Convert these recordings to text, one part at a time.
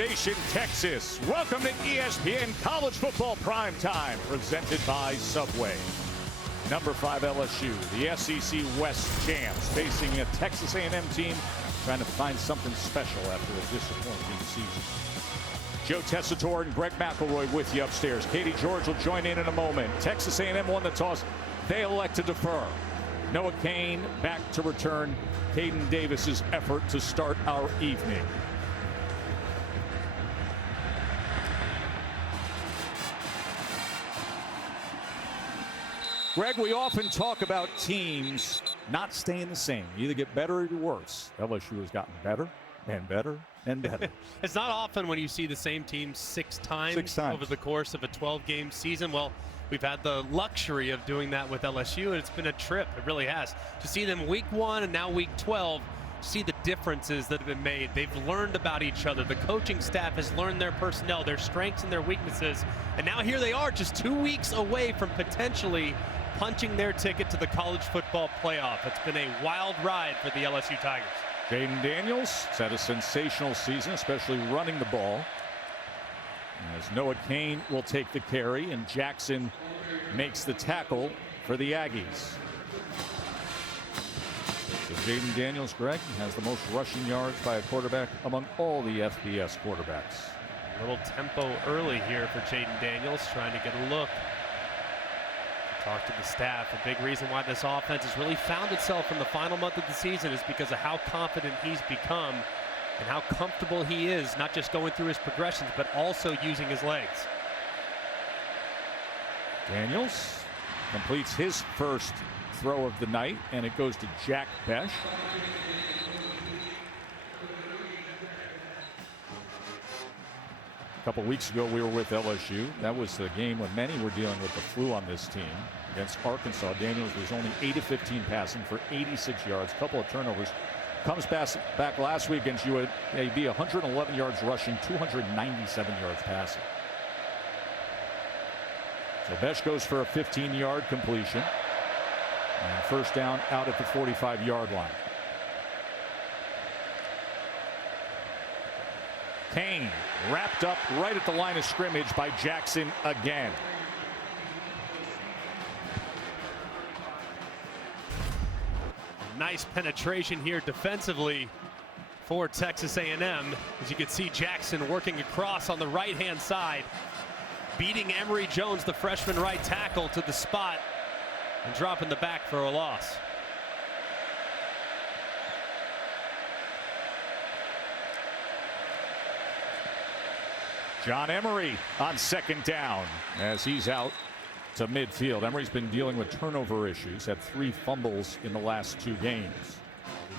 Station, Texas. Welcome to ESPN College Football Primetime, presented by Subway. Number 5 LSU, the SEC West champs, facing a Texas A&M team trying to find something special after a disappointing season. Joe Tessitore and Greg McElroy with you upstairs. Katie George will join in a moment. Texas A&M won the toss. They elect to defer. Noah Cain back to return Caden Davis's effort to start our evening. Greg, we often talk about teams not staying the same. You either get better or you're worse. LSU has gotten better and better and better. It's not often when you see the same team six times over the course of a 12-game season. Well, we've had the luxury of doing that with LSU, and it's been a trip. It really has. To see them week 1 and now week 12, see the differences that have been made. They've learned about each other. The coaching staff has learned their personnel, their strengths and their weaknesses. And now here they are, just 2 weeks away from potentially punching their ticket to the college football playoff. It's been a wild ride for the LSU Tigers. Jaden Daniels has had a sensational season, especially running the ball. As Noah Cain will take the carry, and Jackson makes the tackle for the Aggies. So Jaden Daniels, Greg, has the most rushing yards by a quarterback among all the FBS quarterbacks. A little tempo early here for Jaden Daniels, trying to get a look. Talk to the staff. A big reason why this offense has really found itself in the final month of the season is because of how confident he's become and how comfortable he is, not just going through his progressions, but also using his legs. Daniels completes his first throw of the night, and it goes to Jack Besh. A couple weeks ago, we were with LSU. That was the game when many were dealing with the flu on this team. Against Arkansas, Daniels was only 8 of 15 passing for 86 yards, a couple of turnovers. Comes back last week against UAB, 111 yards rushing, 297 yards passing. So Besh goes for a 15-yard completion. And first down out at the 45-yard line. Cain wrapped up right at the line of scrimmage by Jackson again. Nice penetration here defensively for Texas A&M. As you can see, Jackson working across on the right-hand side, beating Emory Jones, the freshman right tackle, to the spot and dropping the back for a loss. John Emery on second down as he's out to midfield. Emery's been dealing with turnover issues, had 3 fumbles in the last 2 games.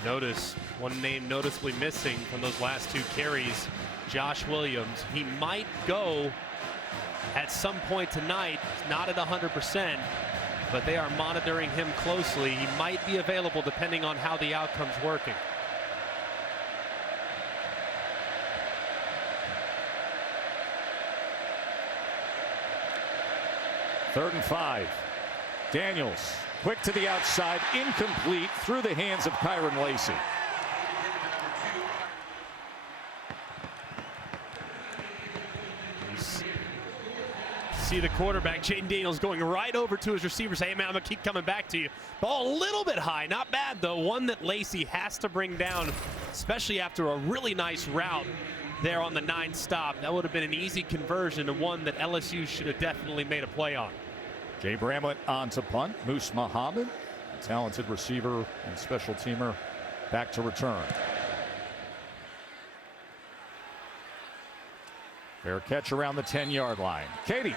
Notice one name noticeably missing from those last 2 carries, Josh Williams. He might go at some point tonight, not at 100%, but they are monitoring him closely. He might be available depending on how the outcome's working. Third and 5. Daniels quick to the outside, incomplete, through the hands of Kyron Lacey. See the quarterback, Jaden Daniels, going right over to his receiver, saying, hey man, I'm gonna keep coming back to you. Ball a little bit high, not bad though. One that Lacey has to bring down, especially after a really nice route there on the 9 stop. That would have been an easy conversion to one that LSU should have definitely made a play on. Jay Bramlett on to punt. Moose Muhammad, a talented receiver and special teamer, back to return. Fair catch around the 10-yard line. Katie.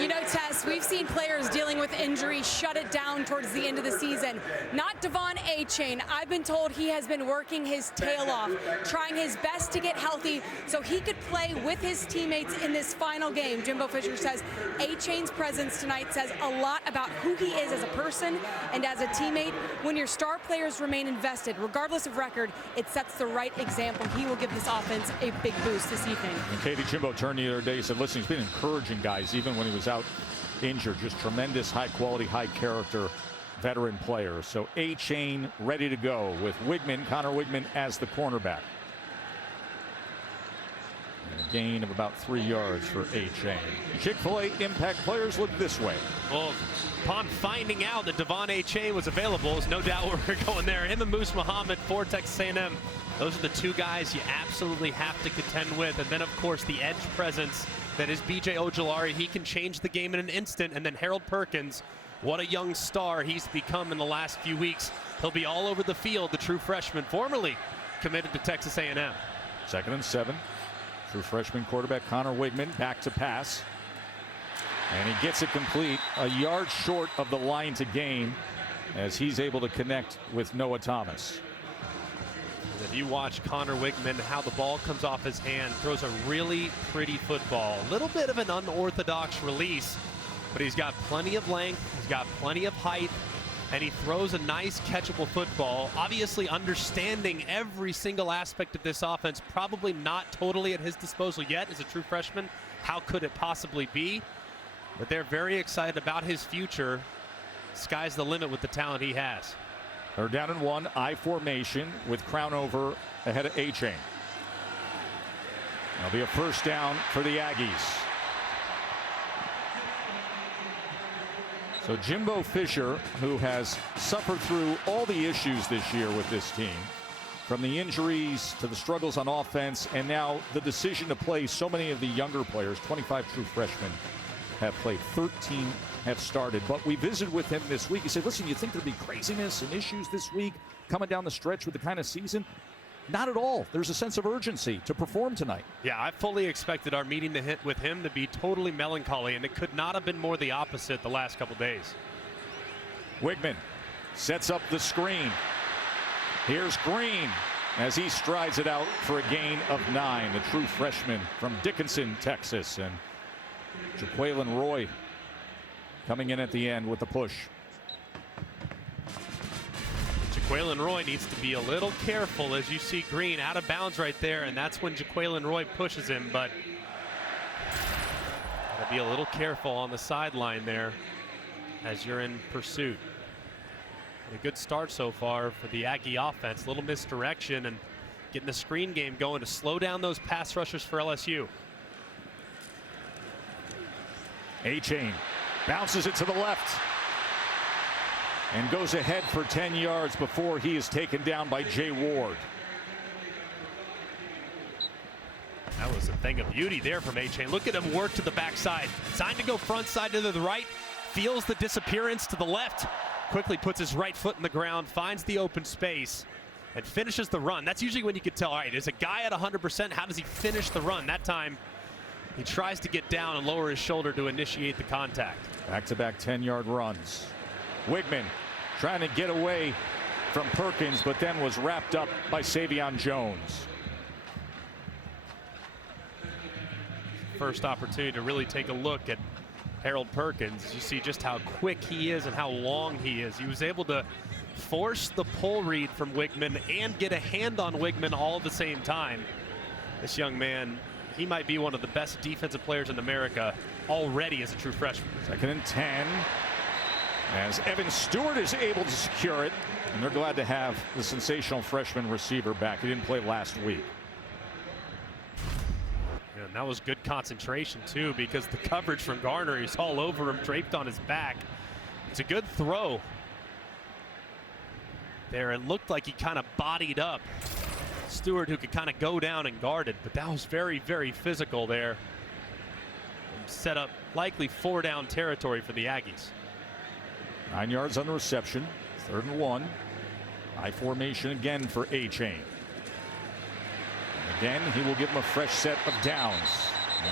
You know, Tess, we've seen players dealing with injury shut it down towards the end of the season. Not Devon Achane. I've been told he has been working his tail off, trying his best to get healthy so he could play with his teammates in this final game. Jimbo Fisher says Achane's presence tonight says a lot about who he is as a person and as a teammate. When your star players remain invested, regardless of record, it sets the right example. He will give this offense a big boost this evening. And Katie, Jimbo turned the other day, he said, listen, he's been encouraging guys even when he was out injured. Just tremendous, high quality, high character veteran player. So Achane ready to go with Wigman, Connor Wigman as the cornerback. A gain of about 3 yards for A-Chain. Chick-fil-A impact players look this way. Well, upon finding out that Devon A-Chain was available, there's no doubt we're going there. Him and Moose Muhammad for Texas A&M. Those are the two guys you absolutely have to contend with. And then, of course, the edge presence that is B.J. Ojulari. He can change the game in an instant. And then Harold Perkins, what a young star he's become in the last few weeks. He'll be all over the field, the true freshman, formerly committed to Texas A&M. 2nd and 7. True freshman quarterback Connor Wigman back to pass. And he gets it complete, a yard short of the line to gain, as he's able to connect with Noah Thomas. If you watch Connor Wigman, how the ball comes off his hand, throws a really pretty football. A little bit of an unorthodox release, but he's got plenty of length, he's got plenty of height, and he throws a nice catchable football. Obviously understanding every single aspect of this offense, probably not totally at his disposal yet as a true freshman. How could it possibly be? But they're very excited about his future. Sky's the limit with the talent he has. They're down and 1, I formation with Crownover ahead of A-Chain. That'll be a first down for the Aggies. So Jimbo Fisher, who has suffered through all the issues this year with this team, from the injuries to the struggles on offense, and now the decision to play so many of the younger players, 25 true freshmen have played, 13 have started. But we visited with him this week. He said, listen, you think there'll be craziness and issues this week coming down the stretch with the kind of season? Not at all. There's a sense of urgency to perform tonight. Yeah, I fully expected our meeting with him to be totally melancholy, and it could not have been more the opposite the last couple days. Wigman sets up the screen. Here's Green as he strides it out for a gain of 9. The true freshman from Dickinson, Texas. And Jaquelin Roy coming in at the end with the push. Jaquelin Roy needs to be a little careful as you see Green out of bounds right there, and that's when Jaquelin Roy pushes him, but gotta be a little careful on the sideline there as you're in pursuit. A good start so far for the Aggie offense. A little misdirection and getting the screen game going to slow down those pass rushers for LSU. A-Chain bounces it to the left and goes ahead for 10 yards before he is taken down by Jay Ward. That was a thing of beauty there from A-Chain. Look at him work to the backside. Signed to go front side to the right. Feels the disappearance to the left. Quickly puts his right foot in the ground, finds the open space, and finishes the run. That's usually when you can tell, all right, is a guy at 100%? How does he finish the run? That time, he tries to get down and lower his shoulder to initiate the contact. Back-to-back 10-yard runs. Wigman trying to get away from Perkins, but then was wrapped up by Savion Jones. First opportunity to really take a look at Harold Perkins. You see just how quick he is and how long he is. He was able to force the pull read from Wigman and get a hand on Wigman all at the same time. This young man, he might be one of the best defensive players in America already as a true freshman. 2nd and 10 as Evan Stewart is able to secure it, and they're glad to have the sensational freshman receiver back. He didn't play last week. And that was good concentration too, because the coverage from Garner, he's all over him, draped on his back. It's a good throw there. It looked like he kind of bodied up Stewart, who could kind of go down and guard it, but that was very, very physical there. And set up likely 4-down territory for the Aggies. 9 yards on the reception. 3rd and 1. I formation again for A-Chain. Again, he will give him a fresh set of downs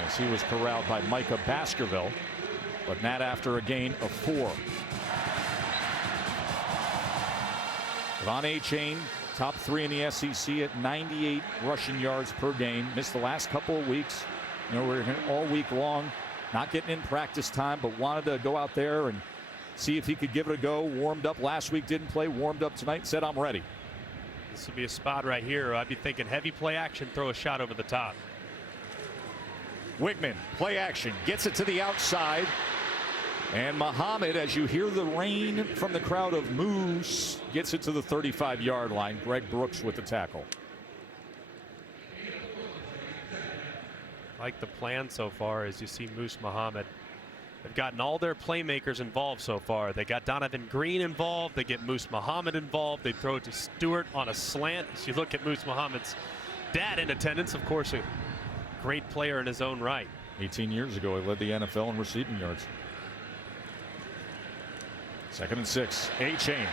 as he was corralled by Micah Baskerville, but not after a gain of 4. Devon A-Chain, top 3 in the SEC at 98 rushing yards per game. Missed the last couple of weeks. You know, we're here all week long, not getting in practice time, but wanted to go out there and see if he could give it a go. Warmed up last week, didn't play, warmed up tonight, said I'm ready. This would be a spot right here. I'd be thinking heavy play action, throw a shot over the top. Wigman, play action, gets it to the outside. And Muhammad, as you hear the rain from the crowd of Moose, gets it to the 35-yard line. Greg Brooks with the tackle. Like the plan so far, as you see Moose Muhammad. They've gotten all their playmakers involved so far. They got Donovan Green involved. They get Moose Muhammad involved. They throw it to Stewart on a slant. As you look at Moose Muhammad's dad in attendance, of course, a great player in his own right. 18 years ago, he led the NFL in receiving yards. 2nd and 6. A-Chain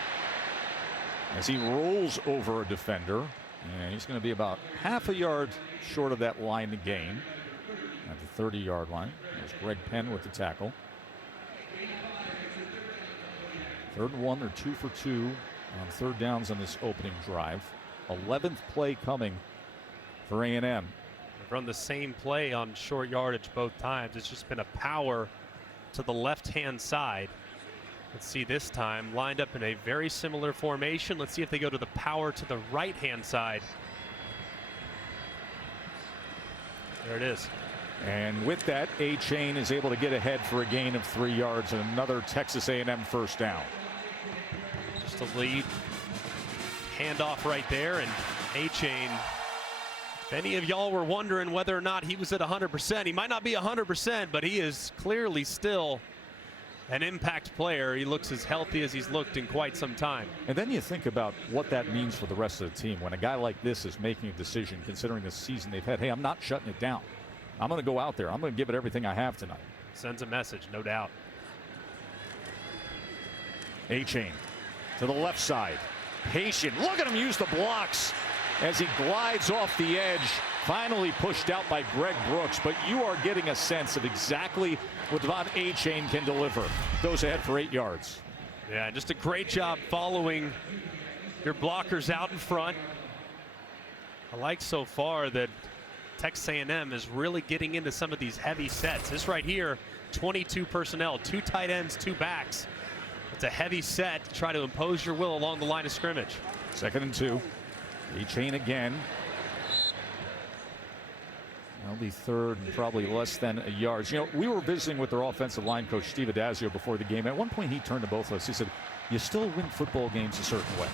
as he rolls over a defender. And he's going to be about half a yard short of that line to gain at the 30-yard line. There's Greg Penn with the tackle. 3rd and 1. They're 2 for 2 on 3rd downs on this opening drive. 11th play coming for A&M. They've run the same play on short yardage both times. It's just been a power to the left-hand side. Let's see this time lined up in a very similar formation. Let's see if they go to the power to the right-hand side. There it is. And with that, A-Chain is able to get ahead for a gain of 3 yards and another Texas A&M first down. Just a lead handoff right there, and A-Chain, if any of y'all were wondering whether or not he was at 100%, he might not be 100%, but he is clearly still an impact player. He looks as healthy as he's looked in quite some time. And then you think about what that means for the rest of the team when a guy like this is making a decision, considering the season they've had. Hey, I'm not shutting it down. I'm going to go out there. I'm going to give it everything I have tonight. Sends a message, no doubt. A-Chain to the left side. Patient. Look at him use the blocks as he glides off the edge. Finally pushed out by Greg Brooks, but you are getting a sense of exactly what Devon A-Chain can deliver. Goes ahead for 8 yards. Yeah, just a great job following your blockers out in front. I like so far that Texas A&M is really getting into some of these heavy sets. This right here, 22 personnel, 2 tight ends, 2 backs. It's a heavy set to try to impose your will along the line of scrimmage. 2nd and 2. A-Chain again. That'll be 3rd and probably less than a yard. You know, we were visiting with their offensive line coach, Steve Adazio, before the game. At one point, he turned to both of us. He said, you still win football games a certain way.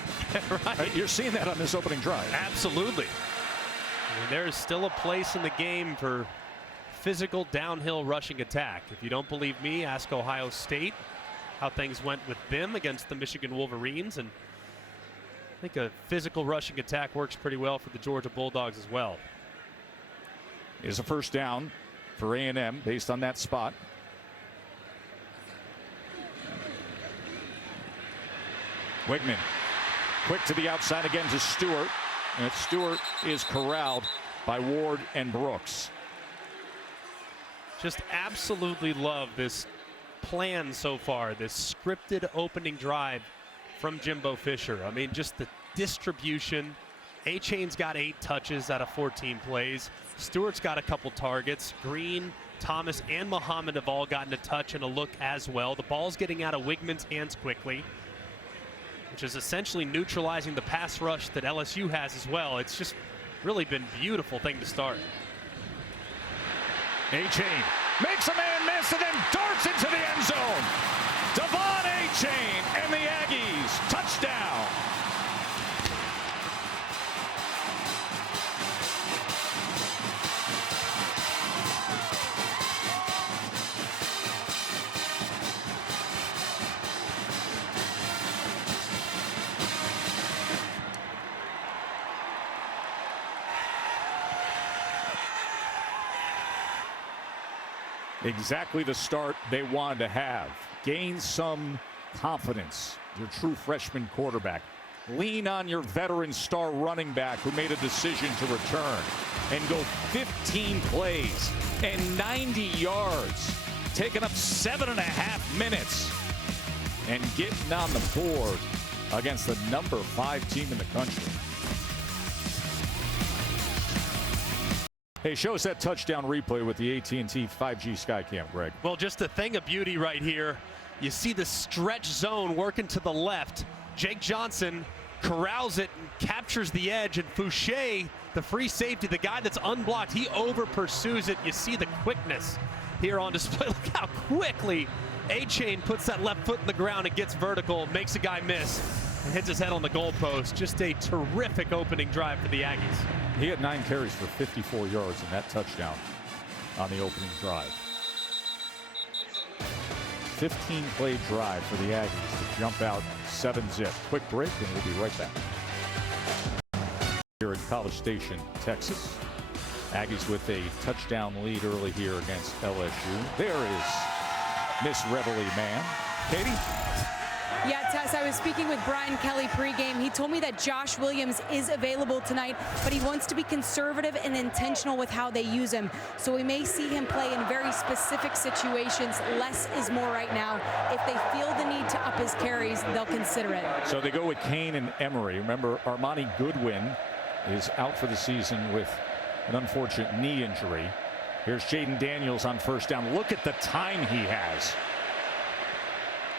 Right. You're seeing that on this opening drive. Absolutely. I mean, there is still a place in the game for physical downhill rushing attack. If you don't believe me, ask Ohio State how things went with them against the Michigan Wolverines. And I think a physical rushing attack works pretty well for the Georgia Bulldogs as well. Is a first down for A&M based on that spot. Wigman quick to the outside again to Stewart, and Stewart is corralled by Ward and Brooks. Just absolutely love this plan so far, this scripted opening drive from Jimbo Fisher. I mean, just the distribution. A-Chain's got 8 touches out of 14 plays. Stewart's got a couple targets. Green, Thomas, and Muhammad have all gotten a touch and a look as well. The ball's getting out of Wigman's hands quickly, which is essentially neutralizing the pass rush that LSU has as well. It's just really been a beautiful thing to start. A-Chain makes a man miss and then darts into the end zone. Devon A-Chain and the Aggies touchdown. Exactly the start they wanted to have. Gain some confidence. Your true freshman quarterback. Lean on your veteran star running back who made a decision to return and go 15 plays and 90 yards, taking up 7.5 minutes and getting on the board against the number 5 team in the country. Hey, show us that touchdown replay with the AT&T 5G Skycam, Greg. Well, just a thing of beauty right here. You see the stretch zone working to the left. Jake Johnson corrals it and captures the edge, and Fouché, the free safety, the guy that's unblocked, he over pursues it. You see the quickness here on display. Look how quickly A-Chain puts that left foot in the ground and gets vertical, makes a guy miss, and hits his head on the goalpost. Just a terrific opening drive for the Aggies. He had 9 carries for 54 yards in that touchdown. on the opening drive. 15-play drive for the Aggies to jump out 7-zip. Quick break, and we'll be right back. Here at College Station, Texas. Aggies with a touchdown lead early here against LSU. There is Miss Reveille Man. Katie? Yeah, Tess, I was speaking with Brian Kelly pregame. He told me that Josh Williams is available tonight, but he wants to be conservative and intentional with how they use him. So we may see him play in very specific situations. Less is more right now. If they feel the need to up his carries, they'll consider it. So they go with Kane and Emery. Remember, Armani Goodwin is out for the season with an unfortunate knee injury. Here's Jaden Daniels on first down. Look at the time he has.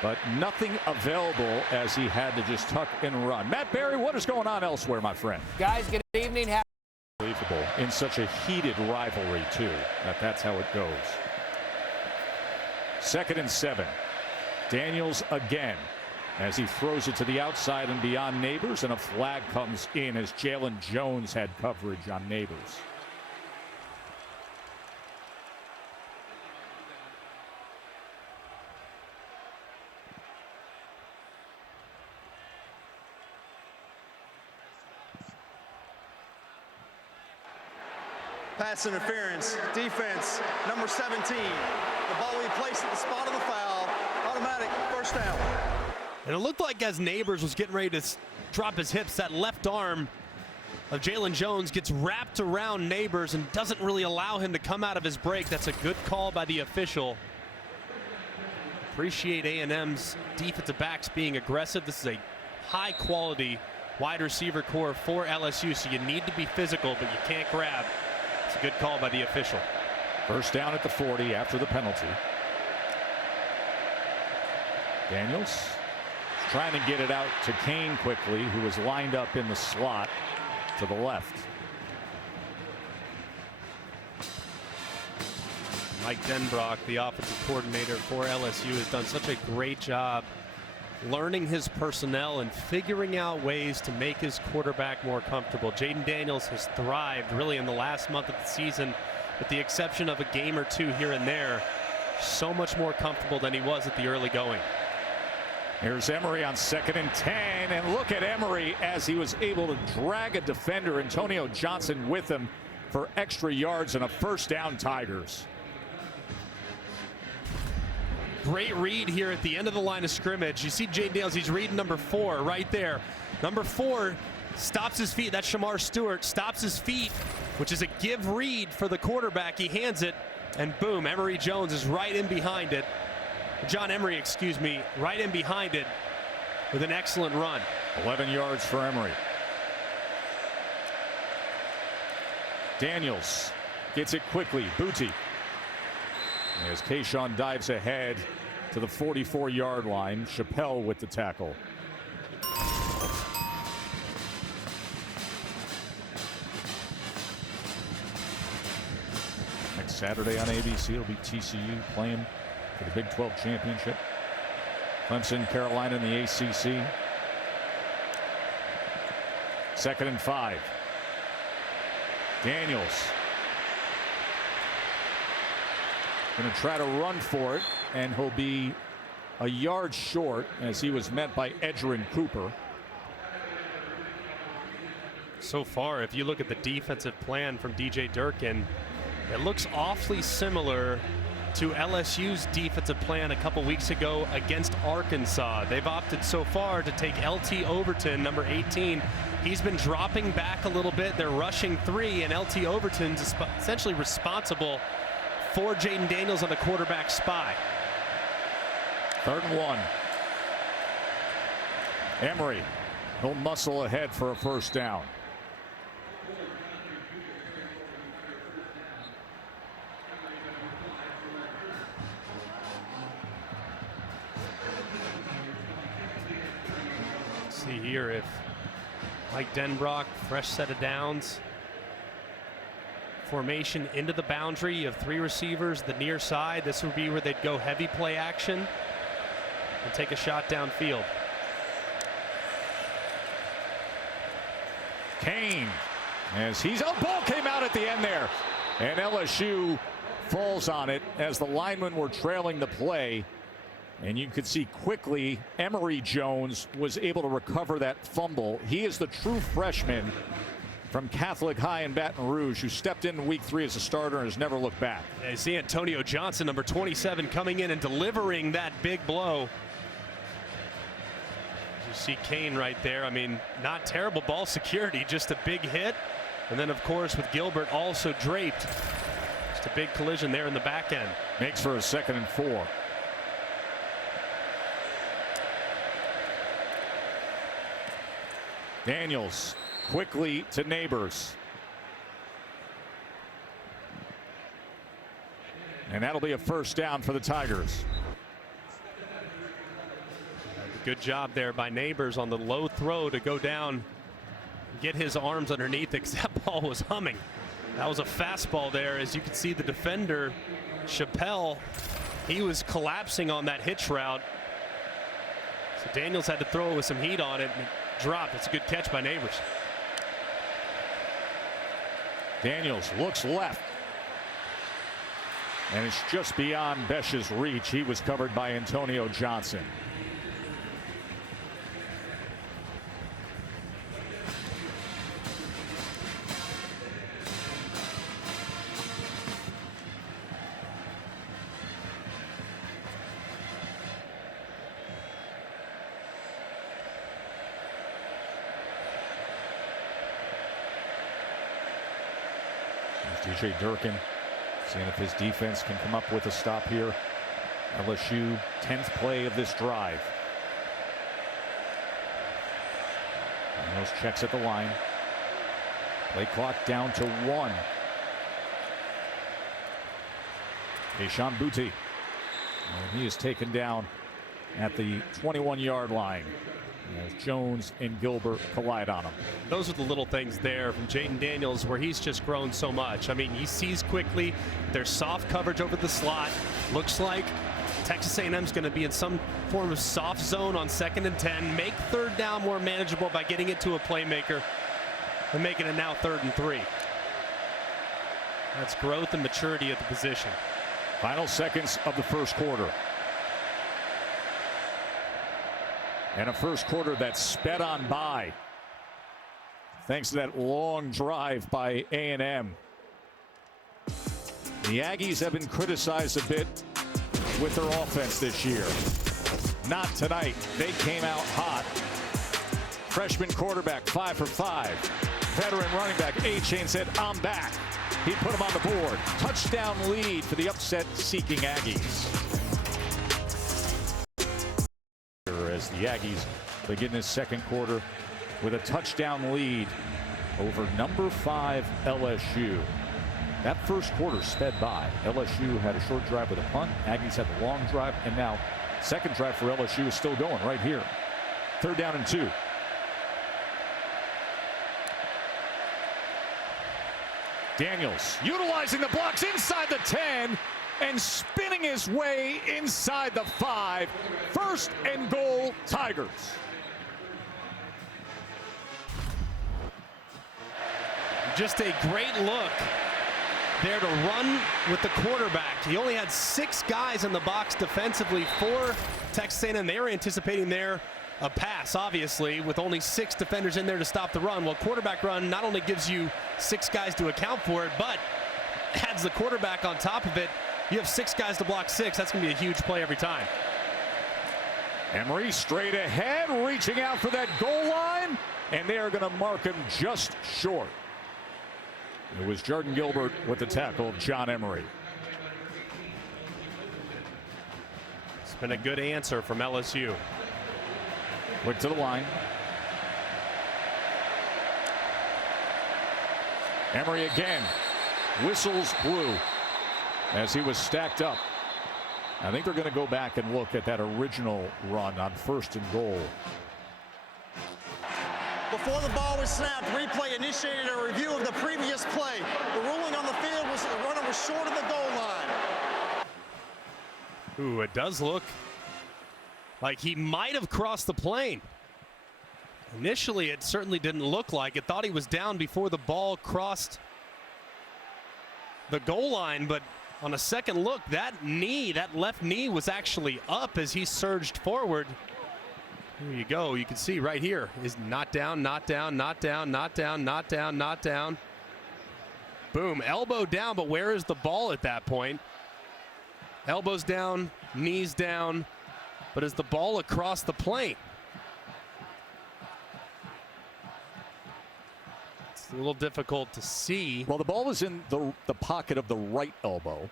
But nothing available as he had to just tuck and run. Matt Barry, what is going on elsewhere, my friend? Guys, good evening. Unbelievable in such a heated rivalry, too. That's how it goes. 2nd and 7. Daniels again as he throws it to the outside and beyond Neighbors, and a flag comes in as Jalen Jones had coverage on Neighbors. Pass interference, defense, number 17. The ball will be placed at the spot of the foul. Automatic first down. And it looked like as Neighbors was getting ready to drop his hips, that left arm of Jalen Jones gets wrapped around Neighbors and doesn't really allow him to come out of his break. That's a good call by the official. Appreciate A&M's defensive backs being aggressive. This is a high-quality wide receiver core for LSU, so you need to be physical, but you can't grab. It's a good call by the official. First down at the 40 after the penalty. Daniels trying to get it out to Kane quickly, who was lined up in the slot to the left. Mike Denbrock, the offensive coordinator for LSU, has done such a great job learning his personnel and figuring out ways to make his quarterback more comfortable. Jaden Daniels has thrived really in the last month of the season, with the exception of a game or two here and there. So much more comfortable than he was at the early going. Here's Emery on 2nd and 10, and look at Emery as he was able to drag a defender, Antonio Johnson, with him for extra yards and a first down, Tigers. Great read here at the end of the line of scrimmage. You see Jaden Daniels, he's reading number 4 right there. Number 4 stops his feet. That's Shamar Stewart, stops his feet, which is a give read for the quarterback. He hands it, and boom, Emery Jones is right in behind it. John Emery, excuse me, right in behind it with an excellent run. 11 yards for Emery. Daniels gets it quickly. Booty. As Kayshawn dives ahead to the 44-yard line. Chappelle with the tackle. Next Saturday on ABC, it'll be TCU playing for the Big 12 championship. Clemson, Carolina in the ACC. 2nd and 5. Daniels going to try to run for it, and he'll be a yard short as he was met by Edgerrin Cooper. So far, if you look at the defensive plan from DJ Durkin, it looks awfully similar to LSU's defensive plan a couple weeks ago against Arkansas. They've opted so far to take LT Overton, number 18. He's been dropping back a little bit. They're rushing 3, and LT Overton's essentially responsible for Jaden Daniels on the quarterback spy. 3rd and 1. Emery, he'll muscle ahead for a first down. Let's see here if Mike Denbrock, fresh set of downs. Formation into the boundary. You have 3 receivers, the near side. This would be where they'd go heavy play action and take a shot downfield. Kane, as he's, ball came out at the end there, and LSU falls on it as the linemen were trailing the play. And you could see quickly Emory Jones was able to recover that fumble. He is the true freshman from Catholic High in Baton Rouge who stepped in week 3 as a starter and has never looked back. Yeah, you see Antonio Johnson, number 27, coming in and delivering that big blow. You see Kane right there. I mean, not terrible ball security, just a big hit. And then, of course, with Gilbert also draped. Just a big collision there in the back end. Makes for a 2nd and 4. Daniels quickly to Neighbors. And that'll be a first down for the Tigers. Good job there by Neighbors on the low throw to go down, get his arms underneath it, because that ball was humming. That was a fastball there. As you can see, the defender, Chappelle, he was collapsing on that hitch route. So Daniels had to throw it with some heat on it, and it dropped. It's a good catch by Neighbors. Daniels looks left. And it's just beyond Besh's reach. He was covered by Antonio Johnson. DJ Durkin seeing if his defense can come up with a stop here. LSU 10th play of this drive. And those checks at the line. Play clock down to 1. Deshaun Booty. And he is taken down at the 21-yard line as Jones and Gilbert collide on him. Those are the little things there from Jaden Daniels where he's just grown so much. I mean, he sees quickly. There's soft coverage over the slot. Looks like Texas A&M's going to be in some form of soft zone on 2nd and 10. Make 3rd down more manageable by getting it to a playmaker and making it now 3rd and 3. That's growth and maturity of the position. Final seconds of the first quarter. And a first quarter that sped on by thanks to that long drive by A&M. The Aggies have been criticized a bit with their offense this year. Not tonight. They came out hot. Freshman quarterback 5 for 5. Veteran running back A-Chain said, "I'm back." He put him on the board. Touchdown lead for the upset-seeking Aggies. As the Aggies begin this second quarter with a touchdown lead over number 5 LSU. That first quarter sped by. LSU had a short drive with a punt. Aggies had the long drive, and now second drive for LSU is still going right here. 3rd down and 2. Daniels utilizing the blocks inside the 10 and spinning his way inside the 5. 1st and goal, Tigers. Just a great look there to run with the quarterback. He only had 6 guys in the box defensively for Texas A&M. They were anticipating there a pass, obviously, with only 6 defenders in there to stop the run. Well, quarterback run not only gives you 6 guys to account for it, but adds the quarterback on top of it. You have 6 guys to block 6. That's going to be a huge play every time. Emory straight ahead, reaching out for that goal line, and they are going to mark him just short. It was Jordan Gilbert with the tackle of John Emory. It's been a good answer from LSU. Quick to the line. Emory again. Whistles blew as he was stacked up. I think they're going to go back and look at that original run on 1st and goal. Before the ball was snapped, replay initiated a review of the previous play. The ruling on the field was the runner was short of the goal line. Ooh, it does look like he might have crossed the plane. Initially, it certainly didn't look like it. Thought he was down before the ball crossed the goal line, but On a second look, that left knee was actually up as he surged forward. Here you go. You can see right here is not down, not down, not down, not down, not down, not down. Boom, elbow down, but where is the ball at that point? Elbows down, knees down, but is the ball across the plane? It's a little difficult to see. Well, the ball was in the pocket of the right elbow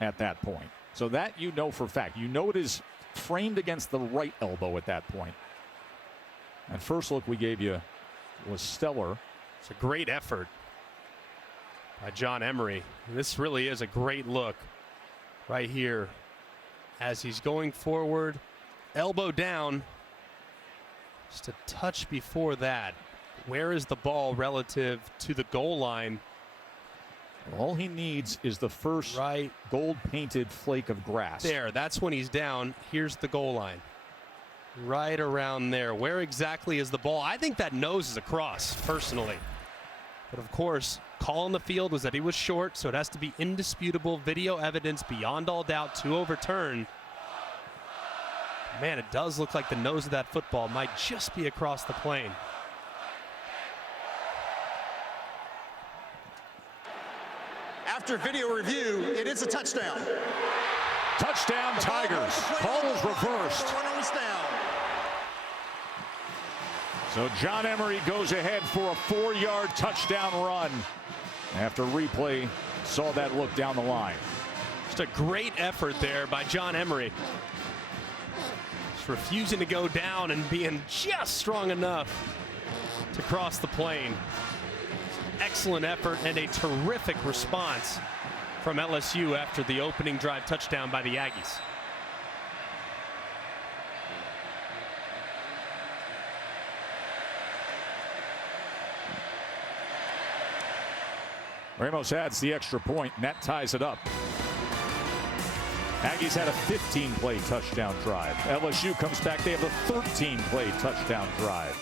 at that point. So that you know for a fact. You know it is framed against the right elbow at that point. And first look we gave you was stellar. It's a great effort by John Emery. This really is a great look right here as he's going forward, elbow down, just a touch before that. Where is the ball relative to the goal line? All he needs is the first right gold painted flake of grass. There, that's when he's down. Here's the goal line. Right around there. Where exactly is the ball? I think that nose is across, personally. But of course, call on the field was that he was short, so it has to be indisputable video evidence beyond all doubt to overturn. Man, it does look like the nose of that football might just be across the plane. After video review, it is a touchdown. Touchdown, Tigers. Call is reversed. So John Emery goes ahead for a 4-yard touchdown run after replay saw that look down the line. Just a great effort there by John Emery. Just refusing to go down and being just strong enough to cross the plane. Excellent effort and a terrific response from LSU after the opening drive touchdown by the Aggies. Ramos adds the extra point, and that ties it up. Aggies had a 15-play touchdown drive. LSU comes back. They have a 13-play touchdown drive.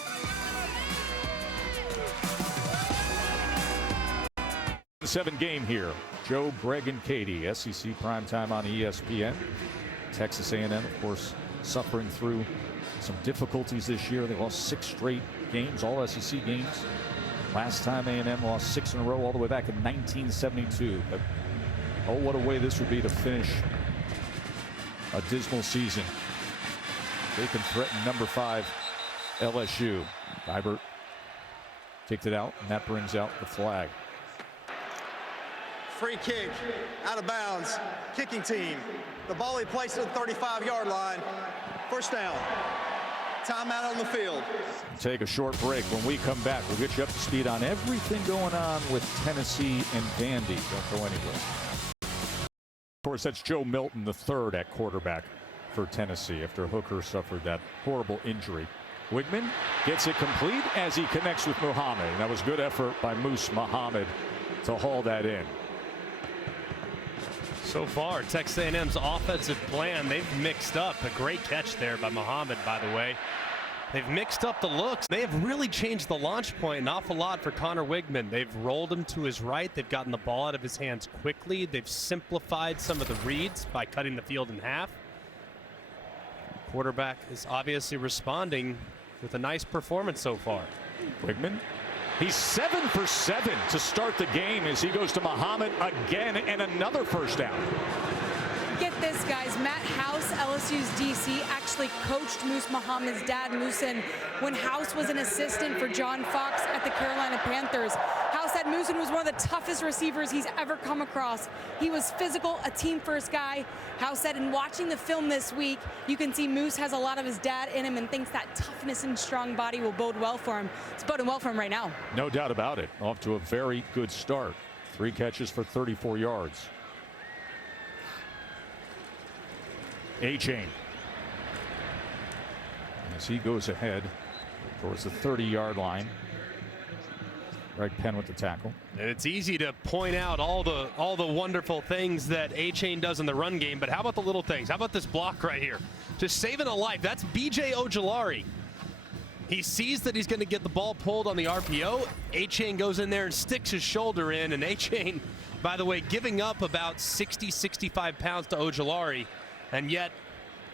Seven game here. Joe, Greg, and Katie. SEC primetime on ESPN. Texas A&M, of course, suffering through some difficulties this year. They lost 6 straight games, all SEC games. Last time A&M lost 6 in a row all the way back in 1972. But oh, what a way this would be to finish a dismal season. They can threaten number 5 LSU. Ibert kicked it out, and that brings out the flag. Free kick, out of bounds, kicking team. The ball he placed at the 35-yard line. First down. Timeout on the field. Take a short break. When we come back, we'll get you up to speed on everything going on with Tennessee and Vandy. Don't go anywhere. Of course, that's Joe Milton, the third at quarterback for Tennessee after Hooker suffered that horrible injury. Wigman gets it complete as he connects with Muhammad. And that was good effort by Moose Muhammad to haul that in. So far, Texas A&M's offensive plan, they've mixed up. A great catch there by Muhammad, by the way. They've mixed up the looks. They have really changed the launch point an awful lot for Connor Wigman. They've rolled him to his right. They've gotten the ball out of his hands quickly. They've simplified some of the reads by cutting the field in half. Quarterback is obviously responding with a nice performance so far. Wigman, he's 7 for 7 to start the game as he goes to Muhammad again and another first down. Get this, guys. Matt House, LSU's DC, actually coached Moose Muhammad's dad, Moosin, when House was an assistant for John Fox at the Carolina Panthers. House said Moosin was one of the toughest receivers he's ever come across. He was physical, a team-first guy. House said in watching the film this week, you can see Moose has a lot of his dad in him and thinks that toughness and strong body will bode well for him. It's boding well for him right now. No doubt about it. Off to a very good start. 3 catches for 34 yards. A-Chain as he goes ahead towards the 30-yard line. Greg Penn with the tackle. And it's easy to point out all the wonderful things that A-Chain does in the run game, but how about the little things? How about this block right here? Just saving a life. That's B.J. Ojulari. He sees that he's going to get the ball pulled on the RPO. A-Chain goes in there and sticks his shoulder in, and A-Chain By the way, giving up about 60, 65 pounds to Ojulari, and yet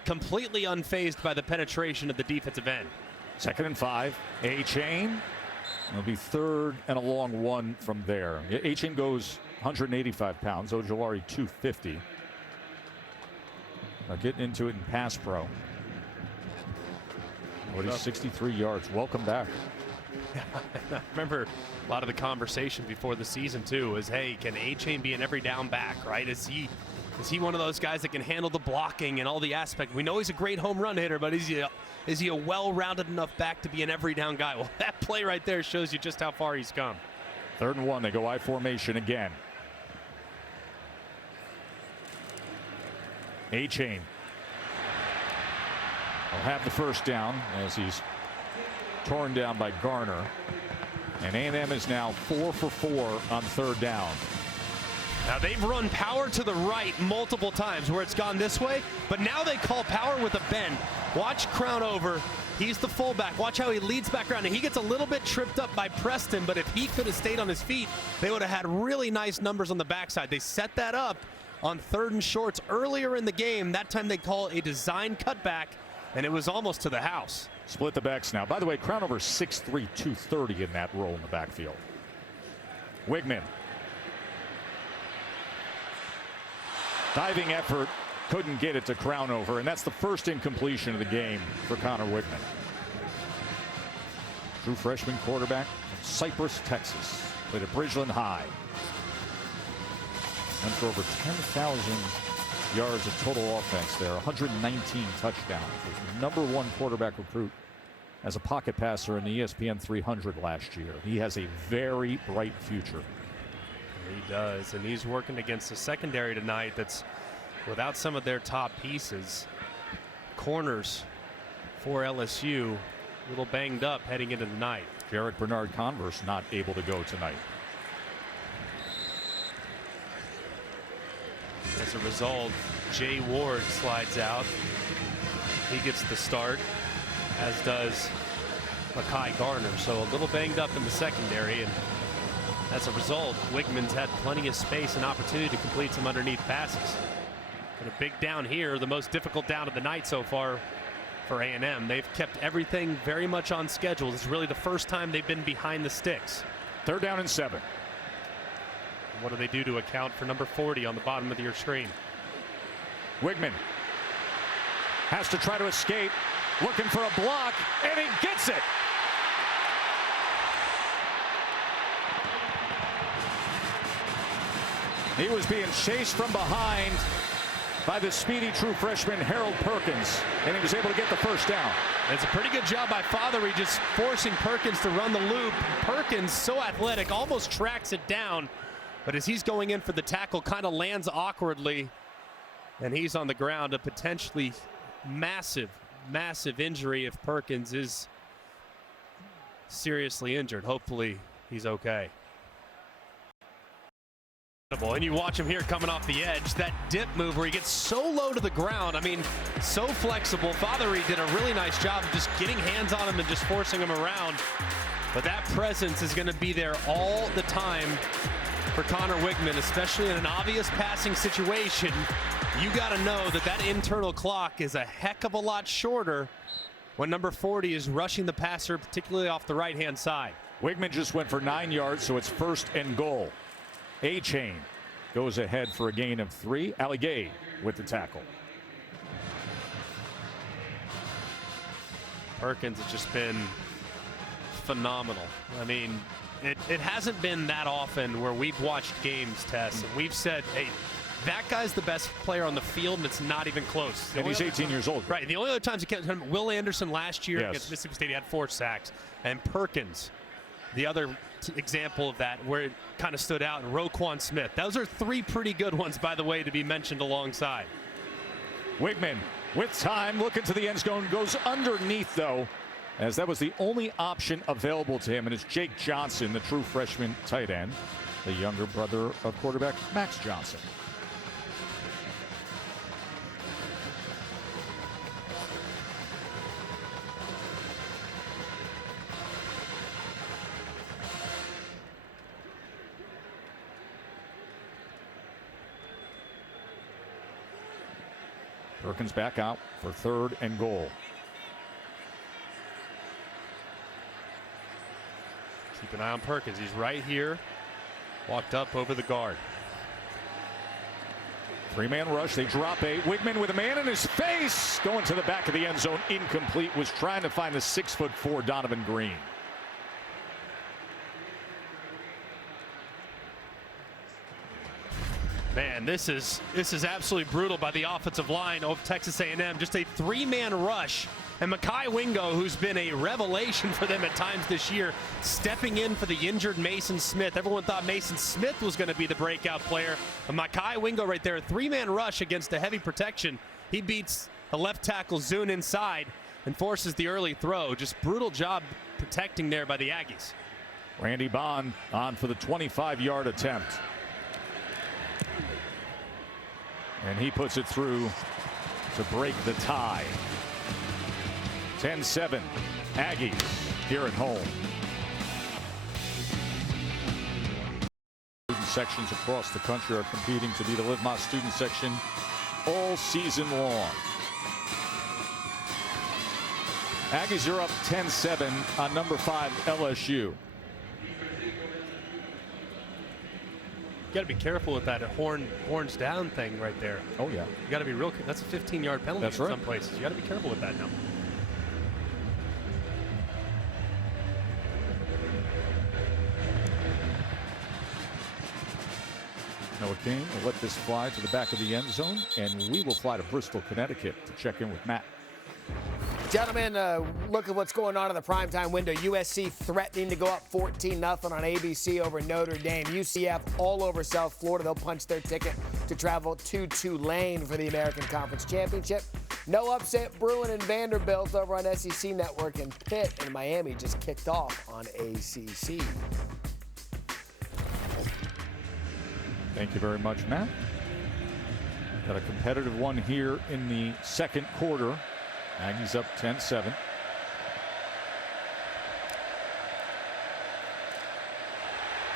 completely unfazed by the penetration of the defensive end. 2nd and 5. A-Chain. It'll be 3rd and a long one from there. A-Chain goes 185 pounds. Ojulari 250. Now getting into it in pass pro. What is 63 yards. Welcome back. I remember a lot of the conversation before the season too was, hey, can A-Chain be an every down back, right? Is he one of those guys that can handle the blocking and all the aspect? We know he's a great home run hitter, but is he a well-rounded enough back to be an every down guy? Well, that play right there shows you just how far he's come. 3rd and 1. They go I formation again. A-Chain will have the first down as he's torn down by Garner. And A&M is now 4 for 4 on 3rd down. Now they've run power to the right multiple times where it's gone this way, but now they call power with a bend. Watch Crownover. He's the fullback. Watch how he leads back around. And he gets a little bit tripped up by Preston, but if he could have stayed on his feet, they would have had really nice numbers on the backside. They set that up on 3rd and shorts earlier in the game. That time they call a design cutback, and it was almost to the house. Split the backs now. By the way, Crownover 6'3", 230 in that role in the backfield. Wigman. Diving effort, couldn't get it to Crownover, and that's the first incompletion of the game for Connor Wigman. True freshman quarterback from Cypress, Texas. Played at Bridgeland High. Went for over 10,000 yards of total offense there, 119 touchdowns. Was the #1 quarterback recruit as a pocket passer in the ESPN 300 last year. He has a very bright future. He does, and he's working against a secondary tonight that's without some of their top pieces. Corners for LSU, a little banged up heading into the night. Jarek Bernard Converse not able to go tonight. As a result, Jay Ward slides out. He gets the start, as does Makai Garner. So a little banged up in the secondary, and as a result, Wigman's had plenty of space and opportunity to complete some underneath passes. But a big down here, the most difficult down of the night so far for A&M. They've kept everything very much on schedule. This is really the first time they've been behind the sticks. 3rd down and 7. What do they do to account for number 40 on the bottom of your screen? Wigman has to try to escape, looking for a block, and he gets it. He was being chased from behind by the speedy true freshman Harold Perkins, and he was able to get the first down. It's a pretty good job by Fothery just forcing Perkins to run the loop. Perkins, so athletic, almost tracks it down, but as he's going in for the tackle, kind of lands awkwardly, and he's on the ground. A potentially massive injury if Perkins is seriously injured. Hopefully he's okay. And you watch him here coming off the edge, that dip move where he gets so low to the ground. I mean, so flexible. Fothery did a really nice job of just getting hands on him and just forcing him around. But that presence is going to be there all the time for Connor Wigman, especially in an obvious passing situation. You got to know that that internal clock is a heck of a lot shorter when number 40 is rushing the passer, particularly off the right-hand side. Wigman just went for 9 yards, so it's 1st and goal. A-Chain goes ahead for a gain of 3. Alligay with the tackle. Perkins has just been phenomenal. I mean, it hasn't been that often where we've watched games, Tess, and we've said, hey, that guy's the best player on the field, and it's not even close. And he's 18 years old. Right. The only other times he can't, Will Anderson last year against Mississippi State, he had 4 sacks. And Perkins, the other example of that, where it kind of stood out, and Roquan Smith. Those are 3 pretty good ones, by the way, to be mentioned alongside. Wigman with time, looking to the end zone, goes underneath, though, as that was the only option available to him. And it's Jake Johnson, the true freshman tight end, the younger brother of quarterback Max Johnson. Perkins back out for 3rd and goal. Keep an eye on Perkins. He's right here. Walked up over the guard. 3-man rush. They drop 8. Wigman with a man in his face. Going to the back of the end zone. Incomplete. Was trying to find the 6'4" Donovan Green. Man, this is absolutely brutal by the offensive line of Texas A&M. Just a 3-man rush. And Mekhi Wingo, who's been a revelation for them at times this year, stepping in for the injured Mason Smith. Everyone thought Mason Smith was going to be the breakout player. But Mekhi Wingo right there, a 3-man rush against a heavy protection. He beats the left tackle Zune inside and forces the early throw. Just brutal job protecting there by the Aggies. Randy Bond on for the 25-yard attempt. And he puts it through to break the tie. 10-7, Aggies here at home. Student sections across the country are competing to be the Live Más student section all season long. Aggies are up 10-7 on number 5 LSU. You got to be careful with that horns down thing right there. Oh yeah. You got to be real. That's a 15-yard penalty in some places. You got to be careful with that now. Noah King will let this fly to the back of the end zone, and we will fly to Bristol, Connecticut to check in with Matt. Gentlemen, look at what's going on in the primetime window. USC threatening to go up 14-0 on ABC over Notre Dame. UCF all over South Florida. They'll punch their ticket to travel to Tulane for the American Conference Championship. No upset brewing in Vanderbilt over on SEC Network, and Pitt and Miami just kicked off on ACC. Thank you very much, Matt. Got a competitive one here in the second quarter. Aggies up 10-7.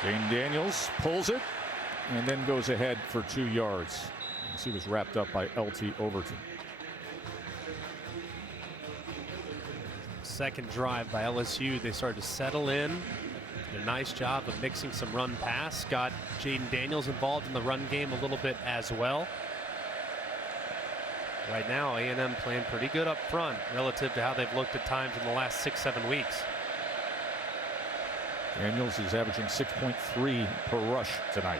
Jane Daniels pulls it and then goes ahead for 2 yards. He was wrapped up by LT Overton. Second drive by LSU. They started to settle in. Did a nice job of mixing some run pass. Got Jaden Daniels involved in the run game a little bit as well. Right now, A&M playing pretty good up front relative to how they've looked at times in the last 6-7 weeks. Daniels is averaging 6.3 per rush tonight.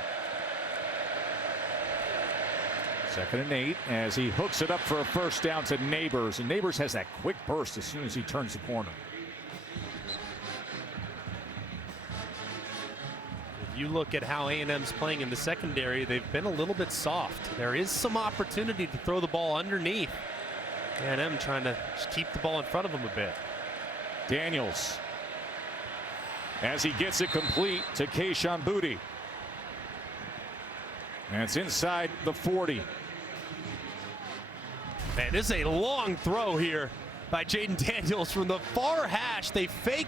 2nd and 8 as he hooks it up for a first down to Neighbors. And Neighbors has that quick burst as soon as he turns the corner. If you look at how A&M's playing in the secondary, they've been a little bit soft. There is some opportunity to throw the ball underneath. A&M trying to just keep the ball in front of them a bit. Daniels as he gets it complete to Kayshon Boutte. And it's inside the 40. Man, this is a long throw here by Jaden Daniels from the far hash. They fake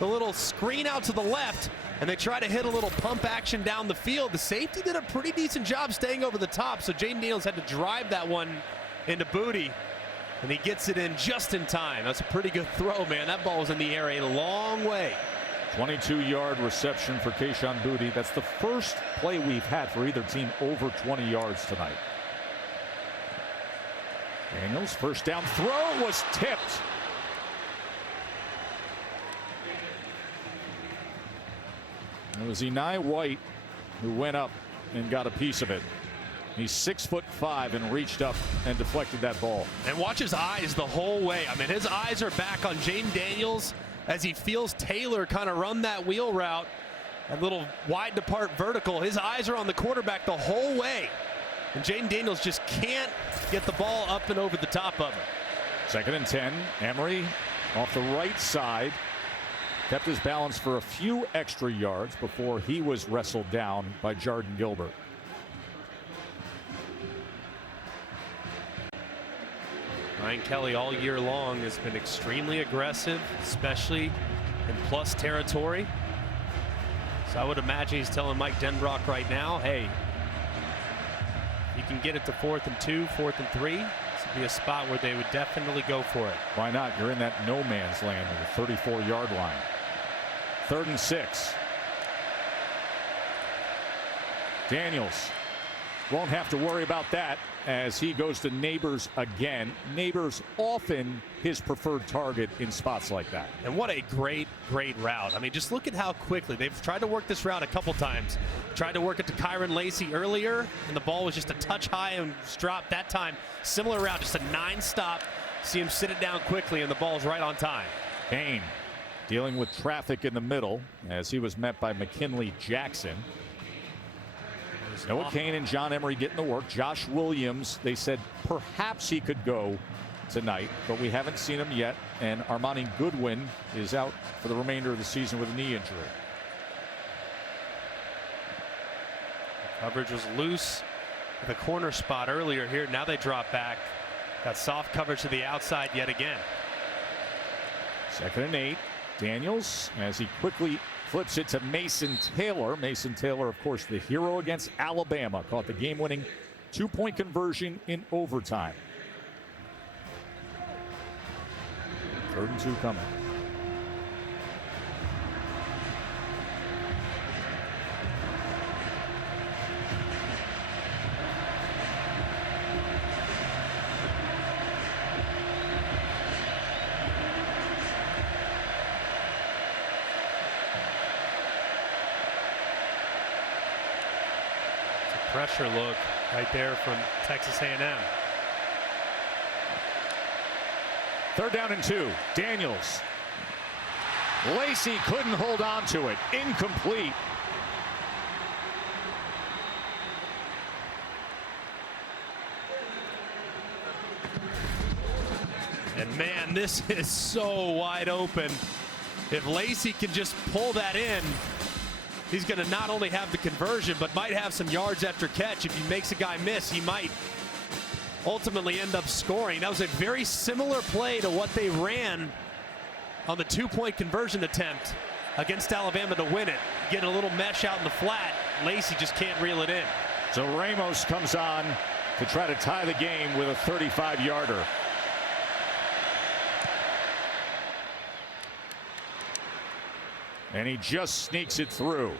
the little screen out to the left, and they try to hit a little pump action down the field. The safety did a pretty decent job staying over the top, so Jaden Daniels had to drive that one into Boutte, and he gets it in just in time. That's a pretty good throw, man. That ball was in the air a long way. 22-yard reception for Kayshon Boutte. That's the first play we've had for either team over 20 yards tonight. Daniels, first down throw was tipped. It was Enai White who went up and got a piece of it. He's 6'5" and reached up and deflected that ball. And watch his eyes the whole way. I mean, his eyes are back on Jaden Daniels as he feels Taylor kind of run that wheel route, that little wide depart vertical. His eyes are on the quarterback the whole way. And Jaden Daniels just can't get the ball up and over the top of it. 2nd and 10. Emery off the right side. Kept his balance for a few extra yards before he was wrestled down by Jardin Gilbert. Ryan Kelly all year long has been extremely aggressive, especially in plus territory. So I would imagine he's telling Mike Denbrock right now, hey, you can get it to 4th and 2, 4th and 3. would be a spot where they would definitely go for it. Why not? You're in that no man's land on the 34-yard line. 3rd and 6. Daniels won't have to worry about that as he goes to Neighbors again. Neighbors often his preferred target in spots like that. And what a great route. I mean, just look at how quickly they've tried to work this route a couple times. Tried to work it to Kyron Lacy earlier, and the ball was just a touch high and was dropped that time. Similar route, just a 9-stop. See him sit it down quickly, and the ball's right on time. Kane dealing with traffic in the middle as he was met by McKinley Jackson. Noah Kane and John Emery getting the work. Josh Williams, they said perhaps he could go tonight, but we haven't seen him yet. And Armani Goodwin is out for the remainder of the season with a knee injury. Coverage was loose at the corner spot earlier here. Now they drop back. Got soft coverage to the outside yet again. 2nd and 8. Daniels as he quickly flips it to Mason Taylor. Mason Taylor, of course, the hero against Alabama. Caught the game-winning 2-point conversion in overtime. 3rd and 2 coming. Pressure look right there from Texas A&M. 3rd down and 2. Daniels. Lacy couldn't hold on to it. Incomplete. And man, this is so wide open. If Lacy can just pull that in, he's going to not only have the conversion, but might have some yards after catch. If he makes a guy miss, he might ultimately end up scoring. That was a very similar play to what they ran on the 2-point conversion attempt against Alabama to win it. Getting a little mesh out in the flat. Lacy just can't reel it in. So Ramos comes on to try to tie the game with a 35-yarder. And he just sneaks it through.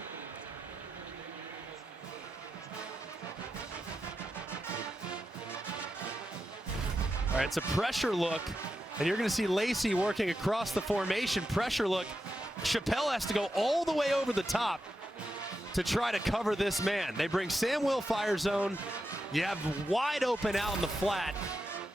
All right, it's a pressure look, and you're going to see Lacy working across the formation. Pressure look. Chappelle has to go all the way over the top to try to cover this man. They bring Sam Will fire zone. You have wide open out in the flat,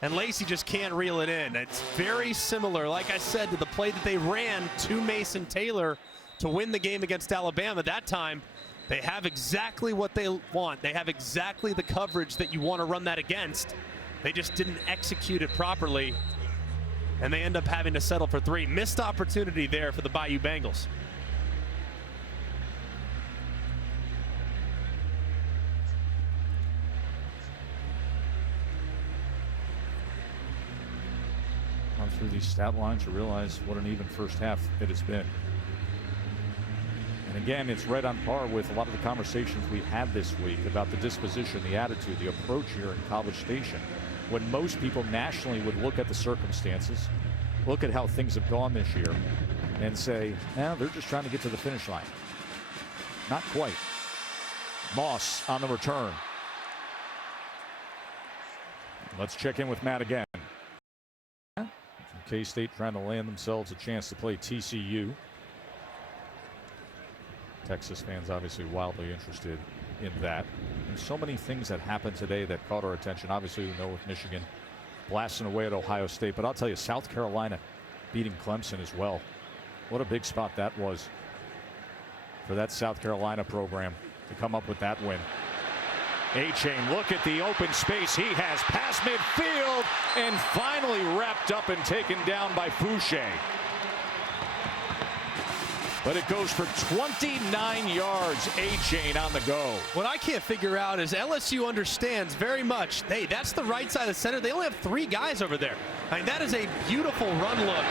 and Lacy just can't reel it in. It's very similar, like I said, to the play that they ran to Mason Taylor to win the game against Alabama. That time, they have exactly what they want. They have exactly the coverage that you want to run that against. They just didn't execute it properly, and they end up having to settle for 3. Missed opportunity there for the Bayou Bengals. Gone through these stat lines to realize what an even first half it has been. And again, it's right on par with a lot of the conversations we had this week about the disposition, the attitude, the approach here in College Station. When most people nationally would look at the circumstances, look at how things have gone this year, and say, they're just trying to get to the finish line. Not quite. Moss on the return. Let's check in with Matt again. K-State trying to land themselves a chance to play TCU. Texas fans obviously wildly interested in that. There's so many things that happened today that caught our attention. Obviously, we know with Michigan blasting away at Ohio State, but I'll tell you, South Carolina beating Clemson as well. What a big spot that was for that South Carolina program to come up with that win. A-Chain, look at the open space he has past midfield and finally wrapped up and taken down by Fouché. But it goes for 29 yards. A-Chain on the go. What I can't figure out is LSU understands very much, hey, that's the right side of the center. They only have 3 guys over there. I mean, that is a beautiful run look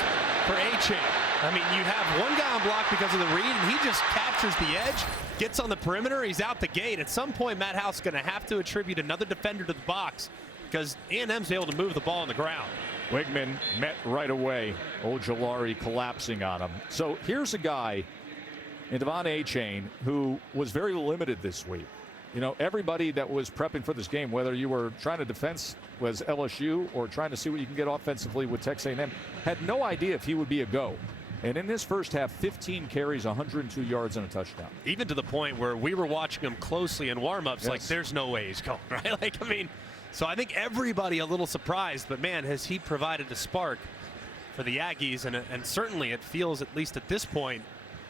for A-Chain. I mean, you have one guy on block because of the read, and he just captures the edge, gets on the perimeter, he's out the gate. At some point, Matt House is going to have to attribute another defender to the box because A&M's able to move the ball on the ground. Wigman met right away. Ojulari collapsing on him. So here's a guy in Devon A-Chain who was very limited this week. You know, everybody that was prepping for this game, whether you were trying to defense was LSU or trying to see what you can get offensively with Texas A&M, had no idea if he would be a go. And in this first half, 15 carries, 102 yards, and a touchdown. Even to the point where we were watching him closely in warm-ups, like there's no way he's going, right? Like, I mean, so I think everybody a little surprised, but man, has he provided a spark for the Aggies, and certainly it feels, at least at this point,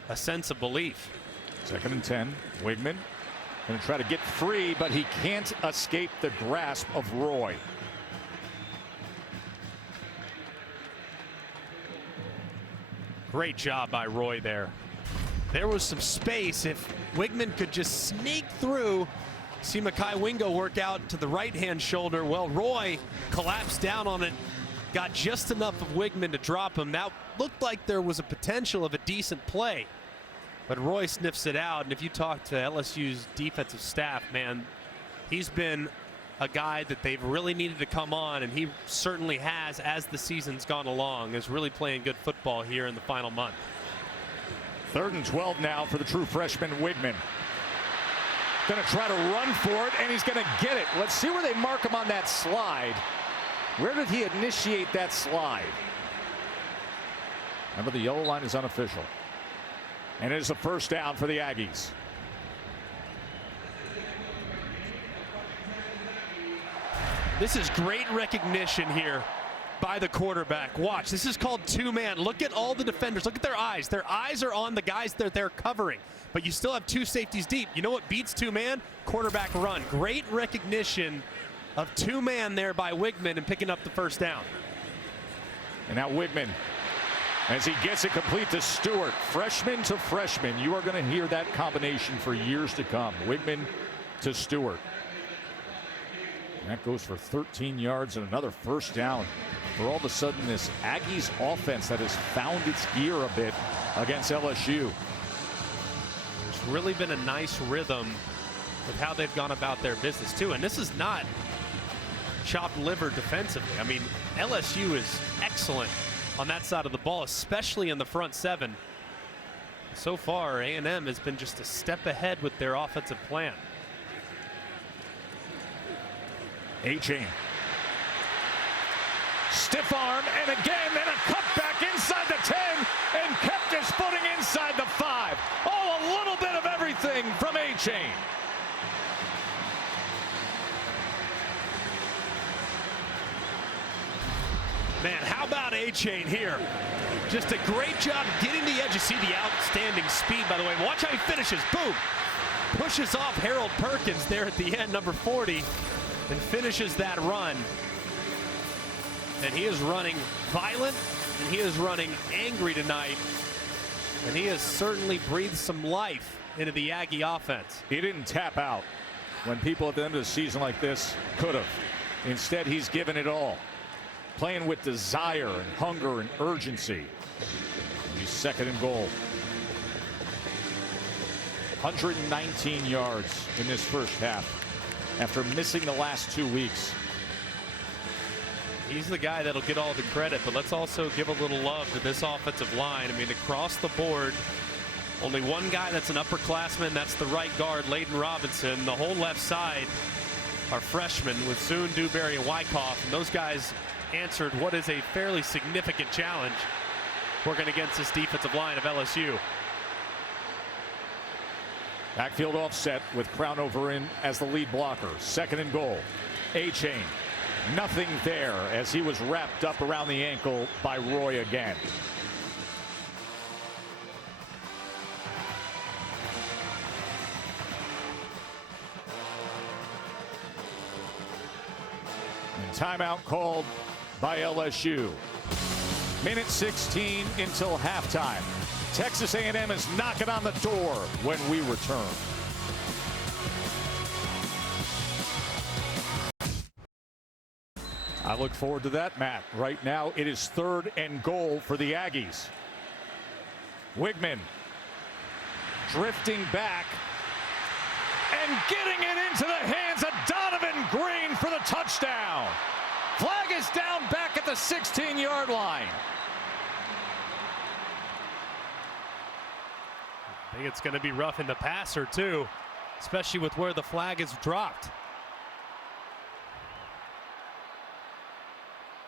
a sense of belief. 2nd and 10, Wigman going to try to get free, but he can't escape the grasp of Roy. Great job by Roy there. There was some space. If Wigman could just sneak through, see Mekhi Wingo work out to the right-hand shoulder. Well, Roy collapsed down on it, got just enough of Wigman to drop him. That looked like there was a potential of a decent play, but Roy sniffs it out. And if you talk to LSU's defensive staff, man, he's been a guy that they've really needed to come on, and he certainly has as the season's gone along, is really playing good football here in the final month. 3rd and 12 now for the true freshman Wigman. Going to try to run for it, and he's going to get it. Let's see where they mark him on that slide. Where did he initiate that slide? Remember, the yellow line is unofficial. And it is a first down for the Aggies. This is great recognition here by the quarterback. Watch, this is called two-man. Look at all the defenders. Look at their eyes. Their eyes are on the guys that they're covering. But you still have 2 safeties deep. You know what beats two-man? Quarterback run. Great recognition of two-man there by Wigman and picking up the first down. And now Wigman, as he gets it complete to Stewart. Freshman to freshman. You are going to hear that combination for years to come. Wigman to Stewart. That goes for 13 yards and another first down for all of a sudden this Aggies offense that has found its gear a bit against LSU. There's really been a nice rhythm with how they've gone about their business too. And this is not chopped liver defensively. I mean, LSU is excellent on that side of the ball, especially in the front 7. So far, A&M has been just a step ahead with their offensive plan. A-Chain. Stiff arm, and again, and a cutback inside the 10, and kept his footing inside the 5. Oh, a little bit of everything from A-Chain. Man, how about A-Chain here? Just a great job getting the edge. You see the outstanding speed, by the way. Watch how he finishes. Boom. Pushes off Harold Perkins there at the end, number 40. And finishes that run. And he is running violent, and he is running angry tonight. And he has certainly breathed some life into the Aggie offense. He didn't tap out when people at the end of the season like this could have. Instead, he's given it all. Playing with desire and hunger and urgency. He's 2nd and goal. 119 yards in this first half. After missing the last 2 weeks. He's the guy that'll get all the credit, but let's also give a little love to this offensive line. I mean, across the board, only one guy that's an upperclassman. That's the right guard, Layden Robinson. The whole left side are freshmen with Soon, Dewberry, and Wyckoff. And those guys answered what is a fairly significant challenge working against this defensive line of LSU. Backfield offset with Crownover in as the lead blocker. 2nd and goal. A-Chain. Nothing there as he was wrapped up around the ankle by Roy again. And timeout called by LSU. Minute 16 until halftime. Texas A&M is knocking on the door when we return. I look forward to that, Matt. Right now, it is 3rd and goal for the Aggies. Wigman drifting back and getting it into the hands of Donovan Green for the touchdown. Flag is down back at the 16-yard line. I think it's going to be rough in the passer, too, especially with where the flag is dropped.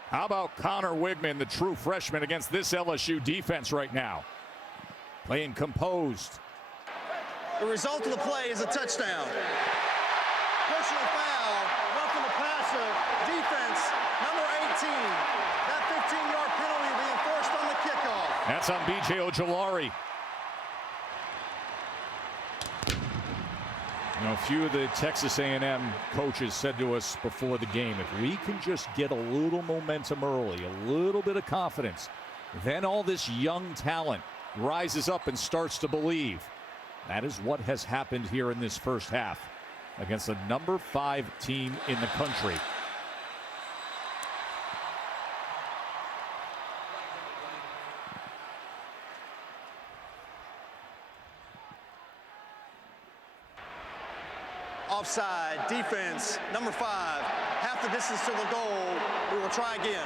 How about Connor Wigman, the true freshman, against this LSU defense right now? Playing composed. The result of the play is a touchdown. Personal foul, roughing the passer, defense, number 18. That 15-yard penalty being forced on the kickoff. That's on B.J. Ojolari. You know, a few of the Texas A&M coaches said to us before the game, if we can just get a little momentum early, a little bit of confidence, then all this young talent rises up and starts to believe. That is what has happened here in this first half against the number 5 team in the country. Offside, defense, number 5, half the distance to the goal. We will try again.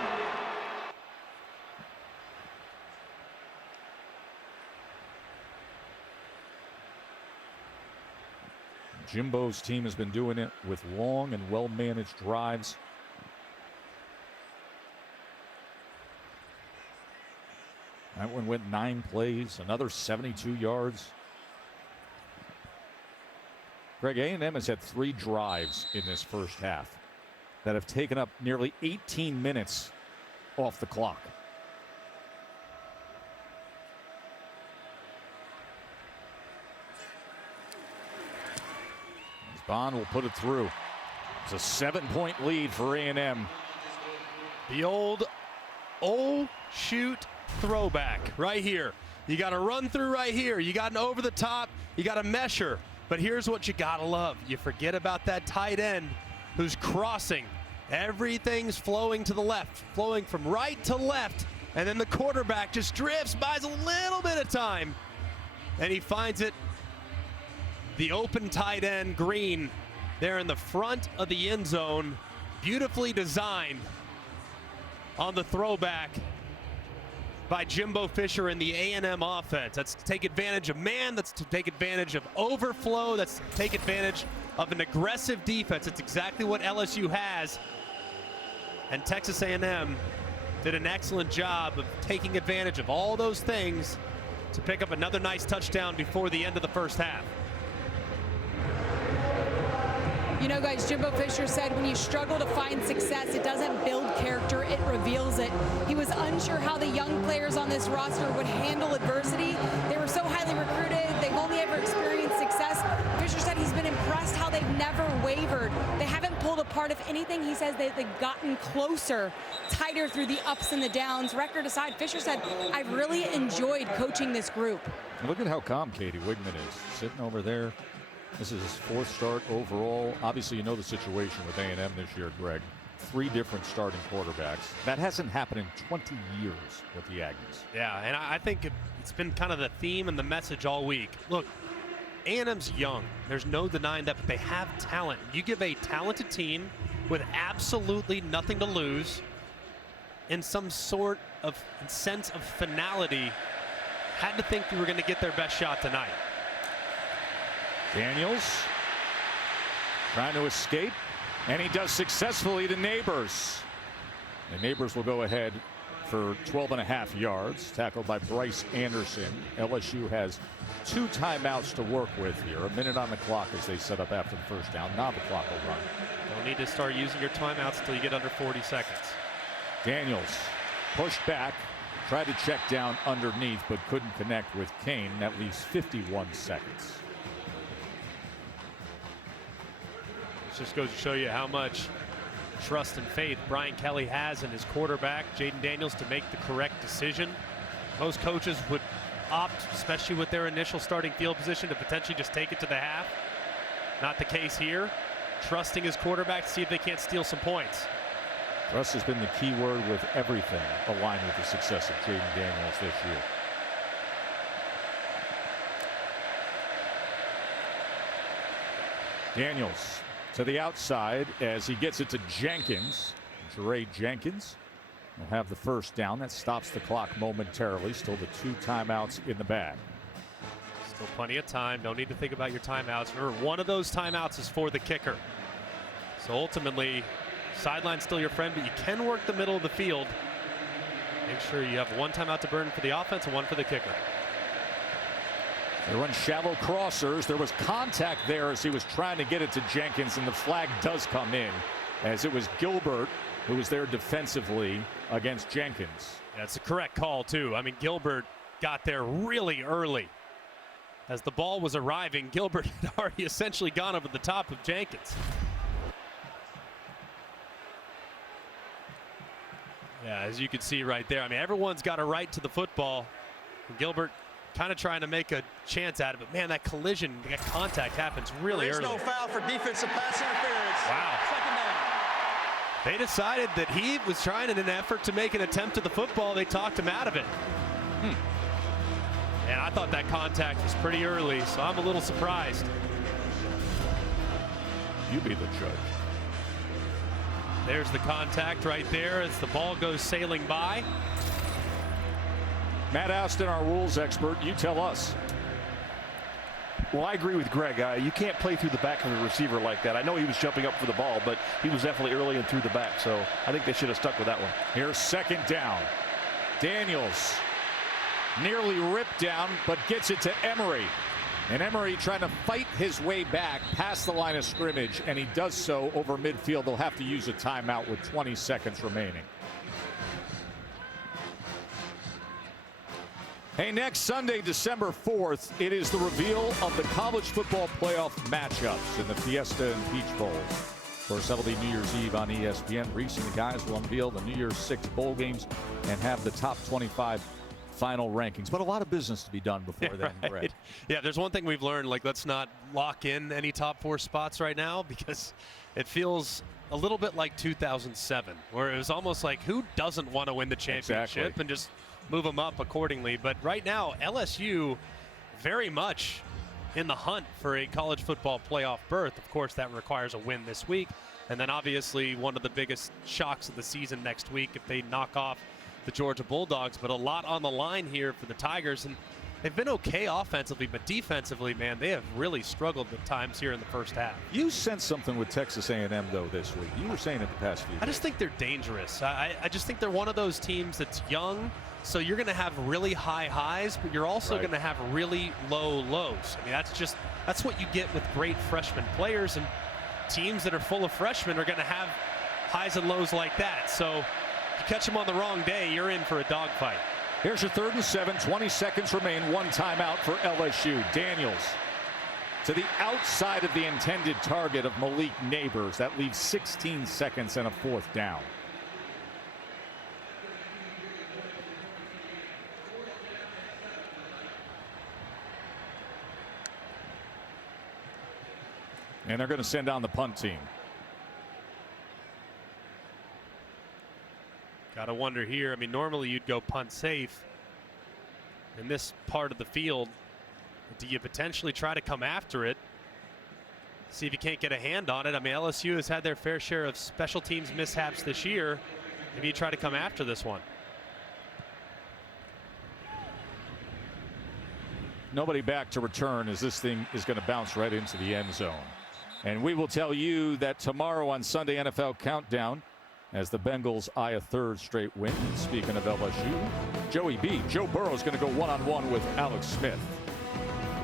Jimbo's team has been doing it with long and well-managed drives. That one went 9 plays, another 72 yards. Greg, A&M has had 3 drives in this first half that have taken up nearly 18 minutes off the clock. Bond will put it through. It's a 7-point lead for A&M. The old shoot throwback right here. You got a run through right here. You got an over the top. You got a measure. But here's what you got to love. You forget about that tight end who's crossing. Everything's flowing to the left, flowing from right to left. And then the quarterback just drifts, buys a little bit of time. And he finds it. The open tight end, Green, there in the front of the end zone. Beautifully designed on the throwback by Jimbo Fisher in the A&M offense. That's to take advantage of man. That's to take advantage of overflow. That's to take advantage of an aggressive defense. It's exactly what LSU has. And Texas A&M did an excellent job of taking advantage of all those things to pick up another nice touchdown before the end of the first half. You know, guys, Jimbo Fisher said when you struggle to find success, it doesn't build character, it reveals it. He was unsure how the young players on this roster would handle adversity. They were so highly recruited. They've only ever experienced success. Fisher said he's been impressed how they've never wavered. They haven't pulled apart. If anything, he says they've gotten closer, tighter through the ups and the downs. Record aside, Fisher said, I've really enjoyed coaching this group. Look at how calm Katie Wigman is, sitting over there. This is his 4th start overall. Obviously, you know the situation with A&M this year, Greg. 3 different starting quarterbacks. That hasn't happened in 20 years with the Aggies. Yeah, and I think it's been kind of the theme and the message all week. Look, A&M's young. There's no denying that, but they have talent. You give a talented team with absolutely nothing to lose in some sort of sense of finality, had to think you were going to get their best shot tonight. Daniels trying to escape, and he does successfully to Neighbors. And Neighbors will go ahead for 12.5 yards, tackled by Bryce Anderson. LSU has 2 timeouts to work with here. A minute on the clock as they set up after the first down. Now the clock will run. Don't need to start using your timeouts until you get under 40 seconds. Daniels pushed back, tried to check down underneath, but couldn't connect with Kane. That leaves 51 seconds. Just goes to show you how much trust and faith Brian Kelly has in his quarterback, Jaden Daniels, to make the correct decision. Most coaches would opt, especially with their initial starting field position, to potentially just take it to the half. Not the case here. Trusting his quarterback to see if they can't steal some points. Trust has been the key word with everything aligned with the success of Jaden Daniels this year. Daniels to the outside as he gets it to Jenkins. Dre Jenkins will have the first down. That stops the clock momentarily. Still the 2 timeouts in the bag. Still plenty of time. Don't need to think about your timeouts. Remember, one of those timeouts is for the kicker. So ultimately, sideline's still your friend, but you can work the middle of the field. Make sure you have 1 timeout to burn for the offense and 1 for the kicker. They run shallow crossers. There was contact there as he was trying to get it to Jenkins, and the flag does come in as it was Gilbert who was there defensively against Jenkins. That's a correct call, too. I mean, Gilbert got there really early. As the ball was arriving, Gilbert had already essentially gone over the top of Jenkins. Yeah, as you can see right there, I mean, everyone's got a right to the football. Gilbert kind of trying to make a chance at it, but man, that collision, that contact happens really early. There's no foul for defensive pass interference. Wow. Second down. They decided that he was trying in an effort to make an attempt at the football. They talked him out of it. And I thought that contact was pretty early, so I'm a little surprised. You be the judge. There's the contact right there as the ball goes sailing by. Matt Austin, our rules expert, you tell us. Well, I agree with Greg. You can't play through the back of the receiver like that. I know he was jumping up for the ball, but he was definitely early and through the back, so I think they should have stuck with that one. Here's second down. Daniels nearly ripped down, but gets it to Emery. And Emery trying to fight his way back past the line of scrimmage, and he does so over midfield. They'll have to use a timeout with 20 seconds remaining. Hey, next Sunday, December 4th, it is the reveal of the college football playoff matchups in the Fiesta and Peach Bowl. Of course, that'll be New Year's Eve on ESPN. Reese and the guys will unveil the New Year's 6 bowl games and have the top 25 final rankings. But a lot of business to be done before then, right. Brett. Yeah, there's one thing we've learned, like, let's not lock in any top 4 spots right now, because it feels a little bit like 2007, where it was almost like, who doesn't want to win the championship? Exactly. And just move them up accordingly. But right now, LSU very much in the hunt for a college football playoff berth. Of course, that requires a win this week. And then obviously one of the biggest shocks of the season next week if they knock off the Georgia Bulldogs. But a lot on the line here for the Tigers. And they've been okay offensively, but defensively, man, they have really struggled at times here in the first half. You sensed something with Texas A&M, though, this week. You were saying it the past few days. I just think they're dangerous. I just think they're one of those teams that's young, so you're going to have really high highs, but you're also going to have really low lows. I mean, that's what you get with great freshman players, and teams that are full of freshmen are going to have highs and lows like that. So if you catch them on the wrong day, you're in for a dogfight. Here's your 3rd and 7, 20 seconds remain, 1 timeout for LSU. Daniels to the outside of the intended target of Malik Neighbors. That leaves 16 seconds and a 4th down. And they're going to send down the punt team. Got to wonder here. I mean, normally you'd go punt safe in this part of the field. Do you potentially try to come after it? See if you can't get a hand on it. I mean, LSU has had their fair share of special teams mishaps this year. Maybe you try to come after this one. Nobody back to return as this thing is going to bounce right into the end zone. And we will tell you that tomorrow on Sunday NFL Countdown, as the Bengals eye a 3rd straight win. And speaking of LSU, Joe Burrow is going to go one-on-one with Alex Smith.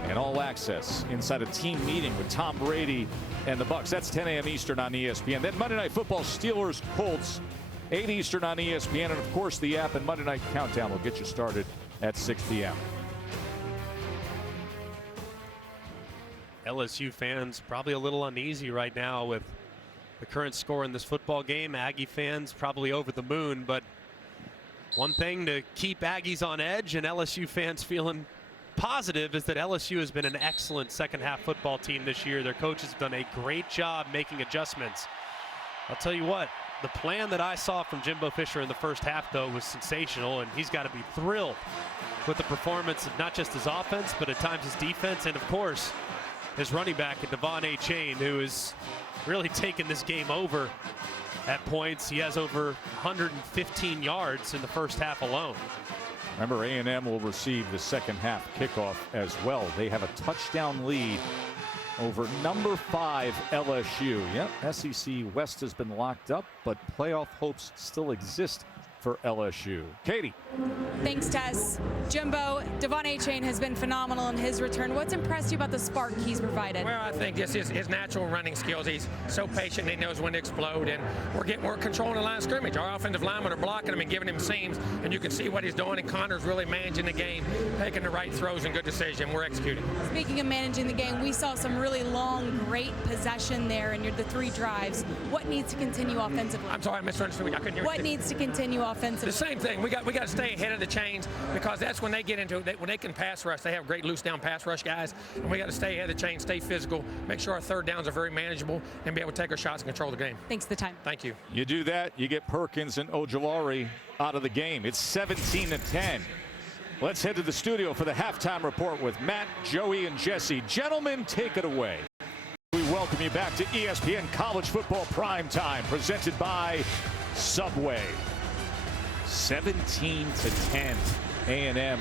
And all access inside a team meeting with Tom Brady and the Bucs. That's 10 a.m. Eastern on ESPN. Then Monday Night Football, Steelers, Colts, 8 Eastern on ESPN. And, of course, the app and Monday Night Countdown will get you started at 6 p.m. LSU fans probably a little uneasy right now with the current score in this football game. Aggie fans probably over the moon, but one thing to keep Aggies on edge and LSU fans feeling positive is that LSU has been an excellent second half football team this year. Their coaches have done a great job making adjustments. I'll tell you what, the plan that I saw from Jimbo Fisher in the first half, though, was sensational, and he's got to be thrilled with the performance of not just his offense, but at times his defense, and of course, his running back, Devon Achane, who is really taking this game over at points. He has over 115 yards in the first half alone. Remember, A&M will receive the second half kickoff as well. They have a touchdown lead over number 5 LSU. Yep, SEC West has been locked up, but playoff hopes still exist for LSU. Katie. Thanks, Tess. Jimbo, Devon Achane has been phenomenal in his return. What's impressed you about the spark he's provided? Well, I think just his natural running skills. He's so patient, he knows when to explode, and we're getting more control in the line of scrimmage. Our offensive linemen are blocking him and giving him seams, and you can see what he's doing, and Connor's really managing the game, making the right throws and good decision. We're executing. Speaking of managing the game, we saw some really long, great possession there in the 3 drives. What needs to continue offensively? I'm sorry, I misunderstood. I couldn't hear you. What needs to continue offensively? The same thing. We got to stay ahead of the chains, because that's when they get into it. When they can pass rush, they have great loose down pass rush guys, and we got to stay ahead of the chain, stay physical, make sure our third downs are very manageable, and be able to take our shots and control the game. Thanks for the time. Thank you. You do that, you get Perkins and Ojulari out of the game. It's 17-10. Let's head to the studio for the halftime report with Matt, Joey, and Jesse. Gentlemen, take it away. We welcome you back to ESPN College Football Prime Time, presented by Subway. 17-10. A&M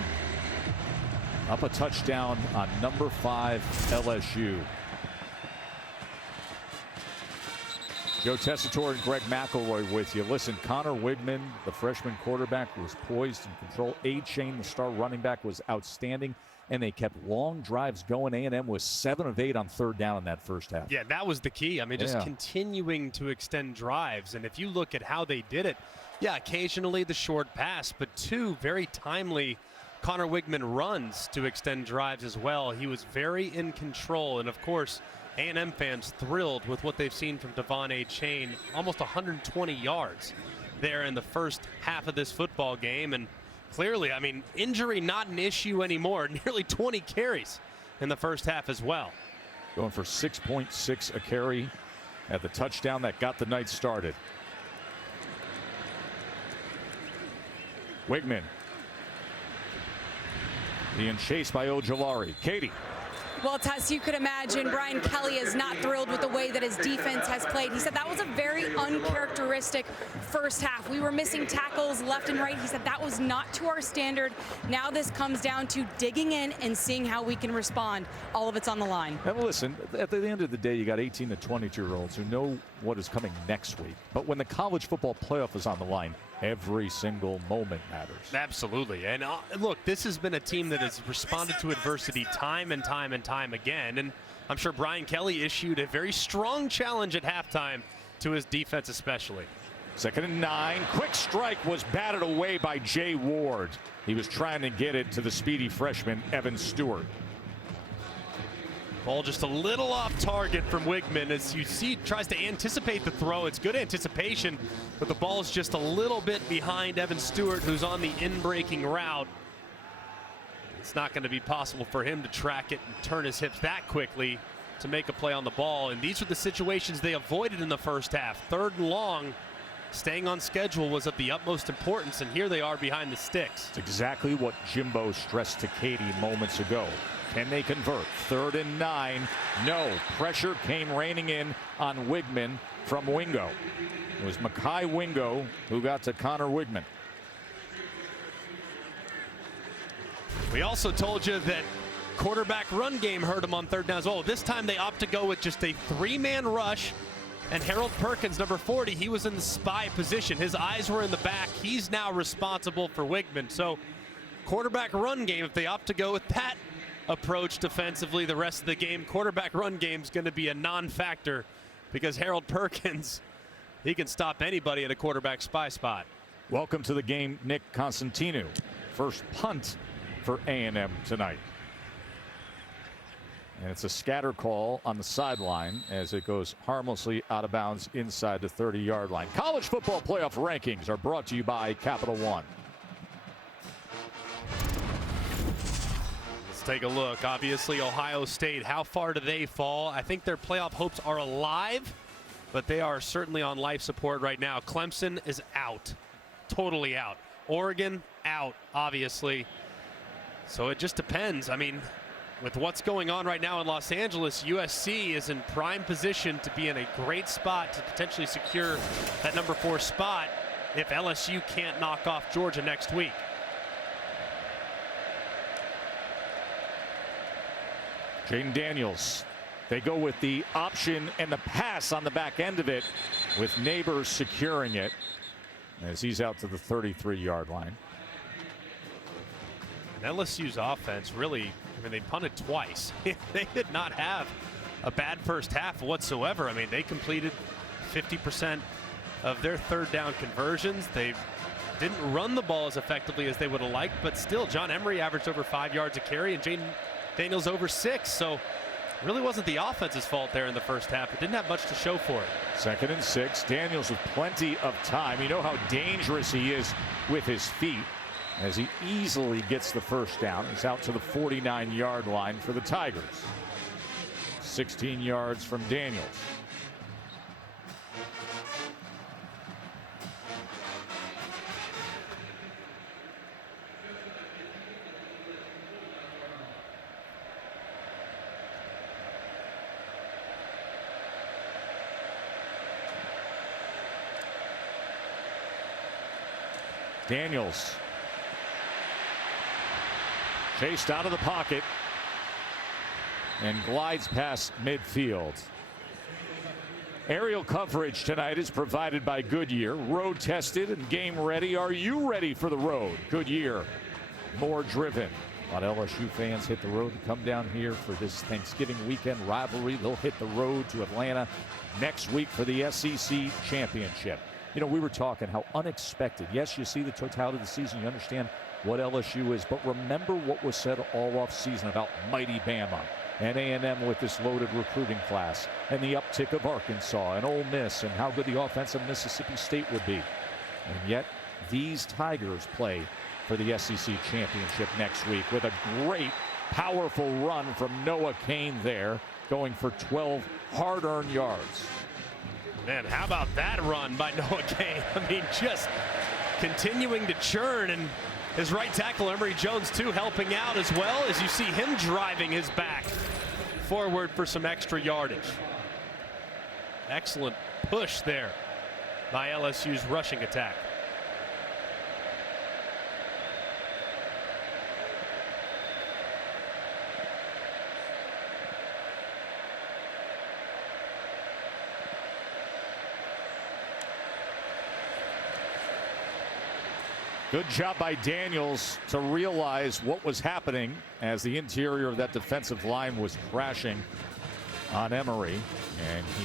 up a touchdown on number 5 LSU. Joe Tessitore and Greg McElroy with you. Listen, Connor Wigman, the freshman quarterback, was poised and control. Achane, the star running back, was outstanding, and they kept long drives going. A&M was 7 of 8 on third down in that first half. Yeah, that was the key. I mean, just continuing to extend drives. And if you look at how they did it, yeah, occasionally the short pass, but 2 very timely Connor Wigman runs to extend drives as well. He was very in control. And of course, A&M fans thrilled with what they've seen from Devon Achane, almost 120 yards there in the first half of this football game. And clearly, I mean, injury not an issue anymore. Nearly 20 carries in the first half as well. Going for 6.6 a carry at the touchdown that got the night started. Wigman being chased by Ojulari. Katie. Well, Tess, you could imagine Brian Kelly is not thrilled with the way that his defense has played. He said that was a very uncharacteristic first half. We were missing tackles left and right. He said that was not to our standard. Now this comes down to digging in and seeing how we can respond. All of it's on the line. And listen, at the end of the day, you got 18 to 22-year-olds who know what is coming next week. But when the college football playoff is on the line, every single moment matters. Absolutely. And look, this has been a team that has responded to adversity time and time and time again. And I'm sure Brian Kelly issued a very strong challenge at halftime to his defense especially. 2nd and 9. Quick strike was batted away by Jay Ward. He was trying to get it to the speedy freshman, Evan Stewart. Ball just a little off target from Wigman. As you see, tries to anticipate the throw. It's good anticipation, but the ball's just a little bit behind Evan Stewart, who's on the in-breaking route. It's not going to be possible for him to track it and turn his hips that quickly to make a play on the ball. And these are the situations they avoided in the first half. 3rd and long, staying on schedule was of the utmost importance, and here they are behind the sticks. It's exactly what Jimbo stressed to Katie moments ago. Can they convert? 3rd and 9. No. Pressure came raining in on Wigman from Wingo. It was Mekhi Wingo who got to Connor Wigman. We also told you that quarterback run game hurt him on 3rd down as well. This time they opt to go with just a 3-man rush. And Harold Perkins, number 40, he was in the spy position. His eyes were in the back. He's now responsible for Wigman. So quarterback run game, if they opt to go with that approach defensively the rest of the game, quarterback run game is going to be a non-factor, because Harold Perkins, he can stop anybody at a quarterback spy spot. Welcome to the game, Nick Constantino. First punt for A&M tonight. And it's a scatter call on the sideline as it goes harmlessly out of bounds inside the 30-yard line. College football playoff rankings are brought to you by Capital One. Let's take a look. Obviously, Ohio State, how far do they fall? I think their playoff hopes are alive, but they are certainly on life support right now. Clemson is out, totally out. Oregon out, obviously. So it just depends. I mean, with what's going on right now in Los Angeles, USC is in prime position to be in a great spot to potentially secure that number 4 spot if LSU can't knock off Georgia next week. Jaden Daniels. They go with the option and the pass on the back end of it, with Neighbors securing it as he's out to the 33-yard line. And LSU's offense really, I mean, they punted twice. They did not have a bad first half whatsoever. I mean, they completed 50% of their third down conversions. They didn't run the ball as effectively as they would have liked, but still, John Emery averaged over 5 yards a carry and Jaden Daniels over 6. So really wasn't the offense's fault there in the first half. It didn't have much to show for it. 2nd and 6. Daniels with plenty of time. You know how dangerous he is with his feet, as he easily gets the first down. He's out to the 49-yard line for the Tigers. 16 yards from Daniels. Daniels chased out of the pocket and glides past midfield. Aerial coverage tonight is provided by Goodyear. Road tested and game ready. Are you ready for the road? Goodyear, more driven. A lot of LSU fans hit the road and come down here for this Thanksgiving weekend rivalry. They'll hit the road to Atlanta next week for the SEC championship. You know, we were talking how unexpected. Yes, you see the totality of the season. You understand what LSU is. But remember what was said all off season about mighty Bama and A&M with this loaded recruiting class, and the uptick of Arkansas and Ole Miss, and how good the offense of Mississippi State would be. And yet these Tigers play for the SEC championship next week with a great, powerful run from Noah Cain there, going for 12 hard-earned yards. Man, how about that run by Noah Cain? I mean, just continuing to churn, and his right tackle, Emory Jones, too, helping out as well, as you see him driving his back forward for some extra yardage. Excellent push there by LSU's rushing attack. Good job by Daniels to realize what was happening as the interior of that defensive line was crashing on Emery, and he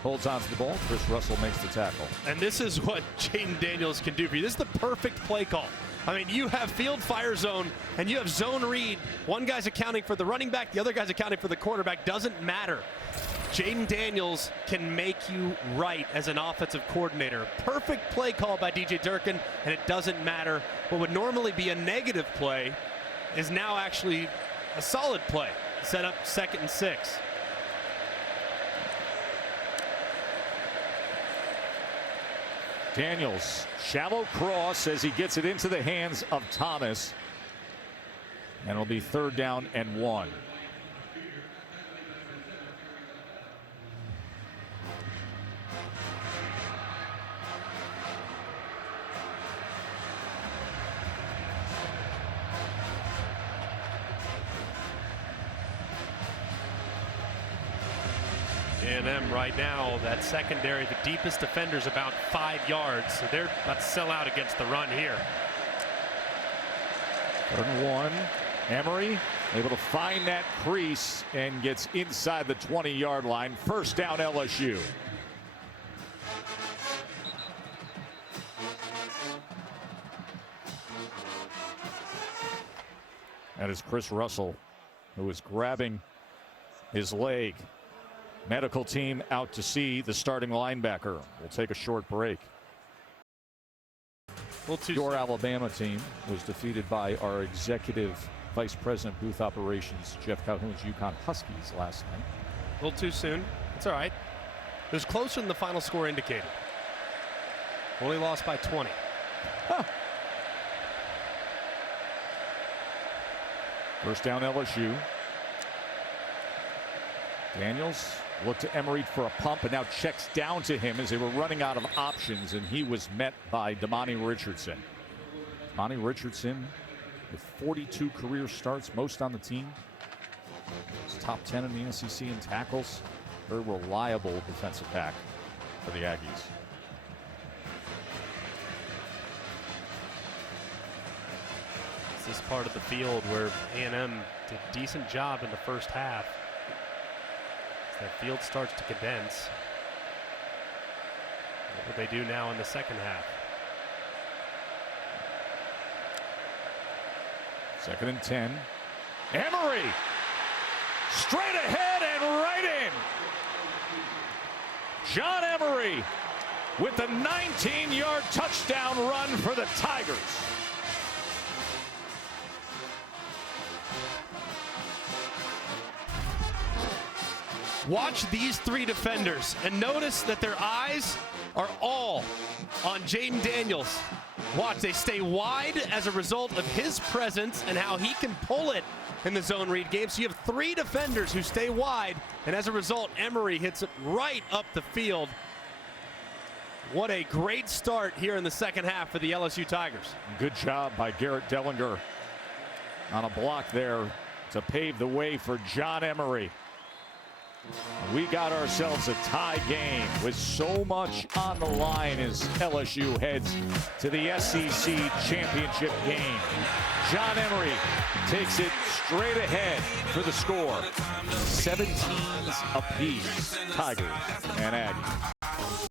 holds on to the ball. Chris Russell makes the tackle. And this is what Jaden Daniels can do for you. This is the perfect play call. I mean, you have field fire zone and you have zone read. One guy's accounting for the running back, the other guy's accounting for the quarterback. Doesn't matter. Jaden Daniels can make you right as an offensive coordinator. Perfect play call by DJ Durkin, and it doesn't matter. What would normally be a negative play is now actually a solid play. Set up 2nd and 6. Daniels, shallow cross as he gets it into the hands of Thomas. And it'll be 3rd down and 1. A&M right now, that secondary, the deepest defender's about 5 yards, so they're about to sell out against the run here. 3rd and 1. Emery able to find that crease and gets inside the 20-yard line. 1st down LSU. That is Chris Russell, who is grabbing his leg. Medical team out to see the starting linebacker. We'll take a short break. Your Alabama team was defeated by our executive vice president booth operations, Jeff Calhoun's UConn Huskies last night. A little too soon. It's all right. It was closer than the final score indicated. Only lost by 20. Huh. 1st down LSU. Daniels looked to Emery for a pump and now checks down to him as they were running out of options, and he was met by Damani Richardson. Damani Richardson with 42 career starts, most on the team. He's top 10 in the SEC in tackles. Very reliable defensive back for the Aggies. This part of the field where A&M did a decent job in the first half. As that field starts to condense. What will they do now in the second half? 2nd and 10. Emery straight ahead and right in. John Emery with the 19-yard touchdown run for the Tigers. Watch these three defenders and notice that their eyes are all on Jaden Daniels. Watch, they stay wide as a result of his presence and how he can pull it in the zone read game. So you have three defenders who stay wide, and as a result, Emery hits it right up the field. What a great start here in the second half for the LSU Tigers. Good job by Garrett Dellinger on a block there to pave the way for John Emery. We got ourselves a tie game with so much on the line as LSU heads to the SEC championship game. John Emery takes it straight ahead for the score. 17s apiece, Tigers and Aggies.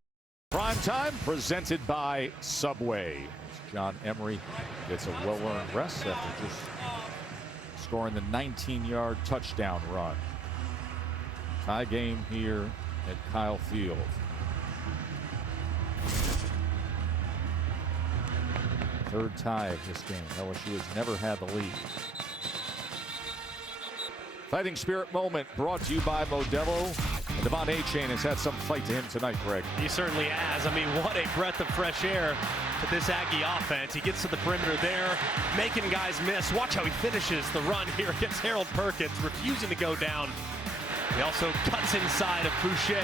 Prime time presented by Subway. John Emery gets a well-earned rest after just scoring the 19-yard touchdown run. Tie game here at Kyle Field. Third tie of this game. LSU has never had the lead. Fighting spirit moment brought to you by Modelo. And Devon A-Chain has had some fight to him tonight, Greg. He certainly has. I mean, what a breath of fresh air to this Aggie offense. He gets to the perimeter there, making guys miss. Watch how he finishes the run here against Harold Perkins, refusing to go down. He also cuts inside of Fouché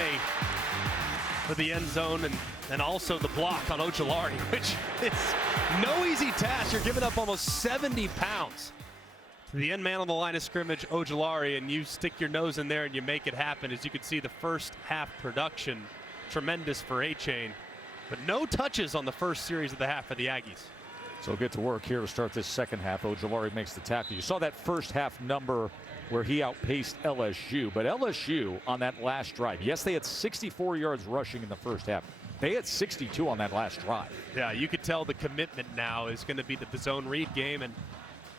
for the end zone, and also the block on Ojulari, which is no easy task. You're giving up almost 70 pounds to the end man on the line of scrimmage, Ojulari, and you stick your nose in there and you make it happen. As you can see, the first half production, tremendous for A-Chain, but no touches on the first series of the half for the Aggies. So get to work here to start this second half. Ojulari makes the tackle. You saw that first half number where he outpaced LSU, but LSU on that last drive, yes, they had 64 yards rushing in the first half. They had 62 on that last drive. Yeah, you could tell the commitment now is going to be to the zone read game, and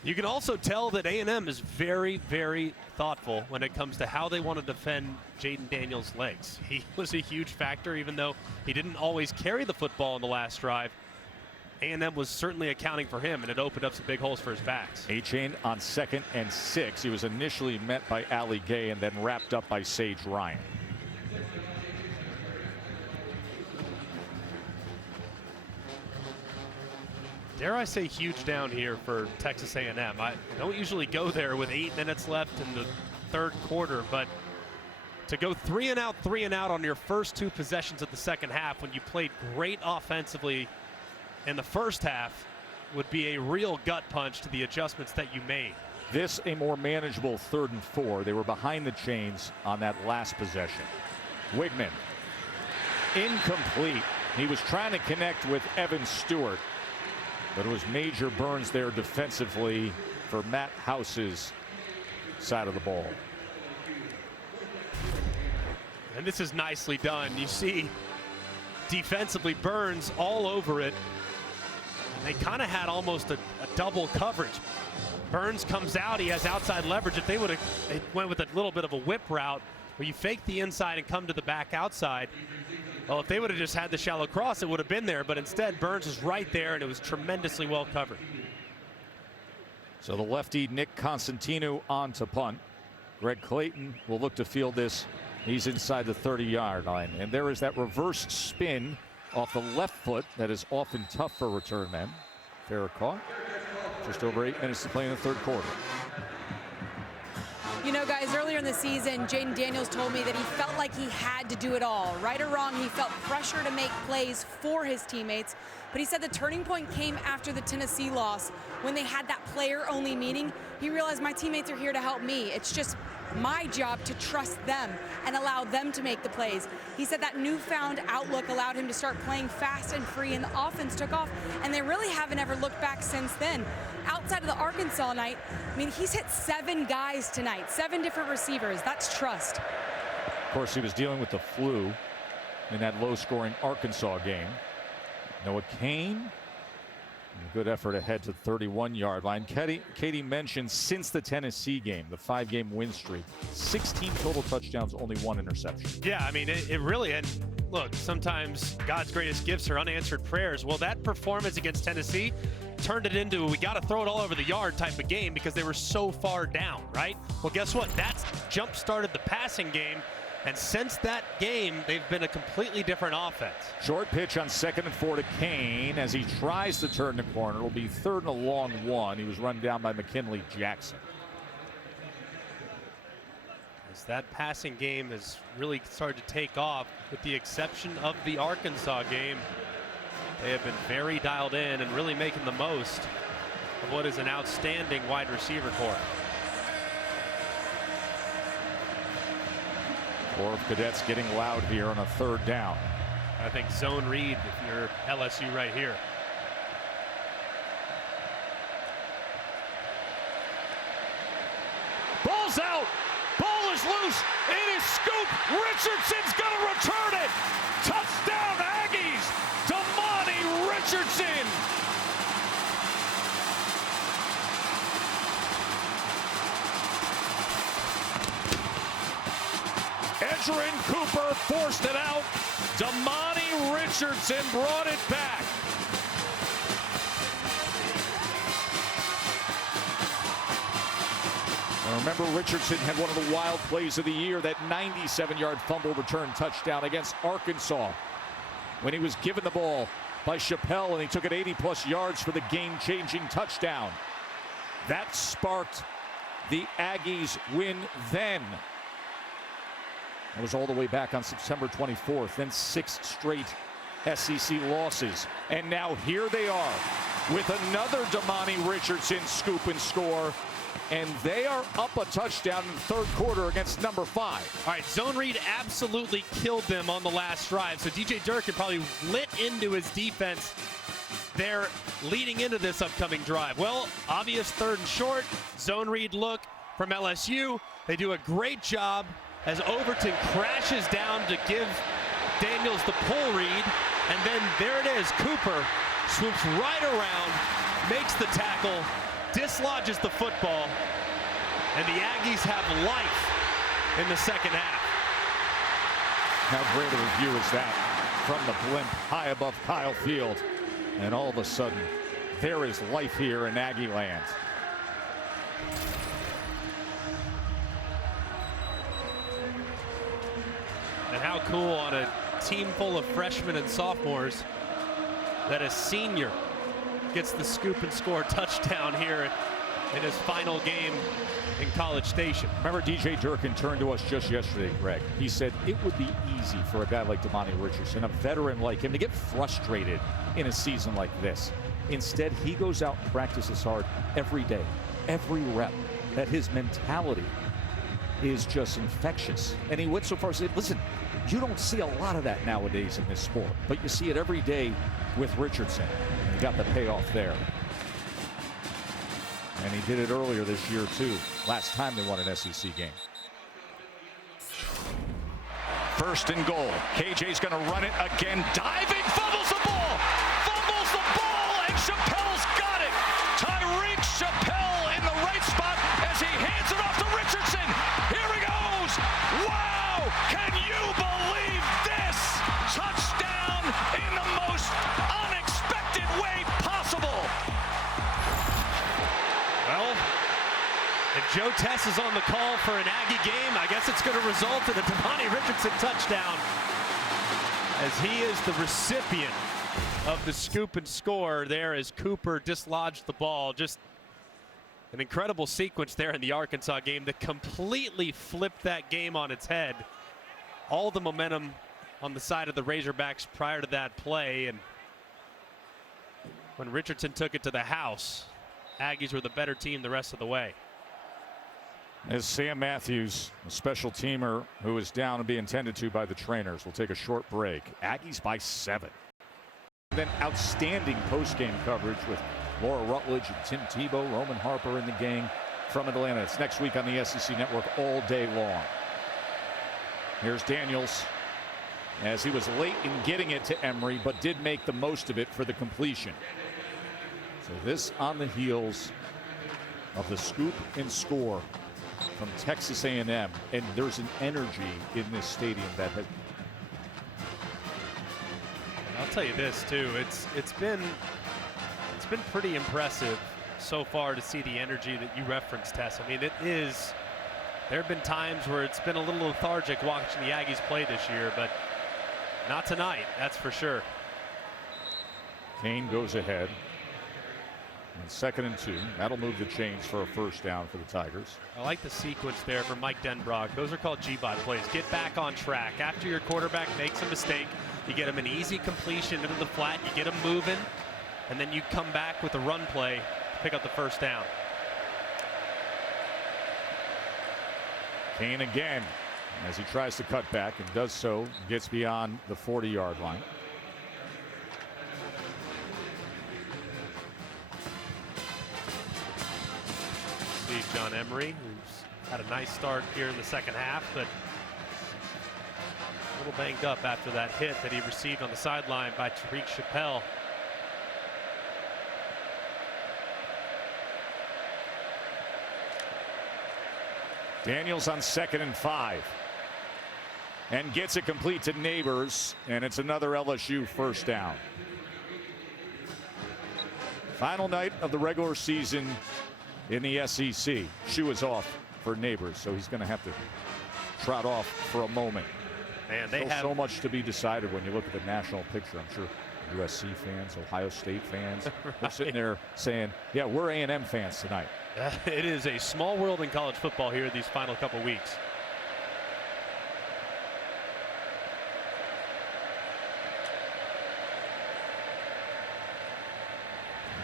you can also tell that A&M is very, very thoughtful when it comes to how they want to defend Jaden Daniels' legs. He was a huge factor, even though he didn't always carry the football in the last drive. A&M was certainly accounting for him, and it opened up some big holes for his backs. A-Chain on 2nd and 6. He was initially met by Ali Gay and then wrapped up by Sage Ryan. Dare I say huge down here for Texas A&M. I don't usually go there with 8 minutes left in the third quarter, but to go 3 and out on your first 2 possessions of the second half when you played great offensively in the first half would be a real gut punch to the adjustments that you made. This a more manageable 3rd and 4. They were behind the chains on that last possession. Wigman, incomplete. He was trying to connect with Evan Stewart, but it was Major Burns there defensively for Matt House's side of the ball. And this is nicely done. You see defensively Burns all over it. They kind of had almost a double coverage. Burns comes out, he has outside leverage. If they would have went with a little bit of a whip route where you fake the inside and come to the back outside, well, if they would have just had the shallow cross, it would have been there, but instead Burns was right there and it was tremendously well covered. So the lefty Nick Constantino on to punt. Greg Clayton will look to field this. He's inside the 30-yard line, and there is that reverse spin off the left foot that is often tough for return men. Fair caught. Just over 8 minutes to play in the third quarter. You know, guys, earlier in the season, Jaden Daniels told me that he felt like he had to do it all. Right or wrong, he felt pressure to make plays for his teammates. But he said the turning point came after the Tennessee loss when they had that player-only meeting. He realized my teammates are here to help me. It's just my job to trust them and allow them to make the plays. He said that newfound outlook allowed him to start playing fast and free, and the offense took off, and they really haven't ever looked back since then. Outside of the Arkansas night, I mean, he's hit 7 guys tonight, 7 different receivers. That's trust. Of course, he was dealing with the flu in that low-scoring Arkansas game. Noah Kane, a good effort ahead to the 31-yard line. Katie mentioned since the Tennessee game, the 5-game win streak, 16 total touchdowns, only 1 interception. Yeah, I mean, it really, and look, sometimes God's greatest gifts are unanswered prayers. Well, that performance against Tennessee turned it into we got to throw it all over the yard type of game because they were so far down, right? Well, guess what? That's jump-started the passing game. And since that game, they've been a completely different offense. Short pitch on 2nd and 4 to Kane as he tries to turn the corner. It'll be 3rd and a long 1. He was run down by McKinley Jackson. As that passing game has really started to take off, with the exception of the Arkansas game, they have been very dialed in and really making the most of what is an outstanding wide receiver corps. Corps of Cadets getting loud here on a 3rd down. I think zone read if you're LSU right here. Ball's out. Ball is loose. It is scooped. Richardson's going to return it. Touchdown Aggies. Damani Richardson. Edgerrin Cooper forced it out. Damani Richardson brought it back. Now remember, Richardson had one of the wild plays of the year, that 97-yard fumble return touchdown against Arkansas, when he was given the ball by Chappelle and he took it 80-plus yards for the game-changing touchdown. That sparked the Aggies win then. It was all the way back on September 24th, then 6 straight SEC losses. And now here they are with another Damani Richardson scoop and score, and they are up a touchdown in the 3rd quarter against number 5. All right, zone read absolutely killed them on the last drive, so DJ Durkin probably lit into his defense there leading into this upcoming drive. Well, obvious 3rd and short, zone read look from LSU. They do a great job as Overton crashes down to give Daniels the pull read, and then there it is. Cooper swoops right around, makes the tackle, dislodges the football, and the Aggies have life in the 2nd half. How great a review is that from the blimp high above Kyle Field, and all of a sudden there is life here in Aggie land. And how cool on a team full of freshmen and sophomores that a senior gets the scoop and score touchdown here in his final game in College Station. Remember, DJ Durkin turned to us just yesterday, Greg. He said it would be easy for a guy like Damani Richardson, a veteran like him, to get frustrated in a season like this. Instead, he goes out and practices hard every day, every rep. That his mentality is just infectious. And he went so far as to say, listen, you don't see a lot of that nowadays in this sport, but you see it every day with Richardson. He got the payoff there. And he did it earlier this year, too. Last time they won an SEC game. 1st and goal. KJ's going to run it again. Diving, fumbles the ball! Fumbles the ball, and Chappelle's got it! Tyreek Chappelle in the right spot as he hands it off to Richardson. Here he goes! Wow! Can you believe this? Touchdown in the most unexpected way possible. Well, if Joe Tess is on the call for an Aggie game, I guess it's going to result in a Damani Richardson touchdown, as he is the recipient of the scoop and score there as Cooper dislodged the ball. Just An incredible sequence there in the Arkansas game that completely flipped that game on its head. All the momentum on the side of the Razorbacks prior to that play, and when Richardson took it to the house, Aggies were the better team the rest of the way. As Sam Matthews, a special teamer who is down and being tended to by the trainers, will take a short break. Aggies by 7. Then outstanding post-game coverage with Laura Rutledge and Tim Tebow, Roman Harper in the gang from Atlanta. It's next week on the SEC Network all day long. Here's Daniels, as he was late in getting it to Emery, but did make the most of it for the completion. So this on the heels of the scoop and score from Texas A&M, and there's an energy in this stadium that has. I'll tell you this too. It's been pretty impressive so far to see the energy that you referenced, Tess. I mean, it is. There have been times where it's been a little lethargic watching the Aggies play this year, but not tonight, that's for sure. Kane goes ahead. And 2nd and 2. That'll move the chains for a first down for the Tigers. I like the sequence there for Mike Denbrock. Those are called G-bot plays. Get back on track. After your quarterback makes a mistake, you get him an easy completion into the flat, you get him moving, and then you come back with a run play to pick up the first down. Kane again as he tries to cut back and does so, gets beyond the 40-yard line. John Emery, who's had a nice start here in the second half, but a little banged up after that hit that he received on the sideline by Tariq Chappelle. Daniels on 2nd and 5 and gets it complete to Neighbors, and it's another LSU first down. Final night of the regular season in the SEC. Shoe is off for Neighbors, so he's going to have to trot off for a moment. Man, they Still have so much to be decided when you look at the national picture. I'm sure USC fans, Ohio State fans, right. They're sitting there saying, yeah, we're A&M fans tonight. It is a small world in college football here these final couple weeks.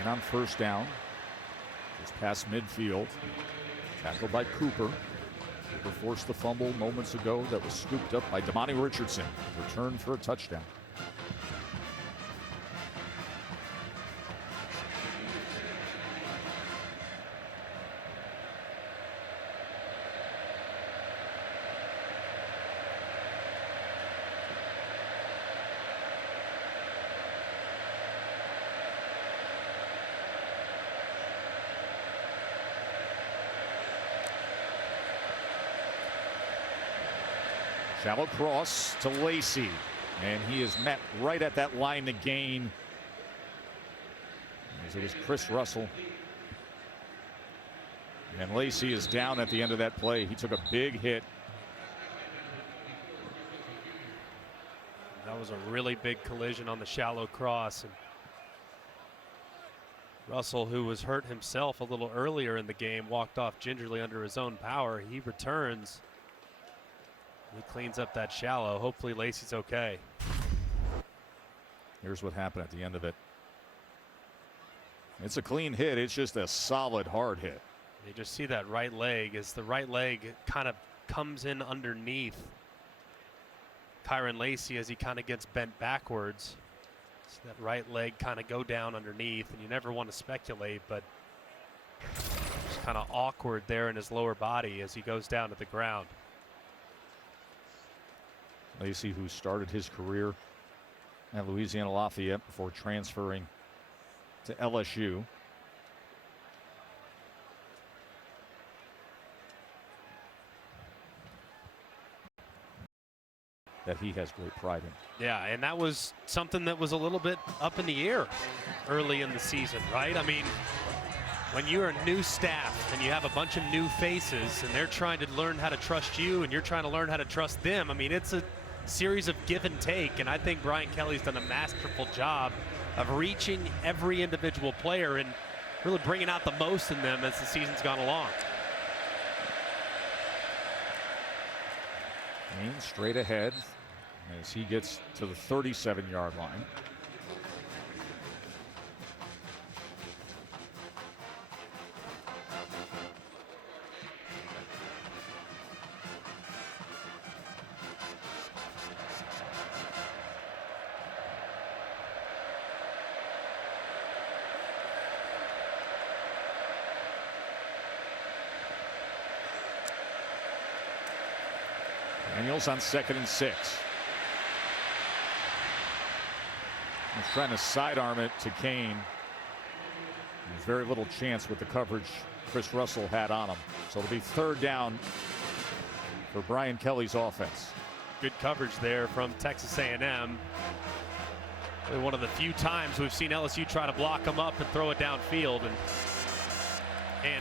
And on first down, just past midfield, tackled by Cooper. Cooper forced the fumble moments ago that was scooped up by Damani Richardson. Returned for a touchdown. Shallow cross to Lacey, and he is met right at that line to gain. As it was Chris Russell. And Lacey is down at the end of that play. He took a big hit. That was a really big collision on the shallow cross. And Russell, who was hurt himself a little earlier in the game, walked off gingerly under his own power. He returns. He cleans up that shallow. Hopefully Lacey's okay. Here's what happened at the end of it. It's a clean hit. It's just a solid hard hit. You just see that right leg as the right leg kind of comes in underneath Kyron Lacey as he kind of gets bent backwards. So that right leg kind of go down underneath, and you never want to speculate, but it's kind of awkward there in his lower body as he goes down to the ground. Lacey, who started his career at Louisiana Lafayette before transferring to LSU. That he has great pride in. Yeah, and that was something that was a little bit up in the air early in the season, right? I mean, when you're a new staff and you have a bunch of new faces and they're trying to learn how to trust you and you're trying to learn how to trust them, I mean, it's a series of give and take, and I think Brian Kelly's done a masterful job of reaching every individual player. And really bringing out the most in them as the season's gone along. Kane straight ahead as he gets to the 37-yard line. Daniels on 2nd and 6. He's trying to sidearm it to Kane. There's very little chance with the coverage Chris Russell had on him. So it'll be 3rd down for Brian Kelly's offense. Good coverage there from Texas A&M. Really one of the few times we've seen LSU try to block them up and throw it downfield, and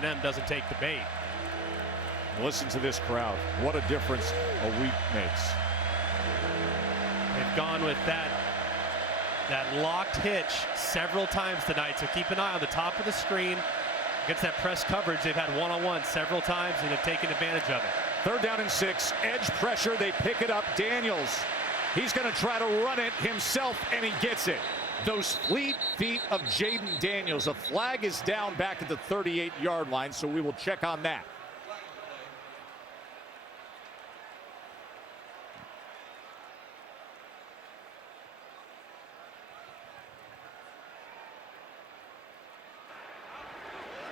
A&M doesn't take the bait. Listen to this crowd. What a difference a week makes. They've gone with that locked hitch several times tonight, so keep an eye on the top of the screen. Against that press coverage, they've had one-on-one several times and have taken advantage of it. 3rd down and 6. Edge pressure. They pick it up. Daniels. He's going to try to run it himself, and he gets it. Those fleet feet of Jaden Daniels. A flag is down back at the 38-yard line, so we will check on that.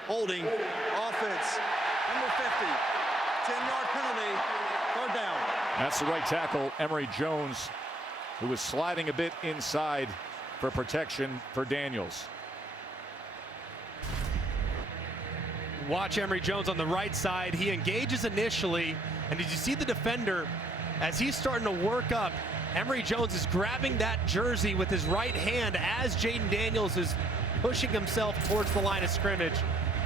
Holding, offense, number 50, 10-yard penalty, 3rd down. That's the right tackle, Emory Jones, who was sliding a bit inside for protection for Daniels. Watch Emory Jones on the right side. He engages initially, and did you see the defender as he's starting to work up? Emory Jones is grabbing that jersey with his right hand as Jaden Daniels is pushing himself towards the line of scrimmage.